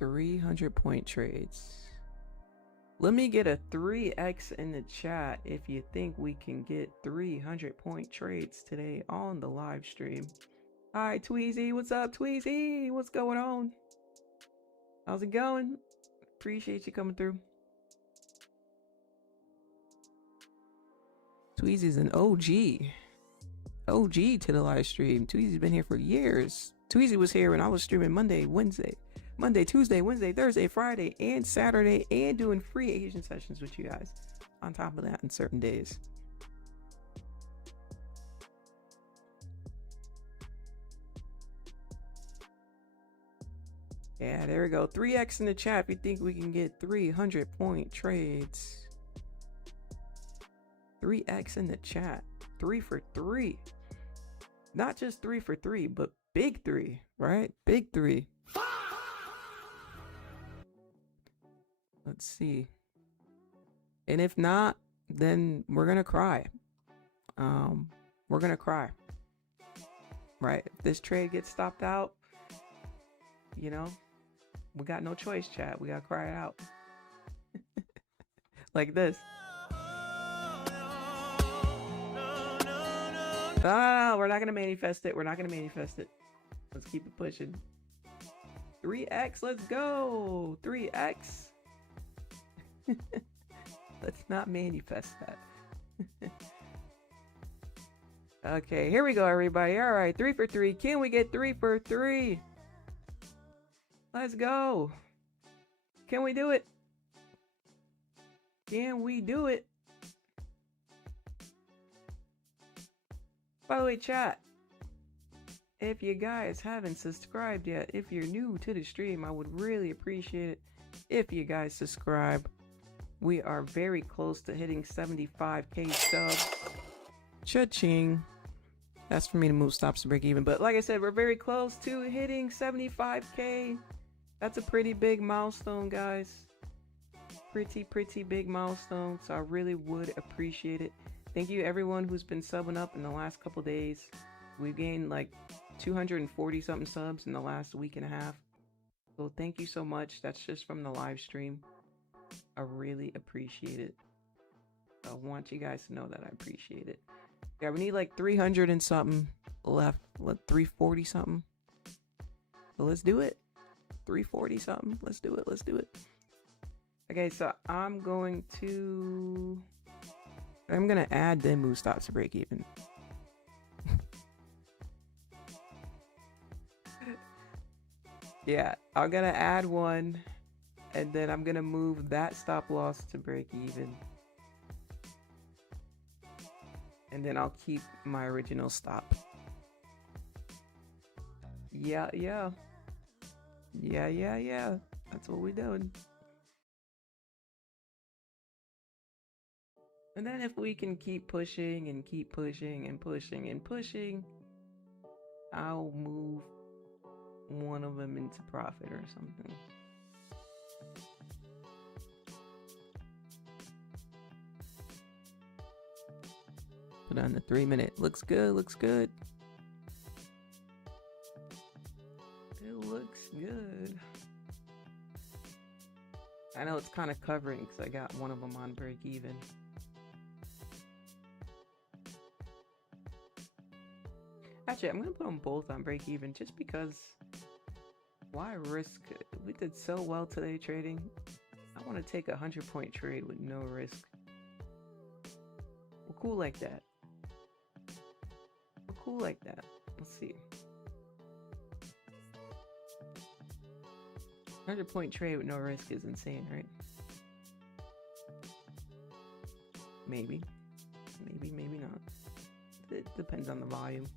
$300-point trades. Let me get a 3x in the chat if you think we can get 300-point trades today on the live stream. Hi, Tweezy. What's up, Tweezy? What's going on? How's it going? Appreciate you coming through. Tweezy's an OG. OG to the live stream. Tweezy's been here for years. Tweezy was here when I was streaming Monday, Tuesday, Wednesday, Thursday, Friday, and Saturday, and doing free Asian sessions with you guys. On top of that, on certain days. Yeah, there we go. 3x in the chat if you think we can get 300-point trades. 3x in the chat. 3 for 3. Not just 3 for 3, but big 3, right? Big 3. Let's see. And if not, then we're gonna cry. We're gonna cry. Right? If this trade gets stopped out, you know, we got no choice, chat. We gotta cry it out. Like this. No, we're not gonna manifest it. We're not gonna manifest it. Let's keep it pushing. 3x, let's go. 3x. Let's not manifest that. Okay, here we go, everybody. All right, 3 for 3. Can we get 3 for 3? Let's go. Can we do it? Can we do it? By the way, chat, if you guys haven't subscribed yet, if you're new to the stream, I would really appreciate it if you guys subscribe. We are very close to hitting 75k subs. Cha-ching. That's for me to move stops to break even. But like I said, we're very close to hitting 75k. That's a pretty big milestone, guys. Pretty big milestone. So I really would appreciate it. Thank you everyone who's been subbing up in the last couple days. We've gained like 240 something subs in the last week and a half. So thank you so much. That's just from the live stream. I really appreciate it. I want you guys to know that I appreciate it. Yeah, we need like 300 and something left. What, 340 something? So let's do it. 340 something. Let's do it. Let's do it. Okay, so I'm going to add then move stops to break even. Yeah, I'm gonna add one, and then I'm gonna move that stop loss to break even. And then I'll keep my original stop. Yeah. That's what we're doing. And then if we can keep pushing and keep pushing and pushing and pushing, I'll move one of them into profit or something. Put on the 3 minute. Looks good, looks good. It looks good. I know it's kind of covering because I got one of them on break even. Actually, I'm gonna put them both on break even just because why risk? We did so well today trading. I want to take a 100-point trade with no risk. We're cool like that. We're cool like that. Let's see. 100-point trade with no risk is insane, right? Maybe. Maybe not. It depends on the volume.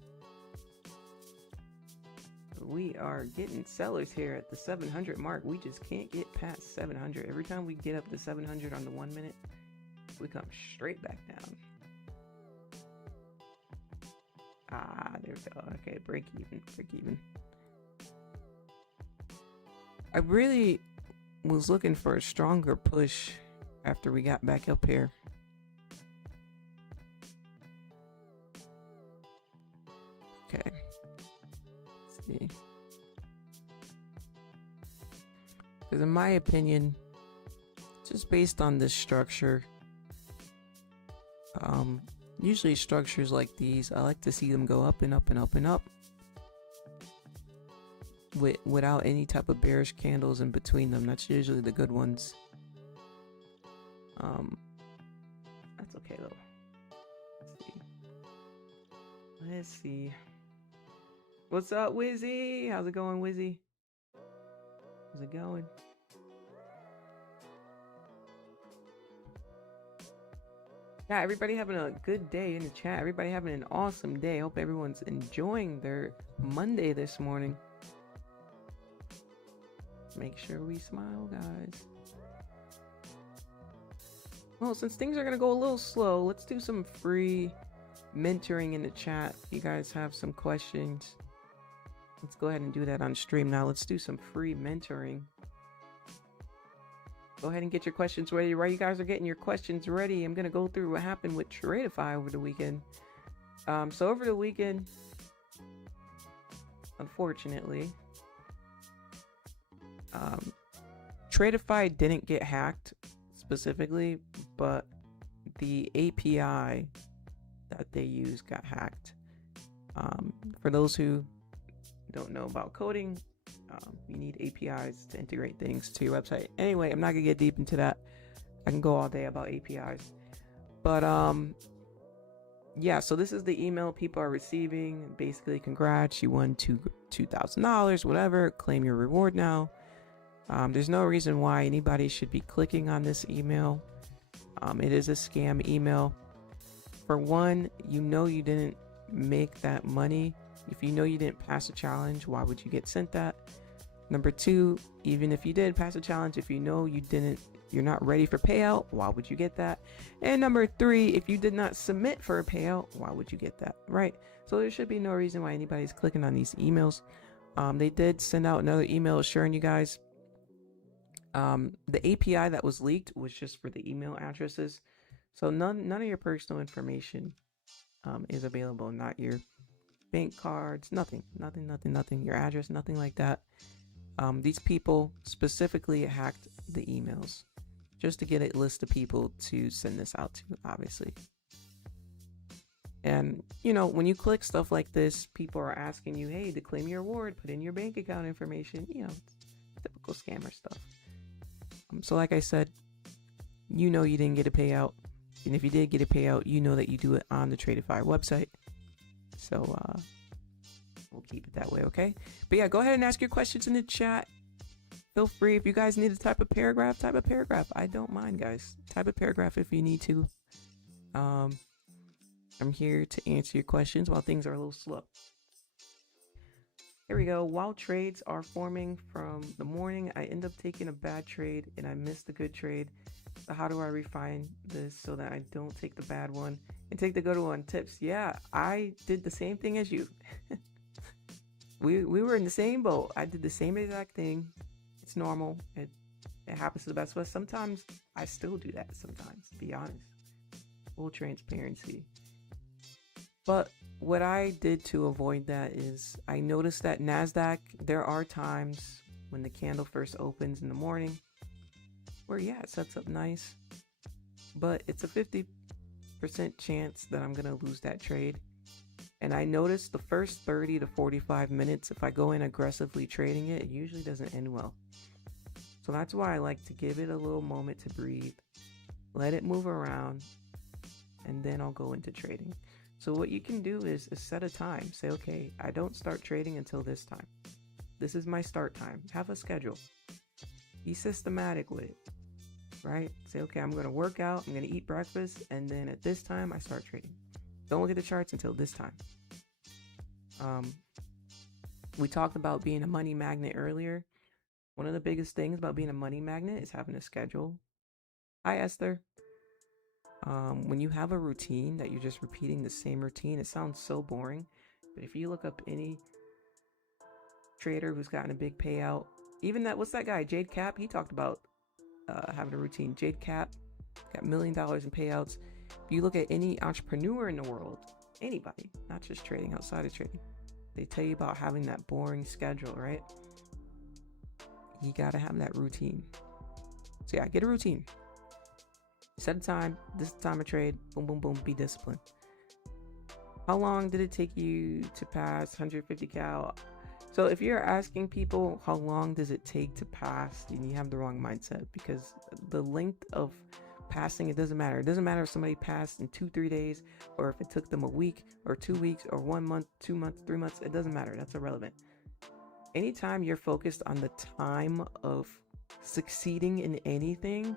We are getting sellers here at the 700 mark. We just can't get past 700. Every time we get up to 700 on the 1 minute, we come straight back down. Ah, there we go. Okay, break even. I really was looking for a stronger push after we got back up here. Okay. See, because in my opinion, just based on this structure, usually structures like these, I like to see them go up and up and up and up without any type of bearish candles in between them. That's usually the good ones. That's okay though. Let's see. What's up, Wizzy? How's it going, Wizzy? How's it going? Yeah, everybody having a good day in the chat. Everybody having an awesome day. Hope everyone's enjoying their Monday this morning. Make sure we smile, guys. Well, since things are going to go a little slow, let's do some free mentoring in the chat. If you guys have some questions, let's go ahead and do that on stream now. Let's do some free mentoring. Go ahead and get your questions ready. While you guys are getting your questions ready, I'm going to go through what happened with Tradify over the weekend. So over the weekend, unfortunately, Tradify didn't get hacked specifically, but the API that they use got hacked. For those who don't know about coding, you need APIs to integrate things to your website. Anyway, I'm not gonna get deep into that. I can go all day about APIs, but yeah. So this is the email people are receiving. Basically, congrats, you won $2,000, whatever. Claim your reward now. There's no reason why anybody should be clicking on this email. It is a scam email. For one, you know you didn't make that money. If you know you didn't pass a challenge, why would you get sent that? Number two, even if you did pass a challenge, if you know you're not ready for payout, why would you get that? And number three, if you did not submit for a payout, why would you get that, right? So there should be no reason why anybody's clicking on these emails. They did send out another email assuring you guys. The API that was leaked was just for the email addresses. So none of your personal information is available, not your bank cards, nothing, your address, nothing like that. These people specifically hacked the emails just to get a list of people to send this out to, obviously. And, you know, when you click stuff like this, people are asking you, hey, to claim your reward, put in your bank account information, you know, typical scammer stuff. So like I said, you know you didn't get a payout. And if you did get a payout, you know that you do it on the Tradify website. So we'll keep it that way, okay? But yeah, go ahead and ask your questions in the chat. Feel free. If you guys need to type a paragraph, type a paragraph. I don't mind, guys. Type a paragraph if you need to. I'm here to answer your questions while things are a little slow. Here we go. While trades are forming from the morning, I end up taking a bad trade and I missed the good trade. So how do I refine this so that I don't take the bad one and take the good one? Tips. Yeah, I did the same thing as you. we were in the same boat. I did the same exact thing. It's normal. It happens to the best of us. Sometimes I still do that sometimes, to be honest. Full transparency. But what I did to avoid that is I noticed that Nasdaq, there are times when the candle first opens in the morning where, yeah, it sets up nice, but it's a 50% chance that I'm going to lose that trade. And I noticed the first 30 to 45 minutes, if I go in aggressively trading it, it usually doesn't end well. So that's why I like to give it a little moment to breathe, let it move around, and then I'll go into trading. So what you can do is set a time. Say, okay, I don't start trading until this time. This is my start time. Have a schedule. Be systematic with it, right? Say, okay, I'm going to work out. I'm going to eat breakfast. And then at this time, I start trading. Don't look at the charts until this time. We talked about being a money magnet earlier. One of the biggest things about being a money magnet is having a schedule. Hi, Esther. When you have a routine that you're just repeating the same routine, it sounds so boring. But if you look up any trader who's gotten a big payout, even that, what's that guy, Jade Cap? He talked about having a routine. Jade Cap got $1 million in payouts. If you look at any entrepreneur in the world, anybody, not just trading, outside of trading, they tell you about having that boring schedule, right? You gotta have that routine. So yeah, get a routine. Set a time. This is the time of trade. Boom, boom, boom. Be disciplined. How long did it take you to pass 150 cal? So if you're asking people how long does it take to pass, you have the wrong mindset, because the length of passing, it doesn't matter. It doesn't matter if somebody passed in 2-3 days, or if it took them a week or 2 weeks or 1 month, 2 months, 3 months. It doesn't matter. That's irrelevant. Anytime you're focused on the time of succeeding in anything,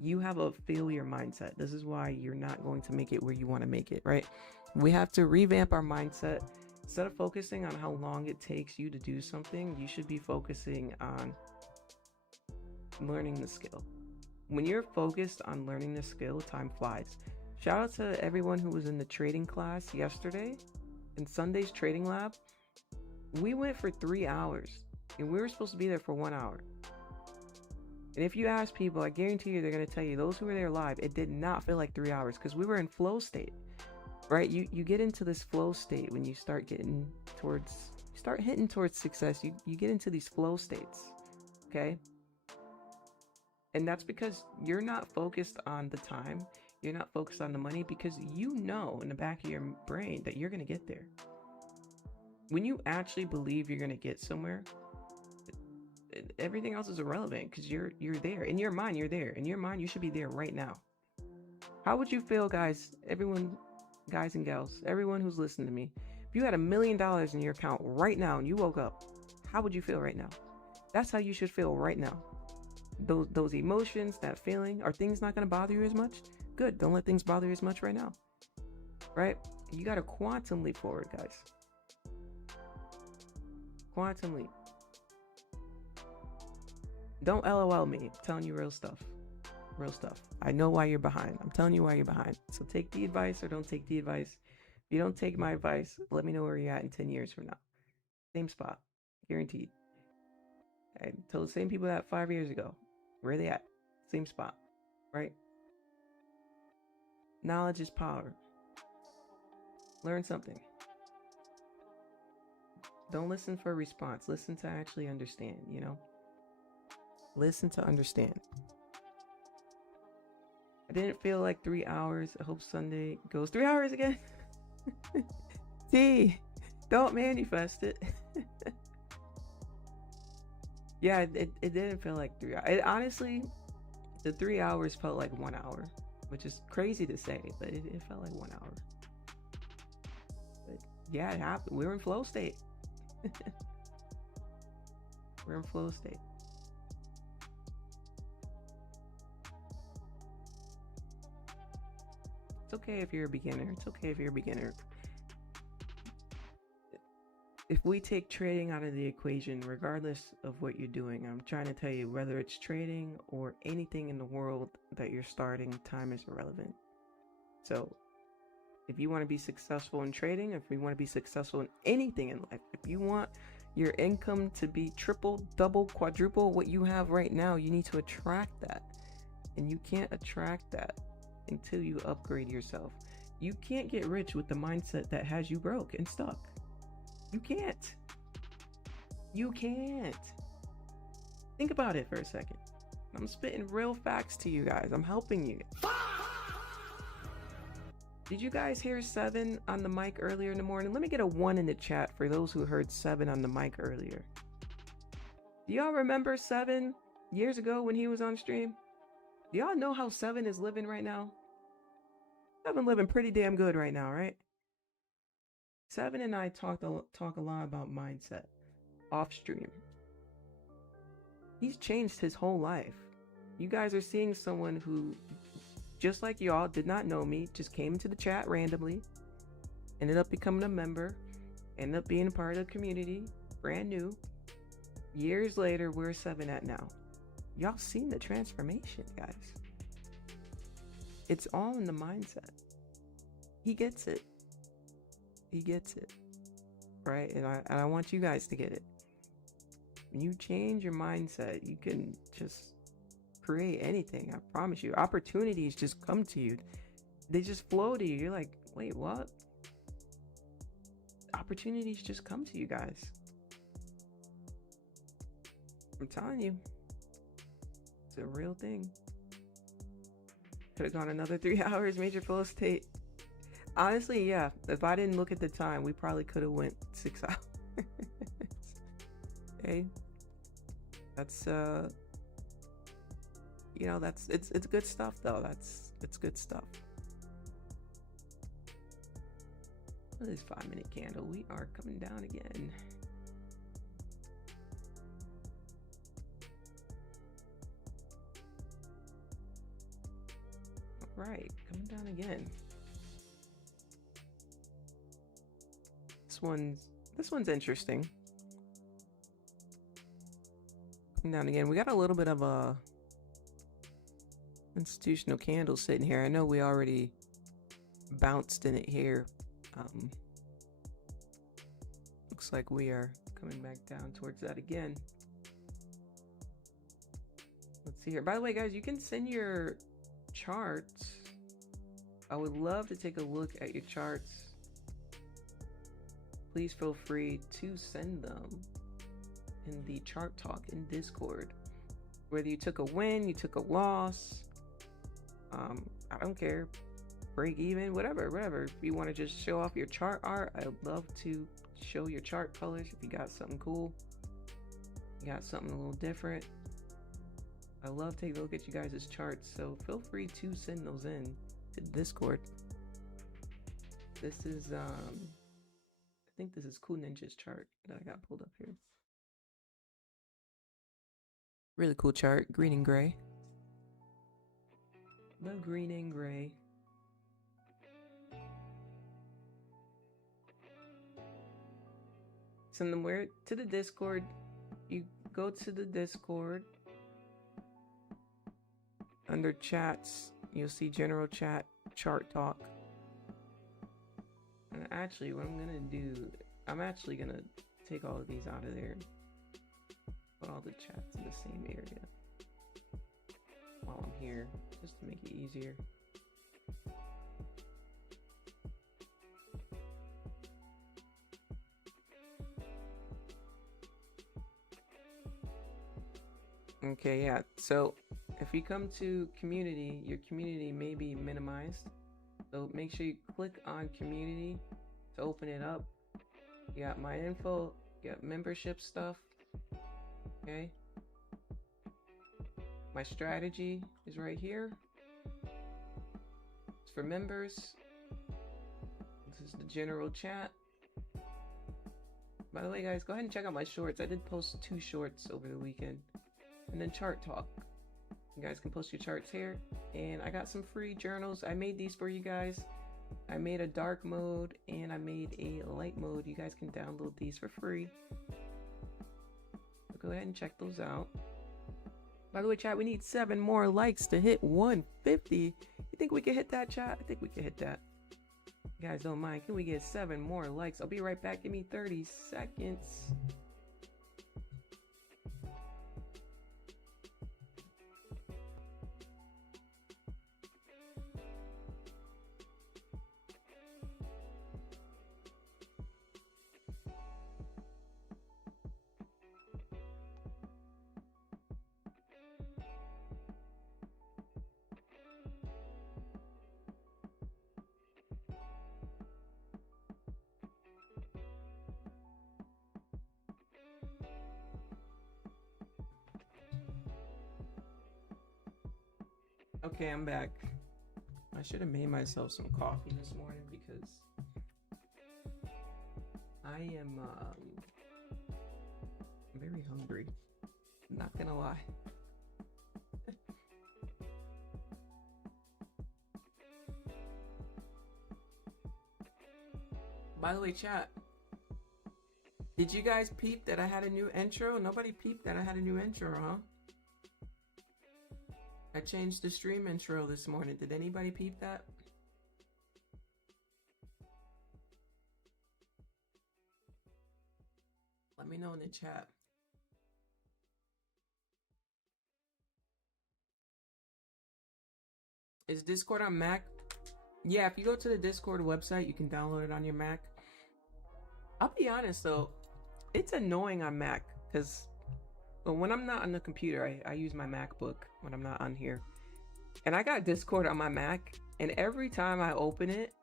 you have a failure mindset. This is why you're not going to make it where you want to make it, right? We have to revamp our mindset. Instead of focusing on how long it takes you to do something, you should be focusing on learning the skill. When you're focused on learning the skill, time flies. Shout out to everyone who was in the trading class yesterday in Sunday's trading lab. We went for 3 hours and we were supposed to be there for 1 hour. And if you ask people, I guarantee you they're going to tell you, those who were there live, it did not feel like 3 hours because we were in flow state, right? You get into this flow state when you start getting towards, start hitting towards success. You get into these flow states, okay? And that's because you're not focused on the time. You're not focused on the money, because you know in the back of your brain that you're going to get there. When you actually believe you're going to get somewhere, everything else is irrelevant, because you're there. In your mind, you're there. In your mind, you should be there right now. How would you feel, guys, everyone, guys and gals, everyone who's listening to me, if you had $1 million in your account right now and you woke up, how would you feel right now? That's how you should feel right now. Those emotions, that feeling, are things not going to bother you as much? Good. Don't let things bother you as much right now, right? You got to quantum leap forward, guys. Quantum leap. Don't LOL me. I'm telling you real stuff. Real stuff. I know why you're behind. I'm telling you why you're behind. So take the advice or don't take the advice. If you don't take my advice, let me know where you're at in 10 years from now. Same spot. Guaranteed. I told the same people that 5 years ago. Where are they at? Same spot. Right? Knowledge is power. Learn something. Don't listen for a response. Listen to actually understand, you know? Listen to understand. I didn't feel like 3 hours. I hope Sunday goes 3 hours again. T, don't manifest it. Yeah, it didn't feel like 3 hours. It, honestly, the 3 hours felt like 1 hour, which is crazy to say, but it felt like 1 hour. But yeah, it happened. We were in flow state. We're in flow state. It's okay if you're a beginner. It's okay if you're a beginner. If we take trading out of the equation, regardless of what you're doing, I'm trying to tell you, whether it's trading or anything in the world that you're starting, time is irrelevant. So if you want to be successful in trading, if you want to be successful in anything in life, if you want your income to be triple, double, quadruple what you have right now, you need to attract that. And you can't attract that until you upgrade yourself. You can't get rich with the mindset that has you broke and stuck. You can't. You can't. Think about it for a second. I'm spitting real facts to you guys. I'm helping you. Did you guys hear 7 on the mic earlier in the morning? Let me get a 1 in the chat for those who heard 7 on the mic earlier. Do y'all remember 7 years ago when he was on stream? Do y'all know how 7 is living right now? 7 living pretty damn good right now, right? 7 and I talk a lot about mindset off stream. He's changed his whole life. You guys are seeing someone who, just like y'all, did not know me, just came into the chat randomly, ended up becoming a member, ended up being a part of the community, brand new. Years later, where's 7 at now? Y'all seen the transformation, guys. It's all in the mindset. He gets it. He gets it, right? And I want you guys to get it. When you change your mindset, you can just create anything. I promise you. Opportunities just come to you. They just flow to you. You're like, wait, what? Opportunities just come to you guys. I'm telling you. It's a real thing. Could have gone another 3 hours, major flow state. Honestly, yeah. If I didn't look at the time, we probably could have went 6 hours. Okay. That's you know, it's good stuff though. It's good stuff. Look at this 5-minute candle. We are coming down again. All right, coming down again. This one's interesting. Coming down again. We got a little bit of a institutional candle sitting here. I know we already bounced in it here. Looks like we are coming back down towards that again. Let's see here. By the way, guys, you can send your charts. I would love to take a look at your charts. Please feel free to send them in the chart talk in Discord. Whether you took a win, you took a loss, I don't care. Break even, whatever. If you want to just show off your chart art, I'd love to show your chart colors. If you got something cool, you got something a little different, I love taking a look at you guys' charts. So feel free to send those in to Discord. This is I think this is Cool Ninja's chart that I got pulled up here. Really cool chart, green and gray. The green and gray. Send them where? To the Discord. You go to the Discord. Under chats, you'll see general chat, chart talk. And actually, what I'm gonna do, I'm actually gonna take all of these out of there. Put all the chats in the same area while I'm here, just to make it easier. Okay, yeah. So if you come to community, your community may be minimized. So make sure you click on community to open it up. You got my info, you got membership stuff. Okay. My strategy is right here. It's for members. This is the general chat. By the way, guys, go ahead and check out my shorts. I did post 2 shorts over the weekend. And then chart talk. You guys can post your charts here. And I got some free journals. I made these for you guys. I made a dark mode and I made a light mode. You guys can download these for free. So go ahead and check those out. By the way, chat, we need 7 more likes to hit 150. You think we can hit that, chat? I think we can hit that. You guys don't mind. Can we get 7 more likes? I'll be right back. Give me 30 seconds. Okay, I'm back. I should have made myself some coffee this morning because I am very hungry. Not gonna lie. By the way, chat, did you guys peep that I had a new intro? Nobody peeped that I had a new intro, huh? I changed the stream intro this morning. Did anybody peep that? Let me know in the chat. Is Discord on Mac? Yeah, if you go to the Discord website, you can download it on your Mac. I'll be honest though, it's annoying on Mac because when I'm not on the computer, I use my MacBook when I'm not on here. And I got Discord on my Mac, and every time I open it,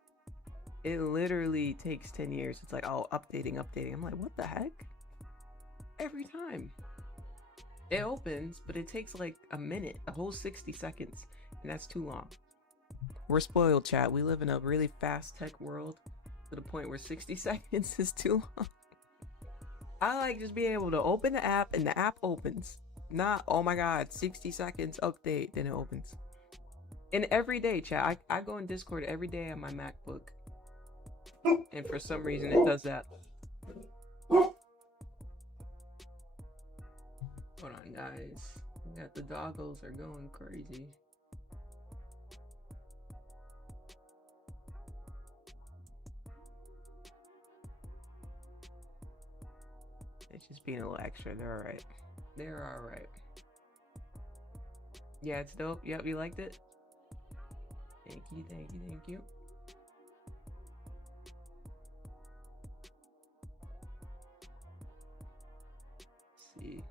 it literally takes 10 years. It's like, oh, updating. I'm like, what the heck? Every time. It opens, but it takes like a minute, a whole 60 seconds, and that's too long. We're spoiled, chat. We live in a really fast tech world to the point where 60 seconds is too long. I like just being able to open the app and the app opens. Not, oh my god, 60 seconds update, then it opens. And every day, chat, I go in Discord every day on my MacBook. And for some reason it does that. Hold on, guys. The doggos are going crazy. It's just being a little extra. They're alright. They're alright. Yeah, it's dope. Yep, you liked it? Thank you, thank you, thank you. Let's see.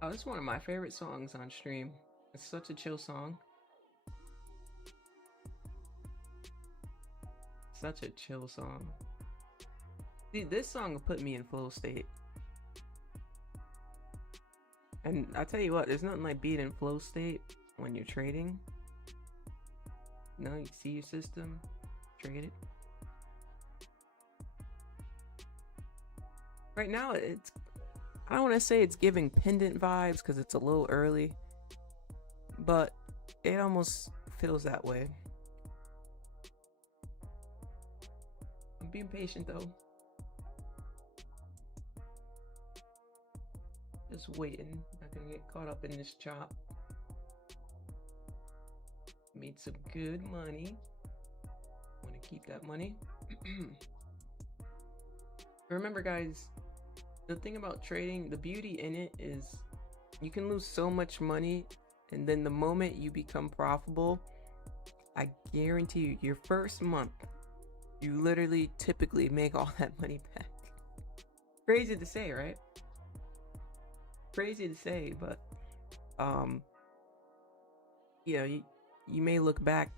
Oh, this is one of my favorite songs on stream. It's such a chill song. Such a chill song. See, this song will put me in flow state. And I tell you what, there's nothing like being in flow state when you're trading. You know, you see your system, trade it. Right now, it's, I don't want to say it's giving pendant vibes because it's a little early, but it almost feels that way. I'm being patient though. Just waiting. Not gonna get caught up in this chop. Made some good money. Want to keep that money. Remember, guys, the thing about trading, the beauty in it is you can lose so much money, and then the moment you become profitable, I guarantee you, your first month, you literally typically make all that money back. Crazy to say, right? Crazy to say, but you know, you may look back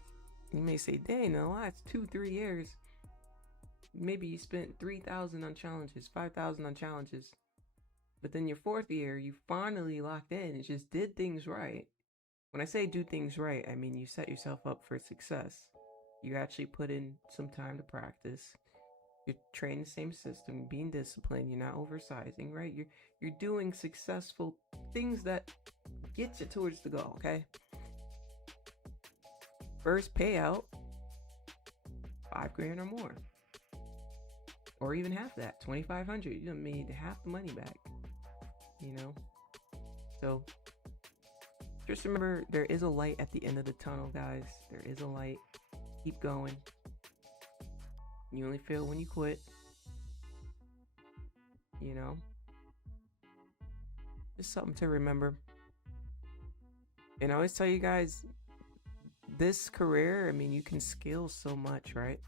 You may say, dang, in the last 2-3 years, maybe you spent 3,000 on challenges, 5,000 on challenges. But then your 4th year, you finally locked in and just did things right. When I say do things right, I mean you set yourself up for success. You actually put in some time to practice. You're training the same system, being disciplined. You're not oversizing, right? You're doing successful things that get you towards the goal, okay? First payout, $5,000 or more. Or even half that, $2,500. You done made half the money back, you know? So just remember, there is a light at the end of the tunnel, guys. There is a light. Keep going. You only fail when you quit. You know? Just something to remember. And I always tell you guys, this career, I mean, you can scale so much, right?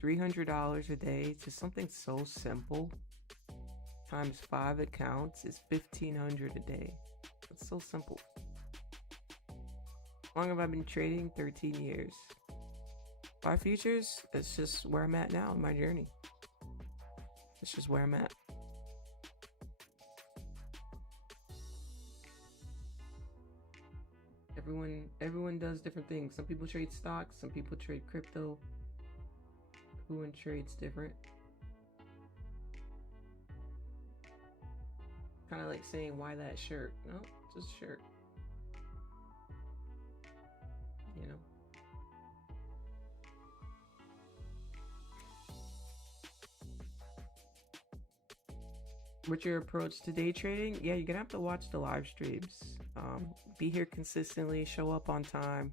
$300 a day to something so simple times 5 accounts is $1,500 a day. It's so simple. How long have I been trading? 13 years. Buy futures, it's just where I'm at now in my journey. It's just where I'm at. Everyone does different things. Some people trade stocks, some people trade crypto. Everyone trades different. Kind of like saying, why that shirt? No, just a shirt. You know. What's your approach to day trading? Yeah, you're gonna have to watch the live streams. Be here consistently, show up on time.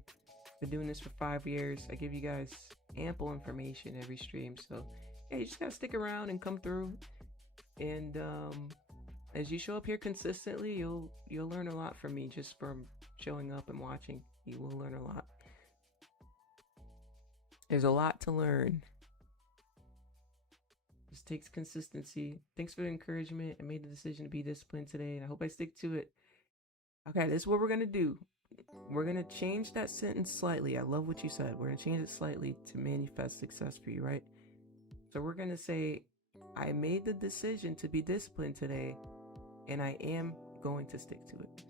Been doing this for 5 years. I give you guys ample information every stream, so yeah, you just gotta stick around and come through. And as you show up here consistently, you'll learn a lot from me just from showing up and watching. You will learn a lot. There's a lot to learn. Just takes consistency. Thanks for the encouragement. I made the decision to be disciplined today, and I hope I stick to it. Okay, this is what we're gonna do. We're gonna change that sentence slightly. I love what you said. We're gonna change it slightly to manifest success for you, right? So we're gonna say, I made the decision to be disciplined today, and I am going to stick to it.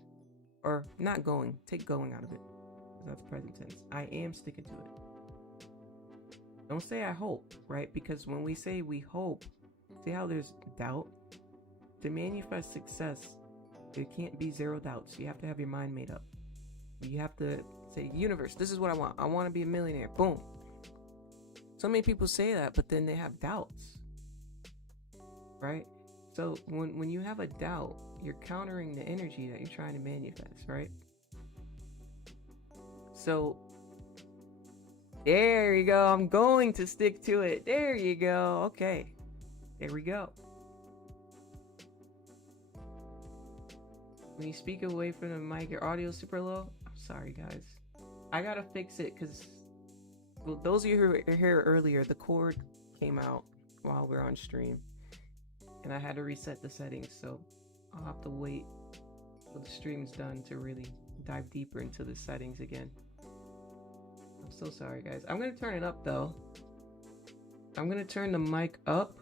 Or not going, take going out of it, because that's present tense. I am sticking to it. Don't say I hope, right? Because when we say we hope, see how there's doubt? To manifest success, there can't be zero doubts. You have to have your mind made up. You have to say, universe, this is what I want. I want to be a millionaire. Boom. So many people say that, but then they have doubts, right? So when you have a doubt, you're countering the energy that you're trying to manifest, right? So there you go. I'm going to stick to it. There you go. Okay. There we go. When you speak away from the mic, your audio is super low. I'm sorry, guys. I gotta fix it because, well, those of you who were here earlier, the cord came out while we're on stream, and I had to reset the settings. So I'll have to wait till the stream's done to really dive deeper into the settings again. I'm so sorry, guys. I'm gonna turn it up though. I'm gonna turn the mic up.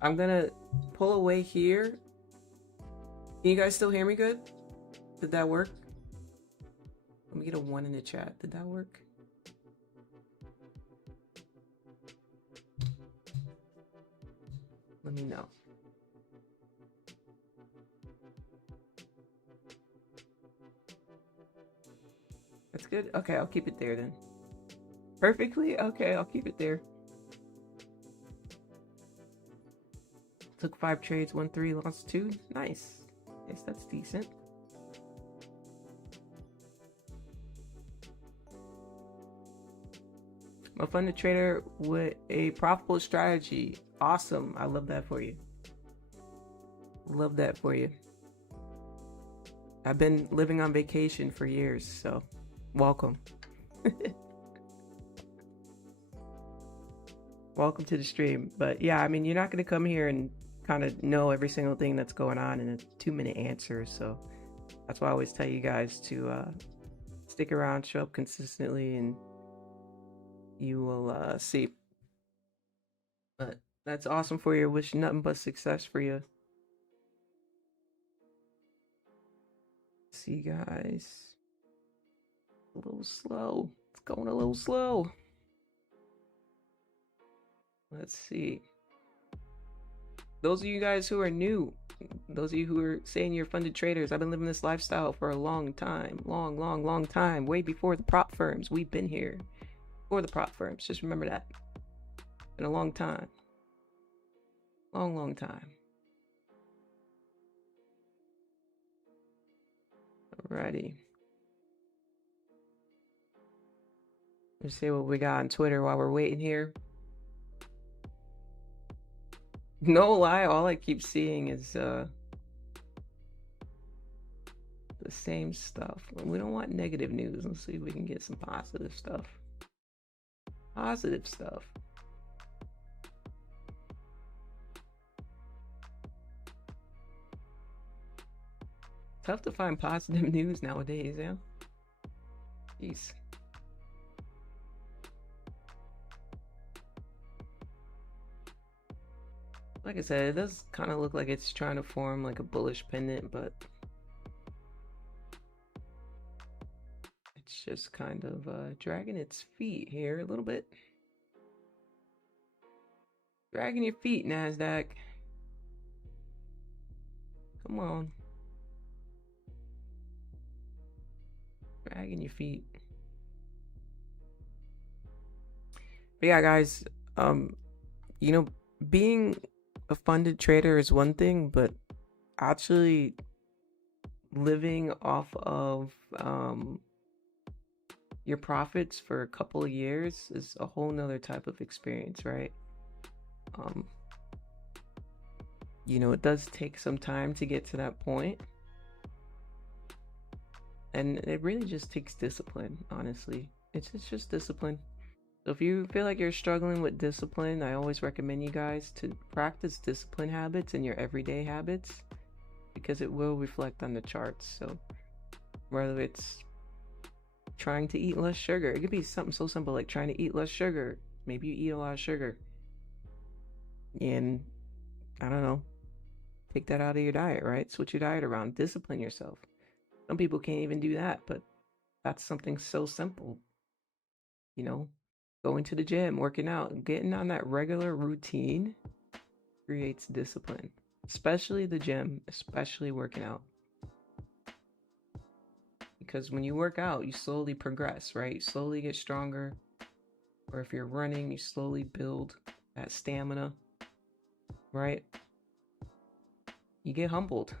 I'm gonna pull away here. Can you guys still hear me good? Did that work? Let me get a 1 in the chat. Did that work? Let me know. That's good? Okay, I'll keep it there then. Perfectly? Okay, I'll keep it there. Took 5 trades, won 3, lost 2. Nice. Yes, that's decent. I'm a fun trader with a profitable strategy. Awesome. I love that for you. Love that for you. I've been living on vacation for years, so welcome. Welcome to the stream. But yeah, I mean, you're not going to come here and kind of know every single thing that's going on in a 2-minute answer. So that's why I always tell you guys to stick around, show up consistently, and you will see. But that's awesome for you. Wish nothing but success for you. See, guys, a little slow. It's going a little slow. Let's see. Those of you guys who are new, those of you who are saying you're funded traders, I've been living this lifestyle for a long time. Long time. Way before the prop firms. We've been here. Before the prop firms. Just remember that. Been a long time. Long time. Alrighty. Let's see what we got on Twitter while we're waiting here. No lie, all I keep seeing is the same stuff. We don't want negative news. Let's see if we can get some positive stuff. Positive stuff. Tough to find positive news nowadays, yeah? Jeez. Like I said, it does kind of look like it's trying to form like a bullish pendant, but it's just kind of dragging its feet here a little bit. Dragging your feet, Nasdaq. Come on. Dragging your feet. But yeah, guys, you know, being a funded trader is one thing, but actually living off of your profits for a couple of years is a whole nother type of experience, right? You know, it does take some time to get to that point, and it really just takes discipline, honestly. It's just discipline. So if you feel like you're struggling with discipline, I always recommend you guys to practice discipline habits in your everyday habits, because it will reflect on the charts. So whether it's trying to eat less sugar, it could be something so simple like trying to eat less sugar. Maybe you eat a lot of sugar, and I don't know, take that out of your diet, right? Switch your diet around, discipline yourself. Some people can't even do that, but that's something so simple. You know, going to the gym, working out, getting on that regular routine creates discipline, especially the gym, especially working out. Because when you work out, you slowly progress, right? You slowly get stronger. Or if you're running, you slowly build that stamina, right? You get humbled.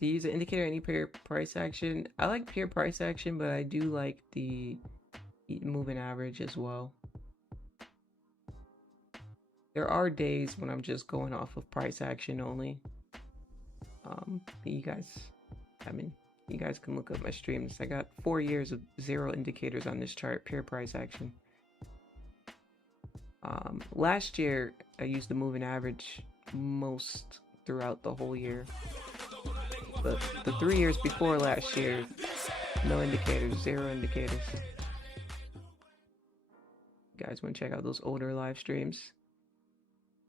Do you use an indicator any peer price action? I like peer price action, but I do like the moving average as well. There are days when I'm just going off of price action only. You guys can look up my streams. I got 4 years of 0 indicators on this chart, pure price action. Last year I used the moving average most throughout the whole year. But the 3 years before last year, no indicators, 0 indicators. You guys want to check out those older live streams?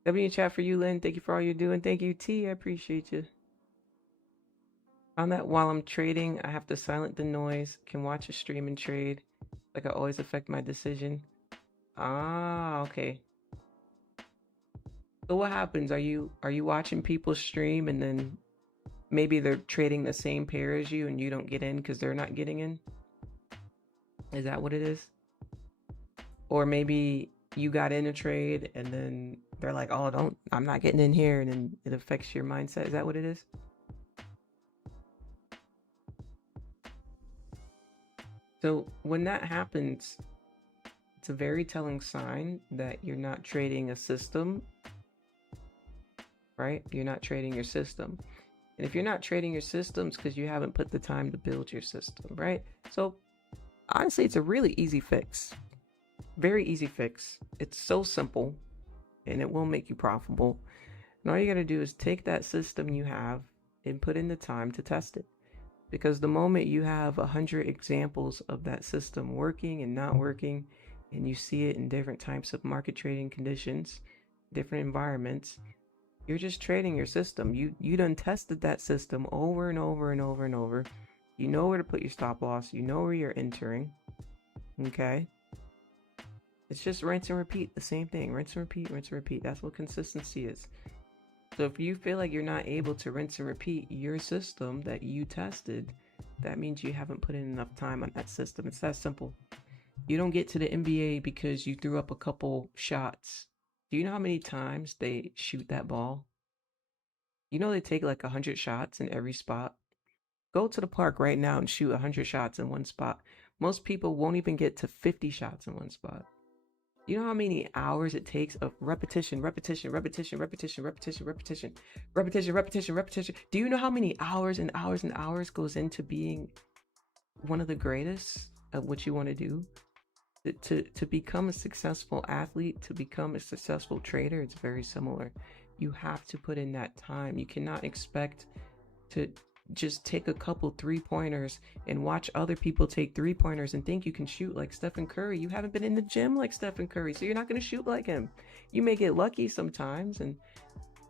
W in chat for you, Lynn. Thank you for all you're doing. Thank you, T. I appreciate you. On that, while I'm trading, I have to silence the noise. Can watch a stream and trade. Like I always affect my decision. Ah, okay. So what happens? Are you watching people stream and then maybe they're trading the same pair as you and you don't get in because they're not getting in? Is that what it is? Or maybe you got in a trade and then they're like, oh, I'm not getting in here, and then it affects your mindset. Is that what it is? So when that happens, it's a very telling sign that you're not trading a system, right? You're not trading your system. And if you're not trading your systems, because you haven't put the time to build your system, right? So honestly, it's a really easy fix. Very easy fix. It's so simple, and it will make you profitable. And all you got to do is take that system you have and put in the time to test it. Because the moment you have 100 examples of that system working and not working, and you see it in different types of market trading conditions, different environments, you're just trading your system. You done tested that system over and over and over and over. You know where to put your stop loss. You know where you're entering. Okay? It's just rinse and repeat. The same thing. Rinse and repeat, rinse and repeat. That's what consistency is. So if you feel like you're not able to rinse and repeat your system that you tested, that means you haven't put in enough time on that system. It's that simple. You don't get to the NBA because you threw up a couple shots. Do you know how many times they shoot that ball? You know they take like 100 shots in every spot? Go to the park right now and shoot 100 shots in one spot. Most people won't even get to 50 shots in one spot. You know how many hours it takes of repetition? Do you know how many hours and hours and hours goes into being one of the greatest at what you want to do? To become a successful athlete, to become a successful trader, it's very similar. You have to put in that time. You cannot expect to just take a couple 3-pointers and watch other people take 3-pointers and think you can shoot like Stephen Curry. You haven't been in the gym like Stephen Curry, so you're not going to shoot like him. You may get lucky sometimes, and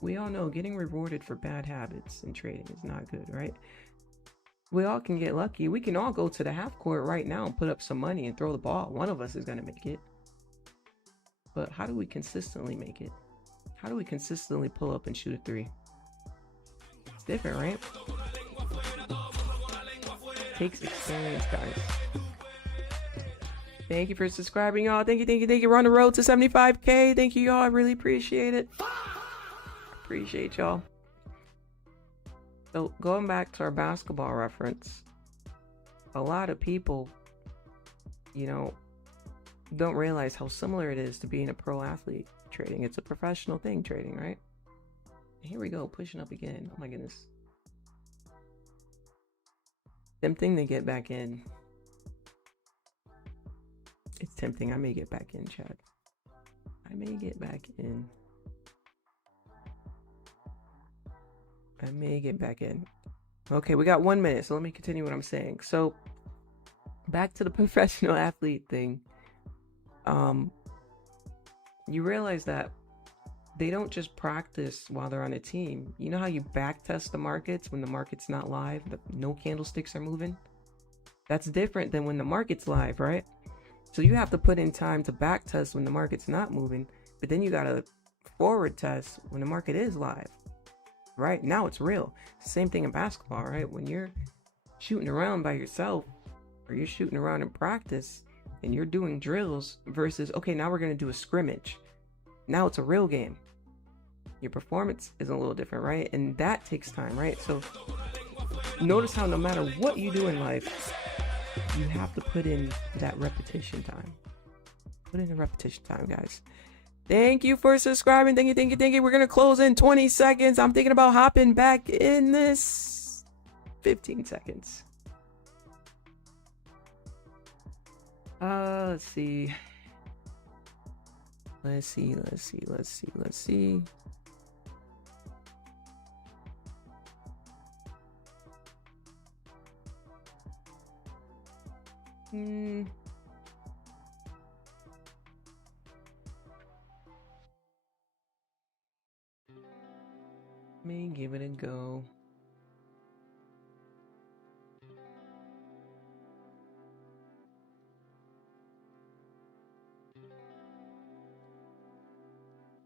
we all know getting rewarded for bad habits in trading is not good, right? We all can get lucky. We can all go to the half court right now and put up some money and throw the ball. One of us is going to make it. But how do we consistently make it? How do we consistently pull up and shoot a 3? It's different, right? Takes experience, guys. Thank you for subscribing, y'all. Thank you. We're on the road to 75K. Thank you, y'all. I really appreciate it. Appreciate y'all. So going back to our basketball reference, a lot of people, don't realize how similar it is to being a pro athlete trading. It's a professional thing, trading, right? Here we go, pushing up again. Oh my goodness. Tempting to get back in. It's tempting. I may get back in, Chad. I may get back in. Okay, we got 1 minute, so let me continue what I'm saying. So, back to the professional athlete thing. You realize that they don't just practice while they're on a team. You know how you back test the markets when the market's not live, no candlesticks are moving? That's different than when the market's live, right? So you have to put in time to back test when the market's not moving, but then you gotta forward test when the market is live, right? Now it's real. Same thing in basketball, right? When you're shooting around by yourself, or you're shooting around in practice, and you're doing drills versus, okay, now we're gonna do a scrimmage. Now it's a real game. Your performance is a little different, right? And that takes time, right? So notice how no matter what you do in life, you have to put in that repetition time. Put in the repetition time, guys. Thank you for subscribing. Thank you. We're going to close in 20 seconds. I'm thinking about hopping back in this 15 seconds. Let's see. May give it a go.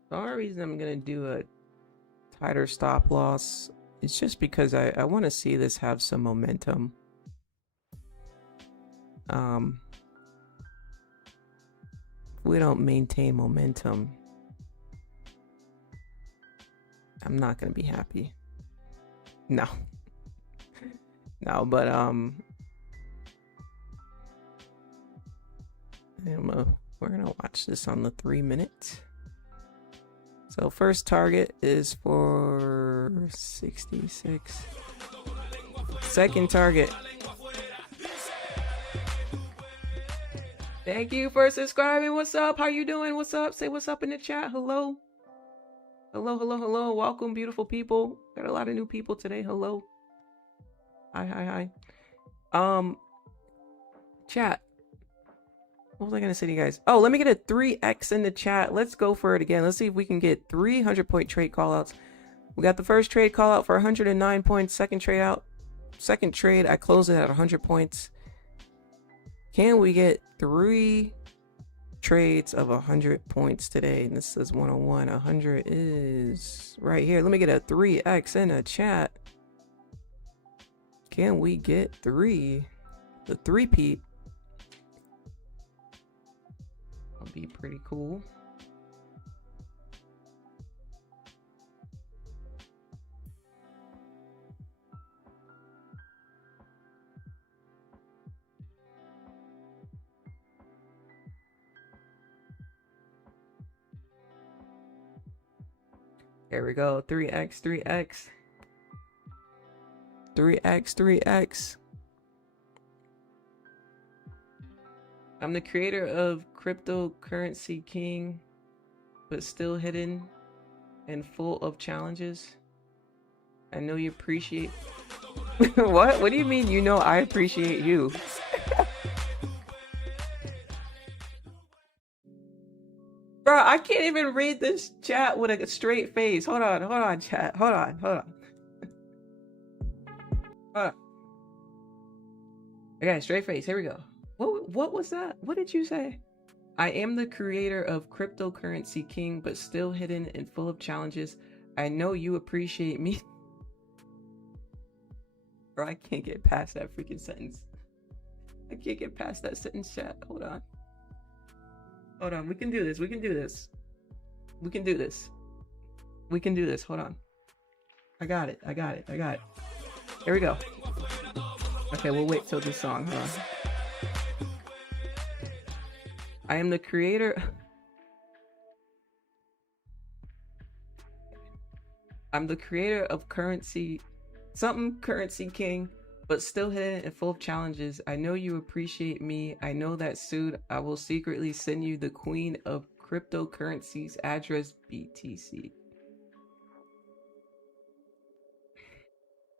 The only reason I'm gonna do a tighter stop loss is just because I want to see this have some momentum. If we don't maintain momentum, I'm not gonna be happy. No, but we're gonna watch this on the 3-minute. So first target is for 66. Second target. Thank you for subscribing. What's up? How you doing? What's up? Say what's up in the chat. Hello. Hello, hello, hello. Welcome, beautiful people. Got a lot of new people today. Hello. Hi, hi, hi. Chat. What was I gonna say to you guys? Oh, let me get a 3x in the chat. Let's go for it again. Let's see if we can get 300-point trade callouts. We got the first trade call out for 109 points. Second trade, I closed it at 100 points. Can we get 3 trades of 100 points today? And this is 101. 100 is right here. Let me get a 3x in the chat. Can we get 3? The 3-peat. That'll be pretty cool. There we go. 3x, 3x. 3x, 3x. I'm the creator of Cryptocurrency King, but still hidden and full of challenges. I know you appreciate... What? What do you mean you know I appreciate you? Bro, I can't even read this chat with a straight face. Hold on, chat. Hold on. Okay, straight face. Here we go. What was that? What did you say? I am the creator of Cryptocurrency King, but still hidden and full of challenges. I know you appreciate me. Bro, I can't get past that freaking sentence. I can't get past that sentence, chat. Hold on. We can do this. We can do this. Hold on. I got it. Here we go. Okay, we'll wait till this song. Hold on. I am the creator. I'm the creator of Currency King, but still hidden and full of challenges. I know you appreciate me. I know that soon I will secretly send you the queen of cryptocurrencies address BTC.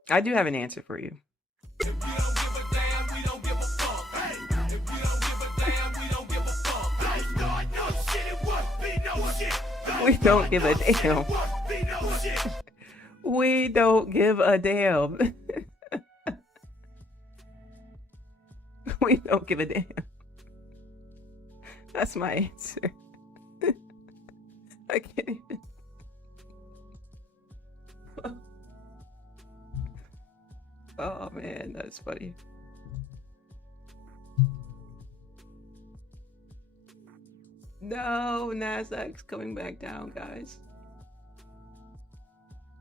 I do have an answer for you. We don't give a damn. We don't give a damn. We don't give a damn. That's my answer. I can't even. Oh man, that's funny. No, Nasdaq's coming back down, guys.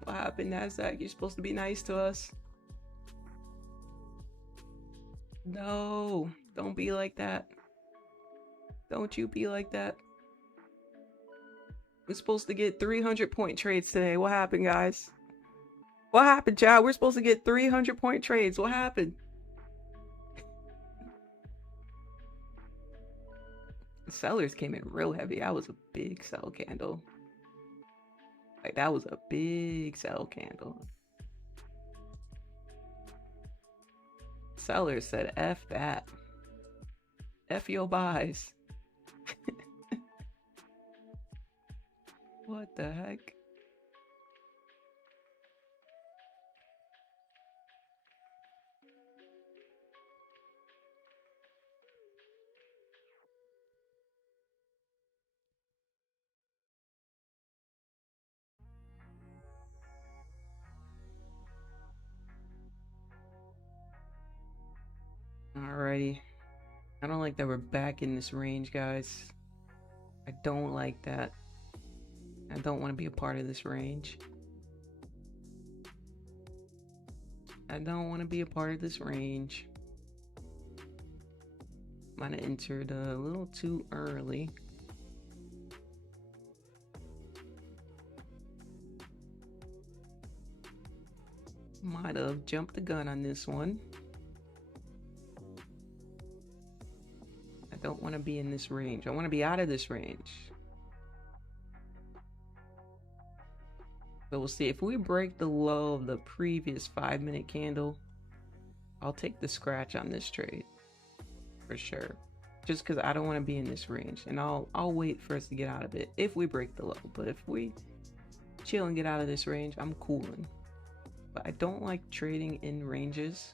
What happened, Nasdaq? You're supposed to be nice to us. No, don't be like that. Don't you be like that. We're supposed to get 300-point trades today. What happened, guys? What happened, chat? We're supposed to get 300-point trades. What happened? The sellers came in real heavy. That was a big sell candle. Like, that was a big sell candle. Sellers said, F that. F your buys. What the heck? Alrighty. I don't like that we're back in this range, guys. I don't like that. I don't want to be a part of this range. I don't want to be a part of this range. Might have entered a little too early. Might have jumped the gun on this one. I don't want to be in this range. I want to be out of this range. So we'll see if we break the low of the previous 5-minute candle. I'll take the scratch on this trade for sure, just because I don't want to be in this range, and I'll wait for us to get out of it if we break the low. But if we chill and get out of this range, I'm cooling. But I don't like trading in ranges.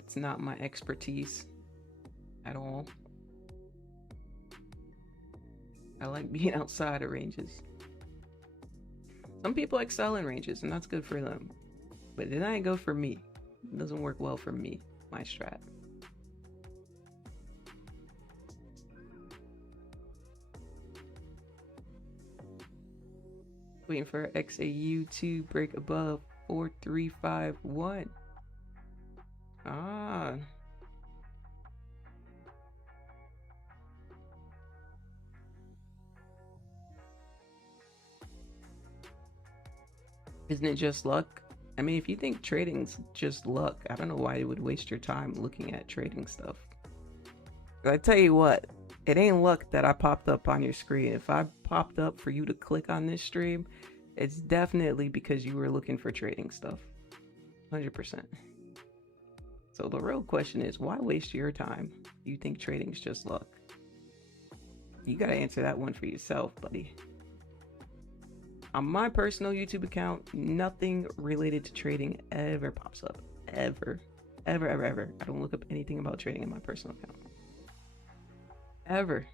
It's not my expertise at all. I like being outside of ranges. Some people excel in ranges, and that's good for them. But it ain't good for me. It doesn't work well for me, my strat. Waiting for XAU to break above 4351. Ah. Isn't it just luck? I mean, if you think trading's just luck, I don't know why you would waste your time looking at trading stuff. I tell you what, it ain't luck that I popped up on your screen. If I popped up for you to click on this stream, it's definitely because you were looking for trading stuff. 100%. So the real question is, why waste your time? You think trading's just luck? You gotta answer that one for yourself, buddy. On my personal YouTube account, nothing related to trading ever pops up. Ever. Ever, ever, ever. I don't look up anything about trading in my personal account. Ever.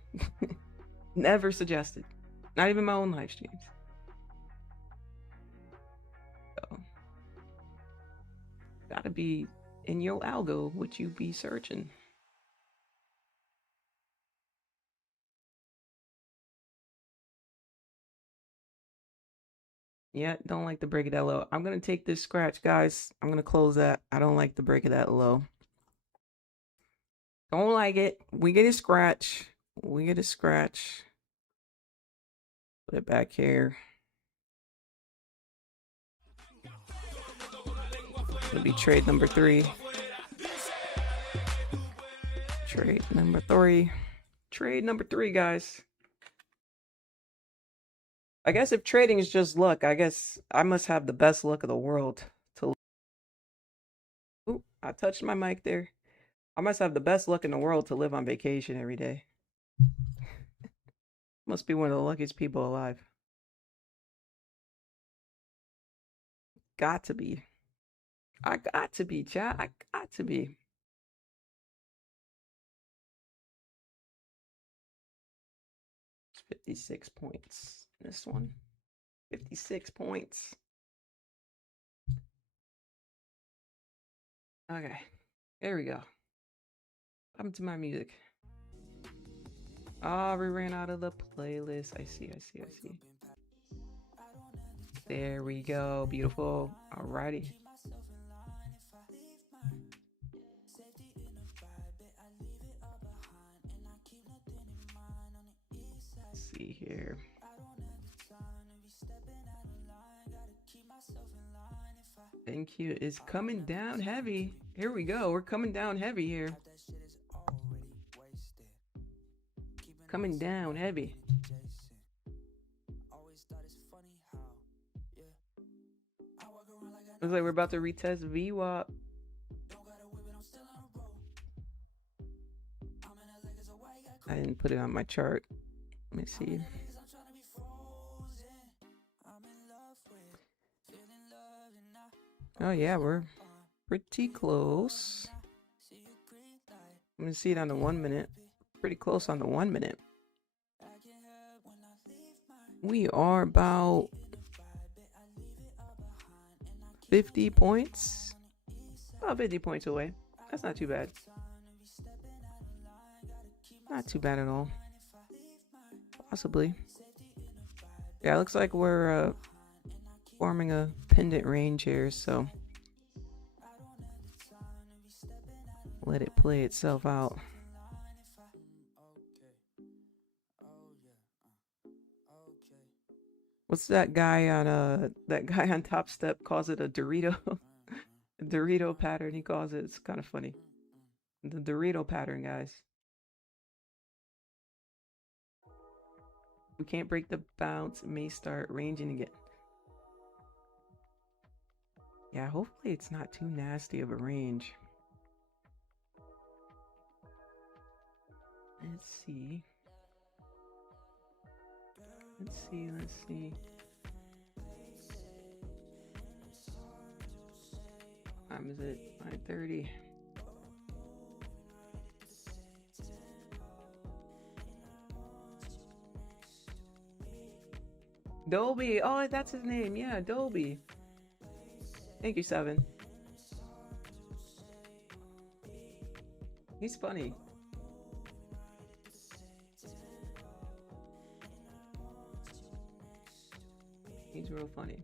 Never suggested. Not even my own live streams. So, gotta be in your algo what you be searching. Yeah, don't like the break of that low. I'm gonna take this scratch, guys. I'm gonna close that. I don't like the break of that low. Don't like it. We get a scratch. We get a scratch. Put it back here. It'll be trade number 3. Trade number 3. Trade number 3, guys. I guess if trading is just luck, I guess I must have the best luck of the world to... Ooh, I touched my mic there. I must have the best luck in the world to live on vacation every day. Must be one of the luckiest people alive. Got to be. I got to be, chat. I got to be. It's 56 points. This one. 56 points. Okay. There we go. Up to my music. Ah, we ran out of the playlist. I see. There we go. Beautiful. Alrighty. Let's see here. Thank you. Is coming down heavy. Here we go. We're coming down heavy here. Coming down heavy. Looks like we're about to retest VWAP. I didn't put it on my chart. Let me see. Oh yeah, we're pretty close. I'm gonna see it on the 1 minute. Pretty close on the 1 minute. We are about 50 points. About 50 points away. That's not too bad. Not too bad at all. Possibly. Yeah, it looks like we're forming a pendant range here, so let it play itself out. What's that guy on Top Step calls it a Dorito? A Dorito pattern, he calls it. It's kind of funny. The Dorito pattern, guys. We can't break the bounce. It may start ranging again. Yeah, hopefully it's not too nasty of a range. Let's see. Let's see. What time is it? 9:30. Dolby. Oh, that's his name. Yeah, Dolby. Thank you, Seven. He's funny. He's real funny.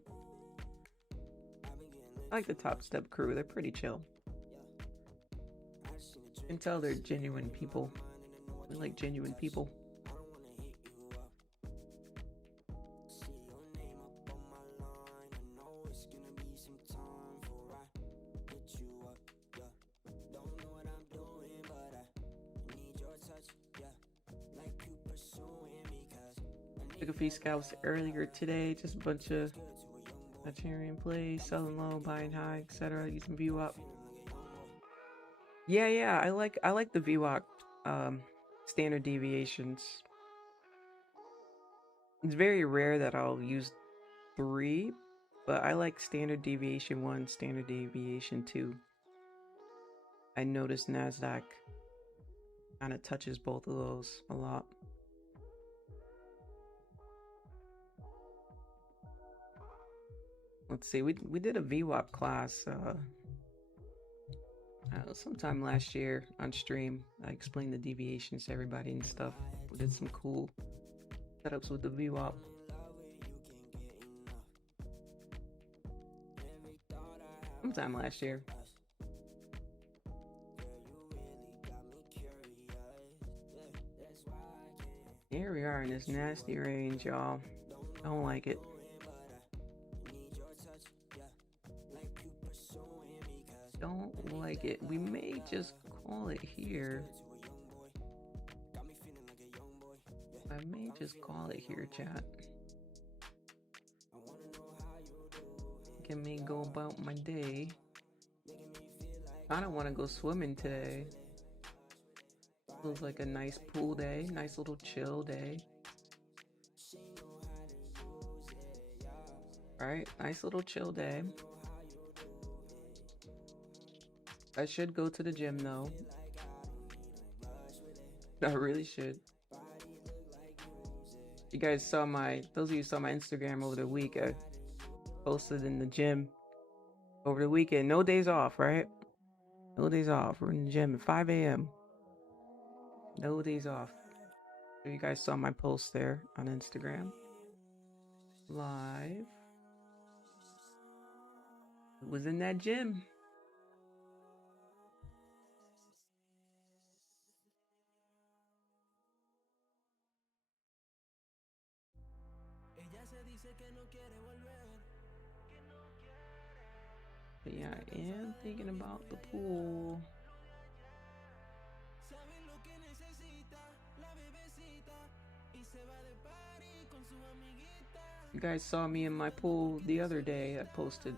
I like the Top Step crew. They're pretty chill. You can tell they're genuine people. We like genuine people. Took a few scalps earlier today, just a bunch of Nigerian plays, selling low, buying high, etc. Using VWAP. Yeah, I like the VWAP standard deviations. It's very rare that I'll use 3, but I like standard deviation 1, standard deviation 2. I noticed Nasdaq kind of touches both of those a lot. Let's see, we did a VWAP class sometime last year on stream. I explained the deviations to everybody and stuff. We did some cool setups with the VWAP. Sometime last year. Here we are in this nasty range, y'all. Don't like it. Don't like it. We may just call it here. I may just call it here, chat. Can me go about my day. I don't want to go swimming today. Feels like a nice pool day, nice little chill day. Alright, nice little chill day. I should go to the gym though. I really should. You guys saw those of you who saw my Instagram over the week, I posted in the gym over the weekend. No days off, right? No days off. We're in the gym at 5 a.m. No days off. So you guys saw my post there on Instagram. Live. It was in that gym. But yeah, I am thinking about the pool. You guys saw me in my pool the other day. I posted.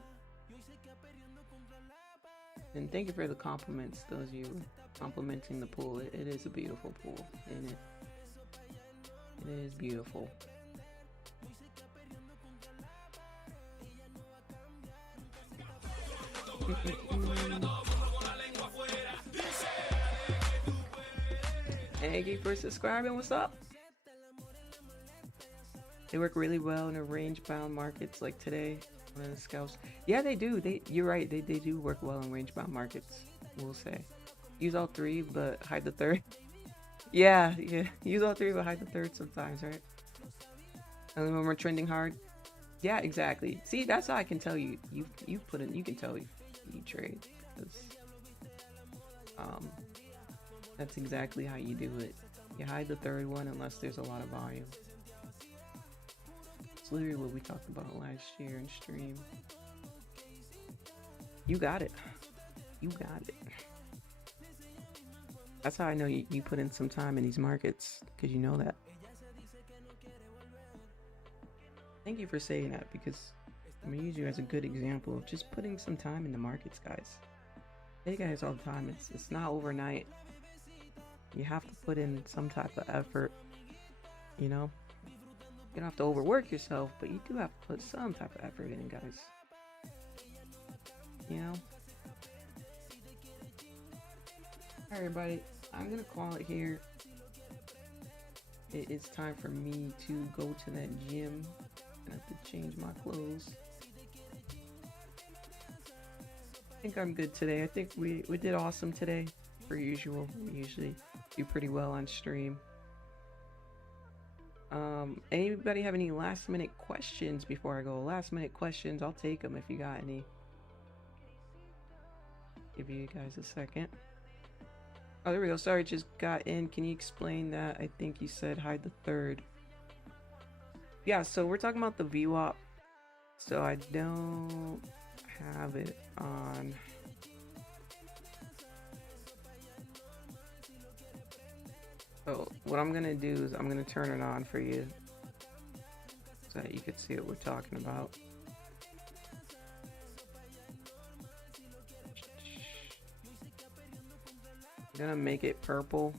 And thank you for the compliments, those of you complimenting the pool. It is a beautiful pool, isn't it? It is beautiful. Thank you for subscribing. What's up? They work really well in a range-bound markets like today. One of the scalps. Yeah, they do. You're right. They do work well in range-bound markets. We'll say. Use all 3, but hide the 3rd. Yeah. Use all 3, but hide the 3rd sometimes, right? And when we're trending hard. Yeah, exactly. See, that's how I can tell you. You put in. You can tell you trade because that's exactly how you do it. You hide the 3rd one unless there's a lot of volume. It's literally what we talked about last year in stream. You got it. You got it. That's how I know you put in some time in these markets, because you know that. Thank you for saying that, because I'm gonna use you as a good example of just putting some time in the markets, guys. Hey guys, all the time, it's not overnight. You have to put in some type of effort, you know. You don't have to overwork yourself, but you do have to put some type of effort in, guys. You know. Alright, everybody, I'm gonna call it here. It is time for me to go to that gym. I have to change my clothes. I think I'm good today. I think we did awesome today, per usual. We usually do pretty well on stream. Anybody have any last minute questions before I go? Last minute questions, I'll take them if you got any. Give you guys a second. Oh, there we go. Sorry, just got in. Can you explain that? I think you said hide the third. Yeah, so we're talking about the VWAP. So I don't have it on. So what I'm gonna do is I'm gonna turn it on for you so that you can see what we're talking about. I'm gonna make it purple.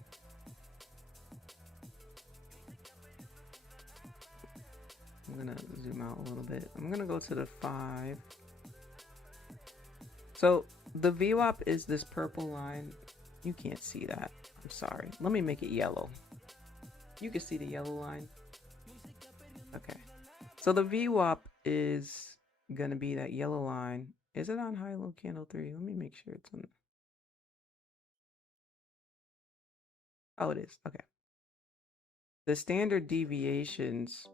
I'm gonna zoom out a little bit. I'm gonna go to the 5. So the VWAP is this purple line. You can't see that. I'm sorry. Let me make it yellow. You can see the yellow line. Okay. So the VWAP is gonna be that yellow line. Is it on high low candle 3? Let me make sure it's on. Oh, it is. Okay. The standard deviations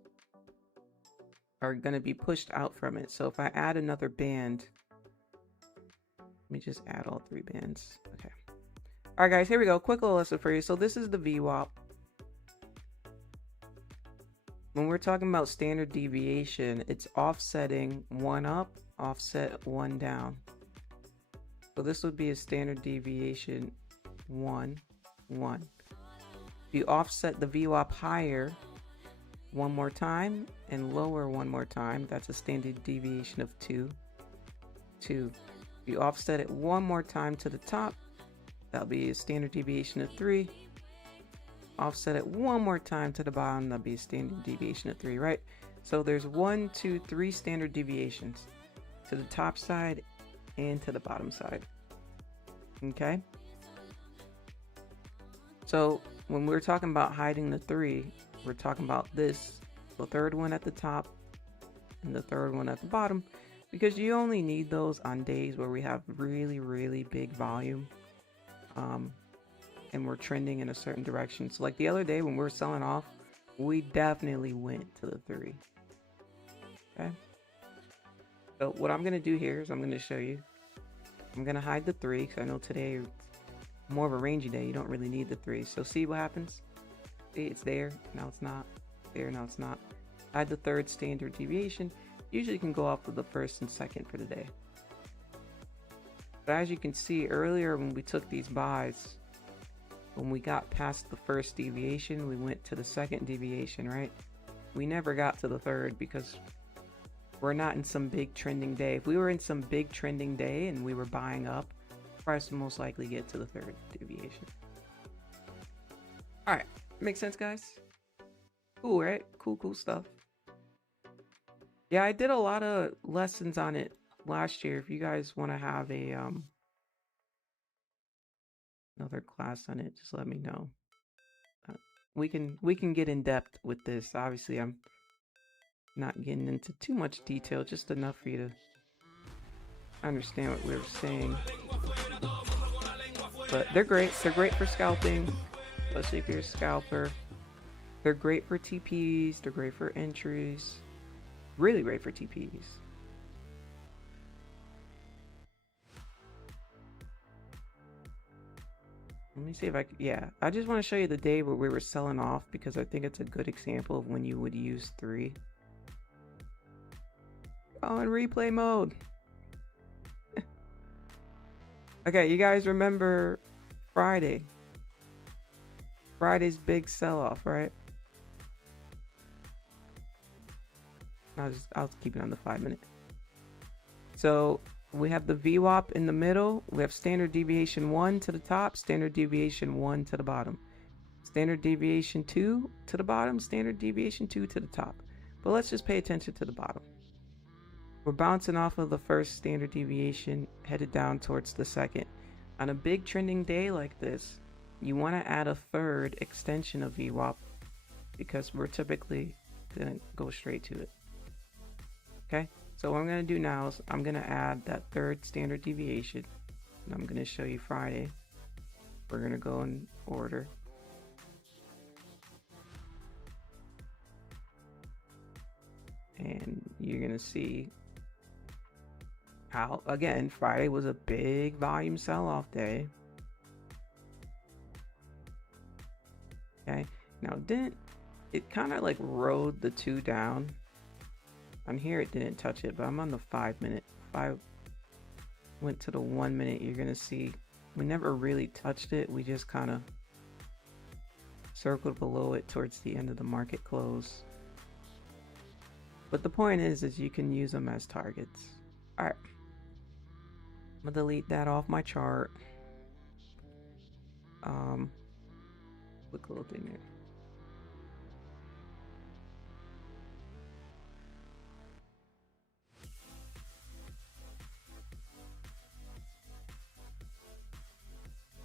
are going to be pushed out from it. So if I add another band, let me just add all 3 bands. Okay. All right, guys, here we go. Quick little lesson for you. So this is the VWAP. When we're talking about standard deviation, it's offsetting 1 up, offset 1 down. So this would be a standard deviation 1, 1. If you offset the VWAP higher 1 more time and lower 1 more time, that's a standard deviation of 2, 2. If you offset it 1 more time to the top, that'll be a standard deviation of 3. Offset it 1 more time to the bottom, that'll be a standard deviation of 3, right? So there's 1, 2, 3 standard deviations to the top side and to the bottom side. Okay? So when we're talking about hiding the 3, we're talking about this, the third one at the top and the third one at the bottom, because you only need those on days where we have really, really big volume, and we're trending in a certain direction. So like the other day when we were selling off, we definitely went to the 3. Okay. So what I'm going to do here is I'm going to show you. I'm going to hide the 3 because I know today more of a rangy day. You don't really need the 3. So see what happens? See, it's there. Now it's not. There. Now it's not. Hide the third standard deviation. Usually you can go off of the first and second for the day. But as you can see earlier when we took these buys, when we got past the first deviation, we went to the second deviation, right? We never got to the third because we're not in some big trending day. If we were in some big trending day and we were buying up, price would most likely get to the third deviation. All right, makes sense, guys? Cool, right? Cool stuff. Yeah, I did a lot of lessons on it last year. If you guys want to have a another class on it, just let me know. We can get in depth with this. Obviously, I'm not getting into too much detail, just enough for you to understand what we were saying. But they're great. They're great for scalping, especially if you're a scalper. They're great for TPs. They're great for entries. Really great for TPs. Let me see if I can, yeah. I just want to show you the day where we were selling off because I think it's a good example of when you would use 3. Oh, in replay mode. Okay, you guys remember Friday? Friday's big sell-off, right? I'll keep it on the 5 minute. So we have the VWAP in the middle. We have standard deviation 1 to the top, standard deviation 1 to the bottom, standard deviation 2 to the bottom, standard deviation 2 to the top. But let's just pay attention to the bottom. We're bouncing off of the first standard deviation, headed down towards the second. On a big trending day like this, you want to add a third extension of VWAP because we're typically going to go straight to it. Okay, so what I'm going to do now is I'm going to add that third standard deviation, and I'm going to show you Friday. We're going to go in order. And you're going to see how, again, Friday was a big volume sell-off day. Okay, now it kind of like rode the 2 down. On here it didn't touch it, but I'm on the 5 minute. If I went to the 1 minute, you're gonna see we never really touched it. We just kind of circled below it towards the end of the market close. But the point is you can use them as targets. All right, I'm gonna delete that off my chart. Quick little thing here.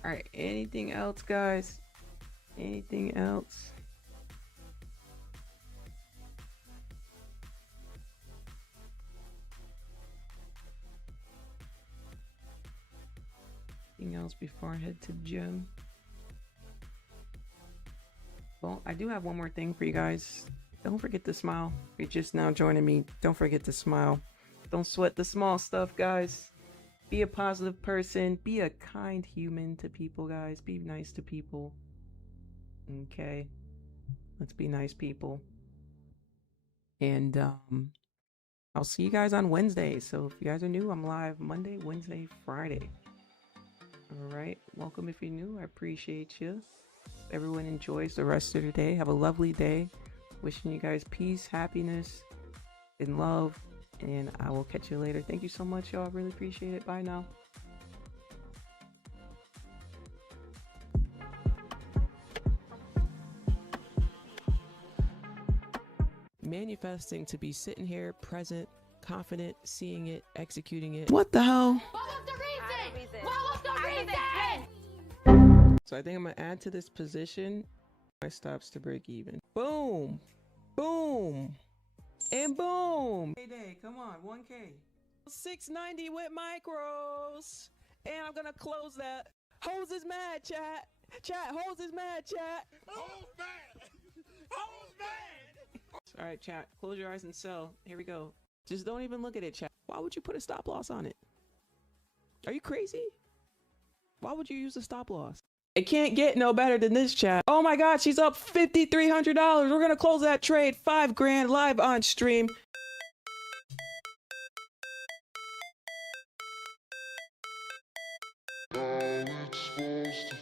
All right, anything else, guys? Anything else? Anything else before I head to the gym? Well, I do have one more thing for you guys. Don't forget to smile. If you're just now joining me, don't forget to smile. Don't sweat the small stuff, guys. Be a positive person. Be a kind human to people, guys. Be nice to people. Okay? Let's be nice people. And I'll see you guys on Wednesday. So if you guys are new, I'm live Monday, Wednesday, Friday. All right. Welcome if you're new. I appreciate you. Everyone enjoys the rest of the day. Have a lovely day. Wishing you guys peace, happiness, and love. And I will catch you later. Thank you so much, y'all. I really appreciate it. Bye now. Manifesting to be sitting here, present, confident, seeing it, executing it. What the hell? What was the reason? What was the reason? So I think I'm gonna add to this position my stops to break even. Boom, boom, and boom. Day, come on, 1K. 690 with micros, and I'm gonna close that. Hoes is mad, chat. Chat, hoes is mad, chat. Hoes mad. Hoes mad. All right, chat. Close your eyes and sell. Here we go. Just don't even look at it, chat. Why would you put a stop loss on it? Are you crazy? Why would you use a stop loss? It can't get no better than this, chat. Oh my God, she's up $5,300. We're gonna close that trade. 5 grand live on stream. All it's supposed to